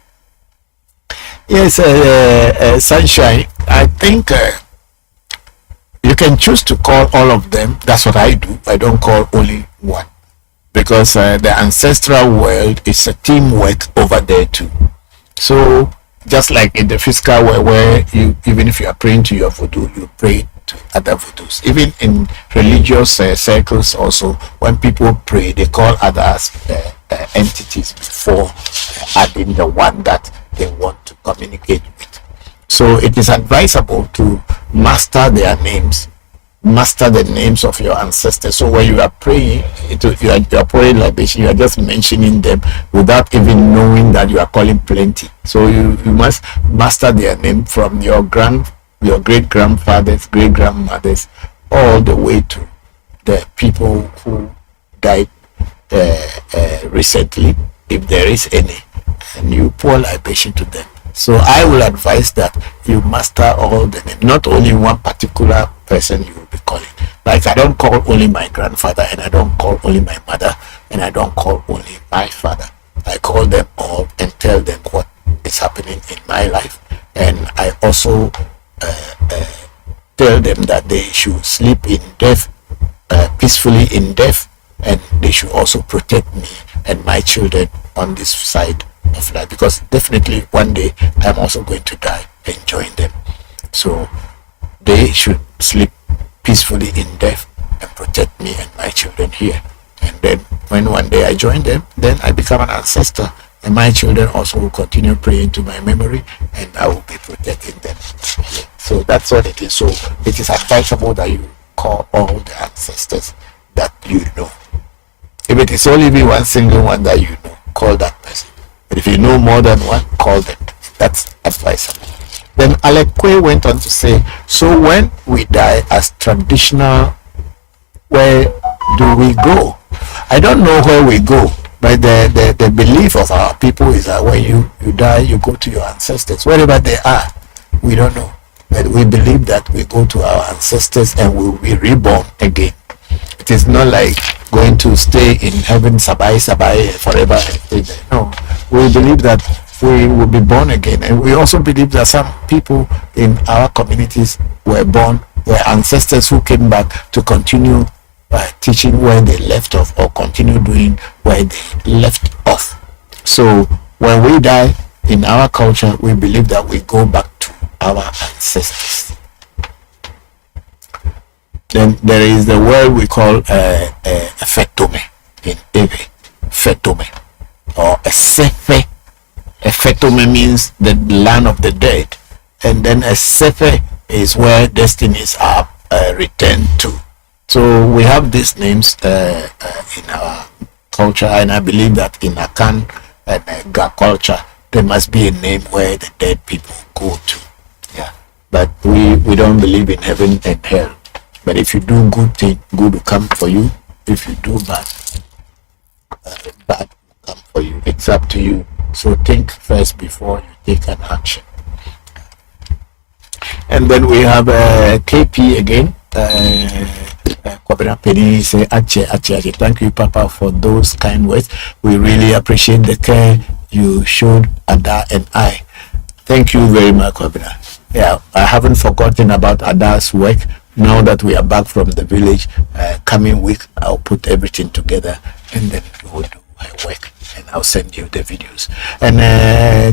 Yes, Sunshine, I think you can choose to call all of them. That's what I do. I don't call only one, because the ancestral world is a teamwork over there too. So just like in the physical world, where you, even if you are praying to your voodoo, you pray to other voodoos. Even in religious circles, also, when people pray, they call others entities before adding the one that they want to communicate with. So it is advisable to master their names, master the names of your ancestors. So when you are praying, you are praying libation, you are just mentioning them without even knowing that you are calling plenty. So you must master their name from your great grandfathers, great grandmothers, all the way to the people who died recently, if there is any, and you pour libation to them. So I will advise that you master all the names, not only one particular person you will be calling. Like, I don't call only my grandfather, and I don't call only my mother, and I don't call only my father. I call them all and tell them what is happening in my life, and I also tell them that they should sleep in death, peacefully in death, and they should also protect me and my children on this side of life, because definitely one day I'm also going to die and join them. So they should sleep peacefully in death and protect me and my children here. And then when one day I join them, then I become an ancestor, and my children also will continue praying to my memory, and I will be protecting them. So that's what it is. So it is advisable that you call all the ancestors that you know. If it is only be one single one that you know, call that person. But if you know more than one, call them. That's advisable. Then Alekwe went on to say, so when we die as traditional, where do we go? I don't know where we go, but the belief of our people is that when you die, you go to your ancestors, wherever they are. We don't know, but we believe that we go to our ancestors and we will be reborn again. It is not like going to stay in heaven, sabai forever and stay there. No, we believe that we will be born again, and we also believe that some people in our communities were ancestors who came back to continue teaching where they left off, or continue doing where they left off. So when we die, in our culture, we believe that we go back to our ancestors. Then there is the word we call fetome in Ewe, fetome, or a sefe. A fetome means the land of the dead, and then a sefe is where destinies are returned to. So we have these names in our culture, and I believe that in Akan and Ga culture, there must be a name where the dead people go to. Yeah, but we don't believe in heaven and hell. But if you do good thing, good will come for you. If you do bad, bad will come for you. It's up to you. So think first before you take an action. And then we have KP again. Penny say, Ache. Thank you, Papa, for those kind words. We really appreciate the care you showed Ada and I. Thank you very much, Kwabena. Yeah, I haven't forgotten about Ada's work. Now that we are back from the village, coming week, I'll put everything together, and then we will do my work, and I'll send you the videos. And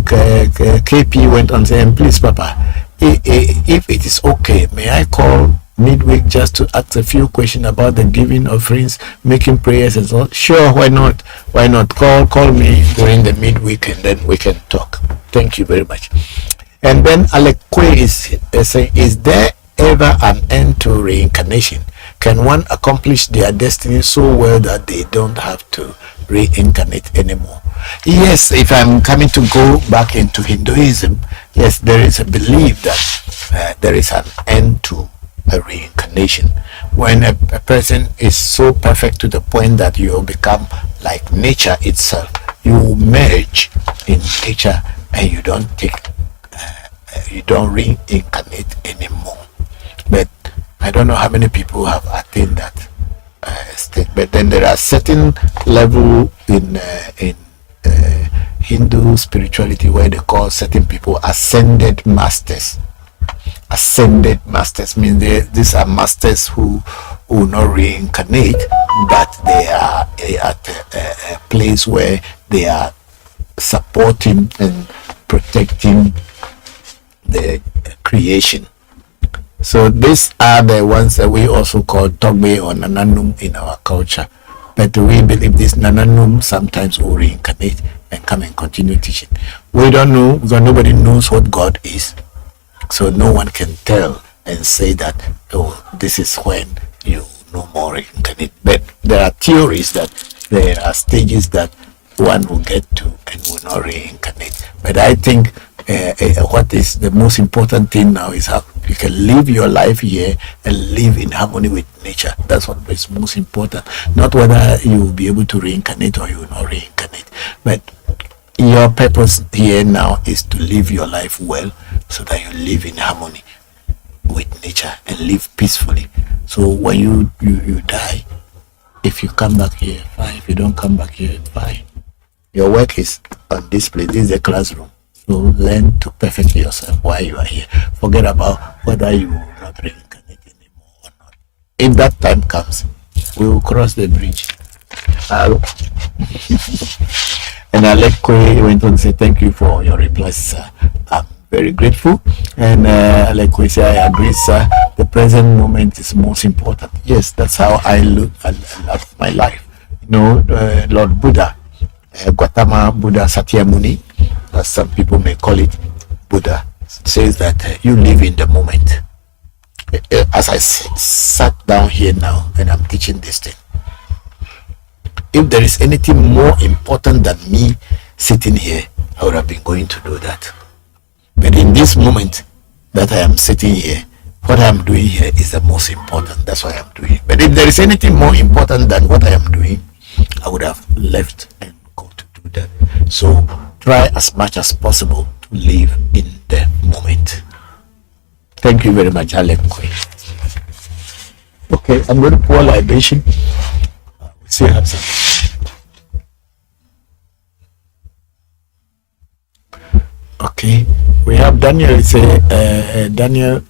KP went on saying, please, Papa, if it is okay, may I call midweek just to ask a few questions about the giving offerings, making prayers and so on? Sure, why not? Why not? Call me during the midweek, and then we can talk. Thank you very much. And then Alekwe is saying, is there ever an end to reincarnation? Can one accomplish their destiny so well that they don't have to reincarnate anymore? Yes, if I'm coming to go back into Hinduism, yes, there is a belief that there is an end to a reincarnation. When a person is so perfect to the point that you become like nature itself, you merge in nature and you don't reincarnate anymore. But I don't know how many people have attained that state. But then there are certain level in Hindu spirituality where they call certain people ascended masters. Ascended masters means these are masters who will not reincarnate, but they are at a place where they are supporting and protecting the creation. So these are the ones that we also call Togbe or Nananum in our culture. But we believe this Nananum sometimes will reincarnate and come and continue teaching. We don't know, because nobody knows what God is. So no one can tell and say that, oh, this is when you no more reincarnate. But there are theories that there are stages that one will get to and will not reincarnate. But I think what is the most important thing now is how you can live your life here and live in harmony with nature. That's what is most important. Not whether you will be able to reincarnate or you will not reincarnate. But your purpose here now is to live your life well so that you live in harmony with nature and live peacefully. So when you die, if you come back here, fine. If you don't come back here, fine. Your work is on this place. This is a classroom. So learn to perfect yourself while you are here. Forget about whether you will not reincarnate anymore or not. If that time comes, we will cross the bridge. And Alekwe went on to say, thank you for your replies, sir. I'm very grateful. And Alekwe said, I agree, sir. The present moment is most important. Yes, that's how I look at my life. You know, Lord Buddha, Gautama Buddha Sakyamuni, as some people may call it, Buddha, says that you live in the moment. As I sat down here now and I'm teaching this thing, if there is anything more important than me sitting here, I would have been going to do that. But in this moment that I am sitting here, what I am doing here is the most important. That's why I'm doing it. But if there is anything more important than what I am doing, I would have left and go to do that. So try as much as possible to live in the moment. Thank you very much, Alec. Okay, I'm going to pour libation. We still have some. Okay, we have Daniel say, Daniel,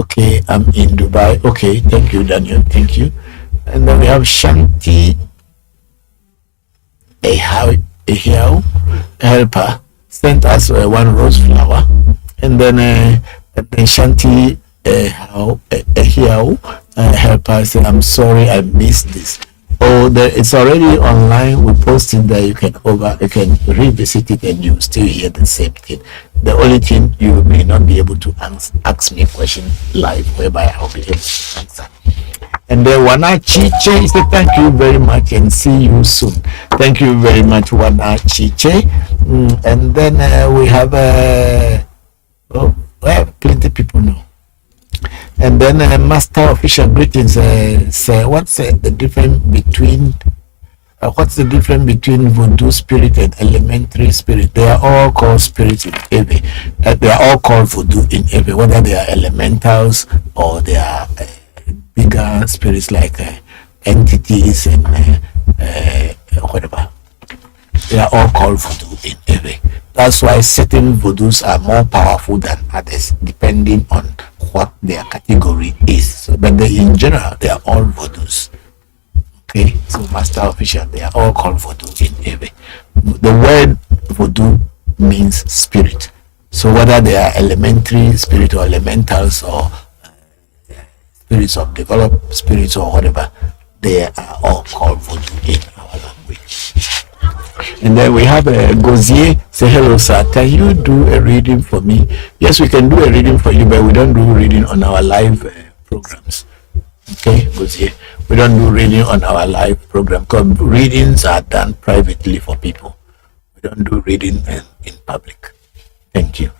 okay, I'm in Dubai. Okay, thank you, Daniel, thank you. And then we have Shanti Ehiao, helper, sent us one rose flower. And then Shanti Ehiao, helper, said, I'm sorry I missed this. Oh, it's already online. We posted that you can revisit it and you still hear the same thing. The only thing, you may not be able to ask me a question live, whereby I'll be able to answer. And then Wana Chiche said, thank you very much and see you soon. Thank you very much, Wana Chiche. And then we have plenty of people know. And then Master Official greetings. Say, what's the difference between voodoo spirit and elementary spirit? They are all called spirits in Ewe. They are all called voodoo in Ewe, whether they are elementals or they are bigger spirits like entities and whatever. They are all called voodoo in Ewe. That's why certain voodoos are more powerful than others, depending on what their category is. So, but in general, they are all voodoos. Okay, so Master Official, they are all called voodoo in Ewe. The word voodoo means spirit. So whether they are elementary spirit or elementals or spirits of developed spirits or whatever, they are all called voodoo in our language. And then we have Gozier say, hello sir, can you do a reading for me? Yes, we can do a reading for you, but we don't do reading on our live programs. Okay, Gozier, we don't do reading on our live program because readings are done privately for people. We don't do reading in public. Thank you.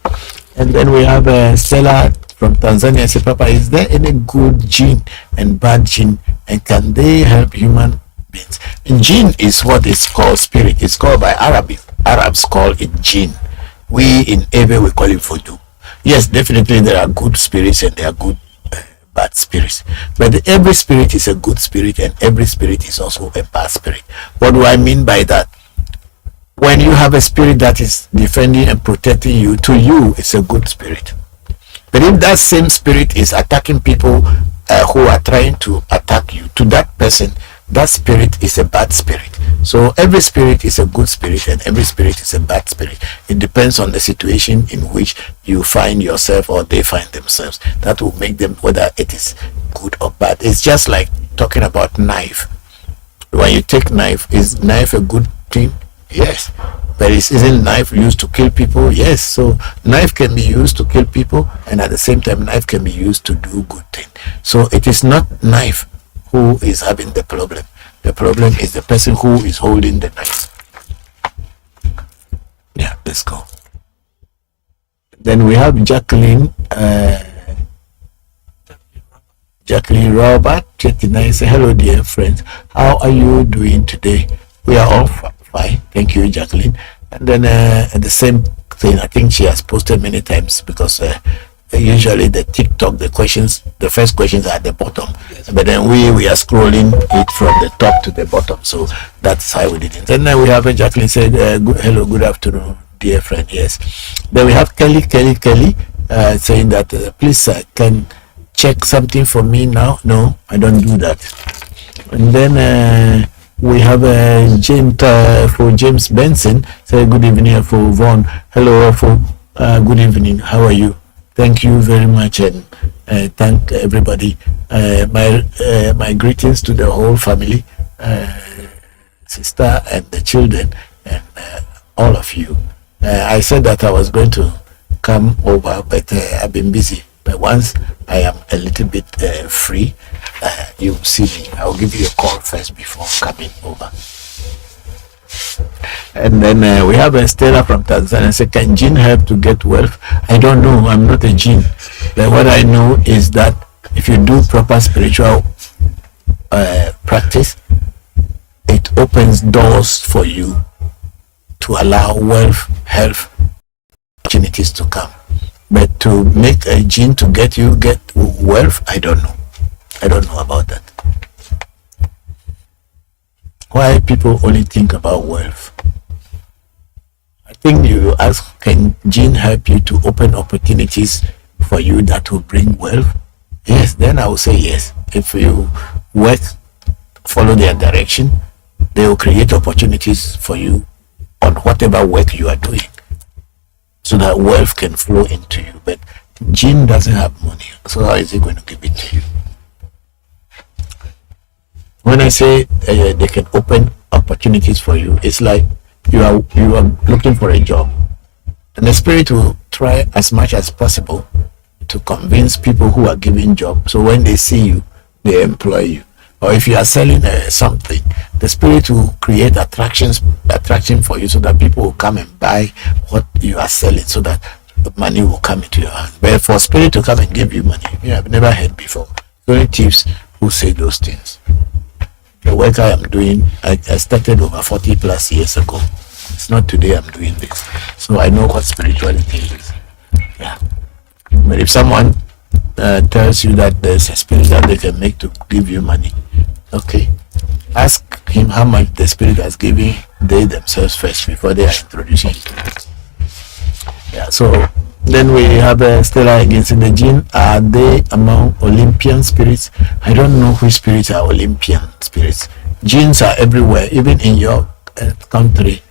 And then we have Stella from Tanzania say, Papa, is there any good gene and bad gene, and can they help human beings? Jinn is what is called spirit. It's called by Arabs call it jinn. We in Ewe we call it voodoo. Yes, definitely there are good spirits and there are good bad spirits. But every spirit is a good spirit and every spirit is also a bad spirit. What do I mean by that? When you have a spirit that is defending and protecting you, to you it's a good spirit. But if that same spirit is attacking people who are trying to attack you, to that person, that spirit is a bad spirit. So every spirit is a good spirit and every spirit is a bad spirit. It depends on the situation in which you find yourself or they find themselves. That will make them whether it is good or bad. It's just like talking about knife. When you take knife, is knife a good thing? Yes. But isn't knife used to kill people? Yes. So knife can be used to kill people, and at the same time knife can be used to do good thing. So it is not knife who is having the problem. The problem is the person who is holding the knife. Yeah, let's go. Then we have Jacqueline. Jacqueline Robert 29 say, hello dear friends, how are you doing today? We are all fine, thank you Jacqueline. And then the same thing, I think she has posted many times, because usually the TikTok, the first questions are at the bottom, but then we are scrolling it from the top to the bottom, so that's how we did it. And then we have Jacqueline said, hello, good afternoon dear friend. Yes. Then we have Kelly saying that please can check something for me now. No, I don't do that. And then we have James for James Benson say good evening for Vaughn. Hello for good evening, how are you? Thank you very much, and thank everybody. My greetings to the whole family, sister and the children, and all of you. I said that I was going to come over, but I've been busy. But once I am a little bit free, you'll see me. I'll give you a call first before coming over. And then we have Stella from Tanzania. Say, can jinn help to get wealth? I don't know. I'm not a jinn. But what I know is that if you do proper spiritual practice, it opens doors for you to allow wealth, health, opportunities to come. But to make a jinn to get wealth, I don't know. I don't know about that. Why people only think about wealth? I think you ask, can jinn help you to open opportunities for you that will bring wealth? Yes, then I will say yes. If you work, follow their direction, they will create opportunities for you on whatever work you are doing, so that wealth can flow into you. But jinn doesn't have money, so how is he going to give it to you? When I say they can open opportunities for you, it's like you are looking for a job, and the spirit will try as much as possible to convince people who are giving jobs, so when they see you, they employ you. Or if you are selling something, the spirit will create attraction for you, so that people will come and buy what you are selling, so that the money will come into your hand. But for spirit to come and give you money, I've never heard before. Only thieves who say those things. The work I am doing, I started over 40 plus years ago. It's not today I'm doing this. So I know what spirituality is. Yeah. But if someone tells you that there's a spirit that they can make to give you money, okay, ask him how much the spirit has given they themselves first before they are introducing it. Yeah, so then we have Stella against the jinn. Are they among Olympian spirits? I don't know which spirits are Olympian spirits. Jinns are everywhere, even in your country.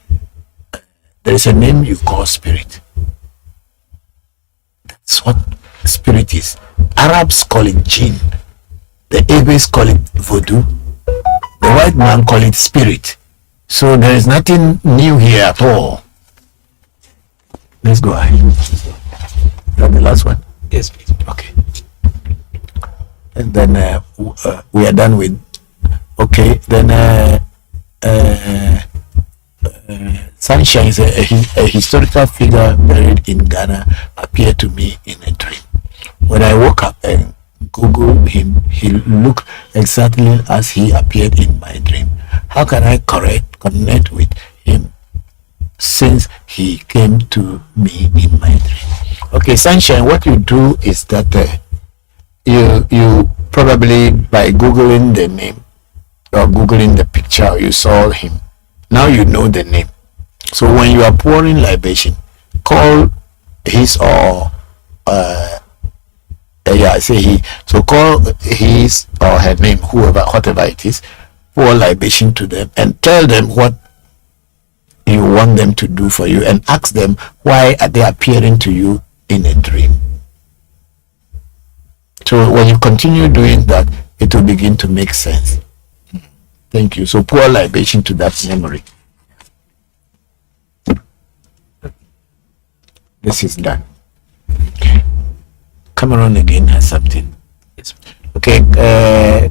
There is a name you call spirit. That's what spirit is. Arabs call it jinn. The Arabs call it voodoo. The white man call it spirit. So there is nothing new here at all. Let's go ahead. Is that the last one? Yes, please. Okay. And then we are done with. Okay. Then Sunshine is a historical figure buried in Ghana appeared to me in a dream. When I woke up and Googled him, he looked exactly as he appeared in my dream. How can I connect with him since he came to me in my dream? Okay, Sunshine, what you do is that you probably, by Googling the name or Googling the picture, you saw him. Now you know the name. So when you are pouring libation, call his or say he. So call his or her name, whoever, whatever it is, pour libation to them and tell them what you want them to do for you, and ask them why are they appearing to you in a dream. So when you continue doing that, it will begin to make sense. Thank you. So pour libation to that memory. This is done. Okay. Cameron again has something. Yes. Okay,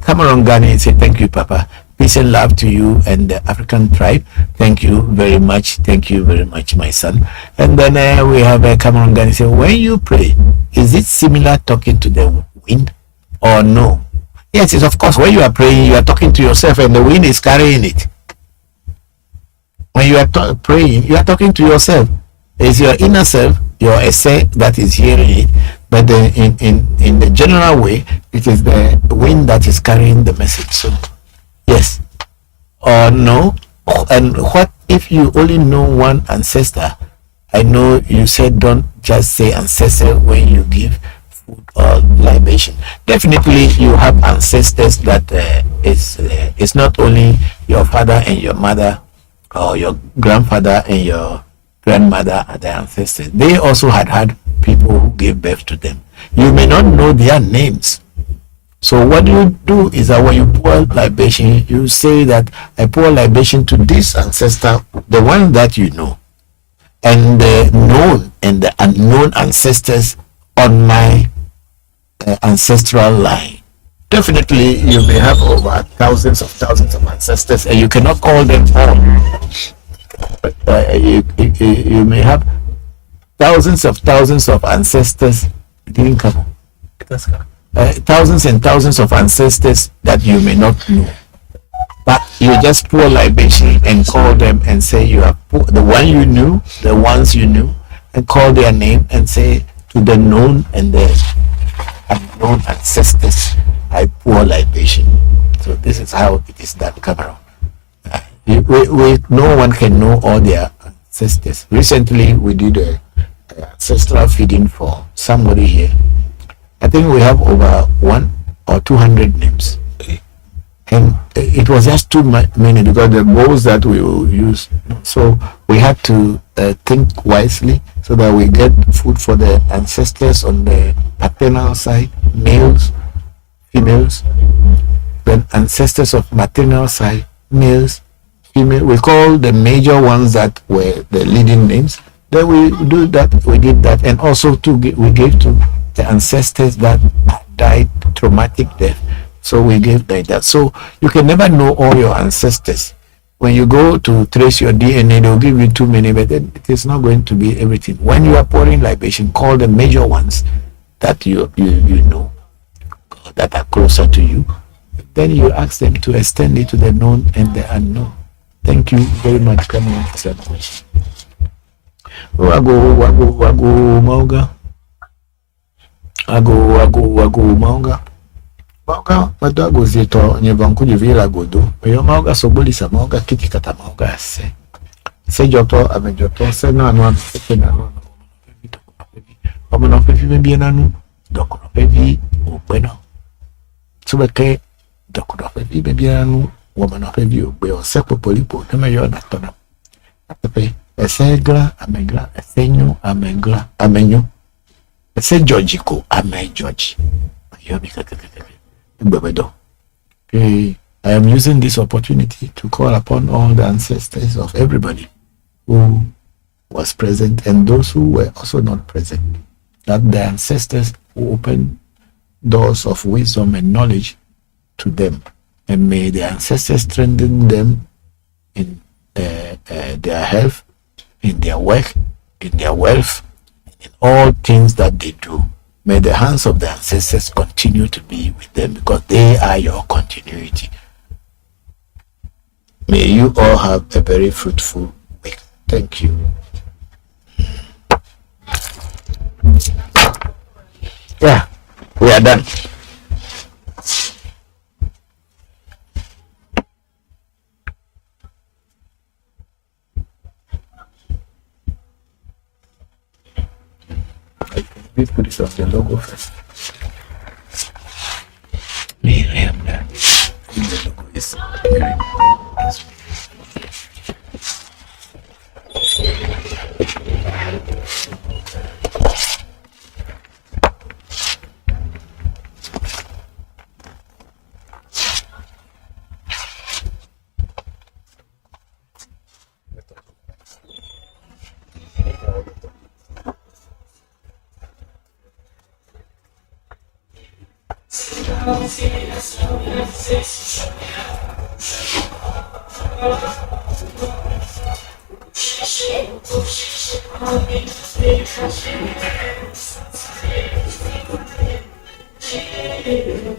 Cameron Ghani say thank you, Papa. Peace and love to you and the African tribe. Thank you very much. Thank you very much, my son. And then we have Cameron Ghani say, when you pray, is it similar talking to the wind or no? Yes, it's of course. When you are praying, you are talking to yourself, and the wind is carrying it. When you are praying, you are talking to yourself. It's your inner self, your essay that is hearing it. But in the general way, it is the wind that is carrying the message. So, yes or no. And what if you only know one ancestor? I know you said don't just say ancestor when you give food or libation. Definitely, you have ancestors that it's not only your father and your mother, or your grandfather and your grandmother are the ancestors. They also had people who gave birth to them. You may not know their names. So what you do is that when you pour libation, you say that I pour libation to this ancestor, the one that you know, and the known and the unknown ancestors on my ancestral line. Definitely, you may have over thousands of ancestors, and you cannot call them all. But you may have thousands of ancestors. It didn't come. Thousands and thousands of ancestors that you may not know, but you just pour libation and call them and say you have the one you knew, the ones you knew, and call their name and say to the known and the unknown ancestors, I pour libation. So this is how it is done, Cameron. No one can know all their ancestors. Recently, we did a ancestral feeding for somebody here. I think we have over 100 or 200 names, and it was just too many because the bowls that we will use. So we had to think wisely so that we get food for the ancestors on the paternal side, males, females, then ancestors of maternal side, males, female. We call the major ones that were the leading names. Then we do that. We did that, and also we gave to the ancestors that died traumatic death. So we gave that. So you can never know all your ancestors. When you go to trace your DNA, they'll give you too many, but then it is not going to be everything. When you are pouring libation, call the major ones that you know, that are closer to you. Then you ask them to extend it to the known and the unknown. Thank you very much, Cameron, for that question. Wago, Mauga. Ago Mauga. Mauga, Madago Zito, nye Voncujovi la godo. Yo Mauga sobolisa Mauga kiti kata Mauga se. Se joto ame joto se na anu se na anu. Omo no pevi me bien anu. Doko no pevi ubeno. Subeke doko no pevi me bien anu. Woman no pevi ube o se popolipo. Nema yo na tona. Atepe esegra amegra esenyo amegra amenyo. Ese Georgico ame Georgie. Okay, I am using this opportunity to call upon all the ancestors of everybody who was present and those who were also not present, that the ancestors will open doors of wisdom and knowledge to them, and may the ancestors strengthen them in their health, in their work, in their wealth, in all things that they do. May the hands of the ancestors continue to be with them because they are your continuity. May you all have a very fruitful week. Thank you. Yeah, we are done. Please put this on the logo first. Me, I am done. It's very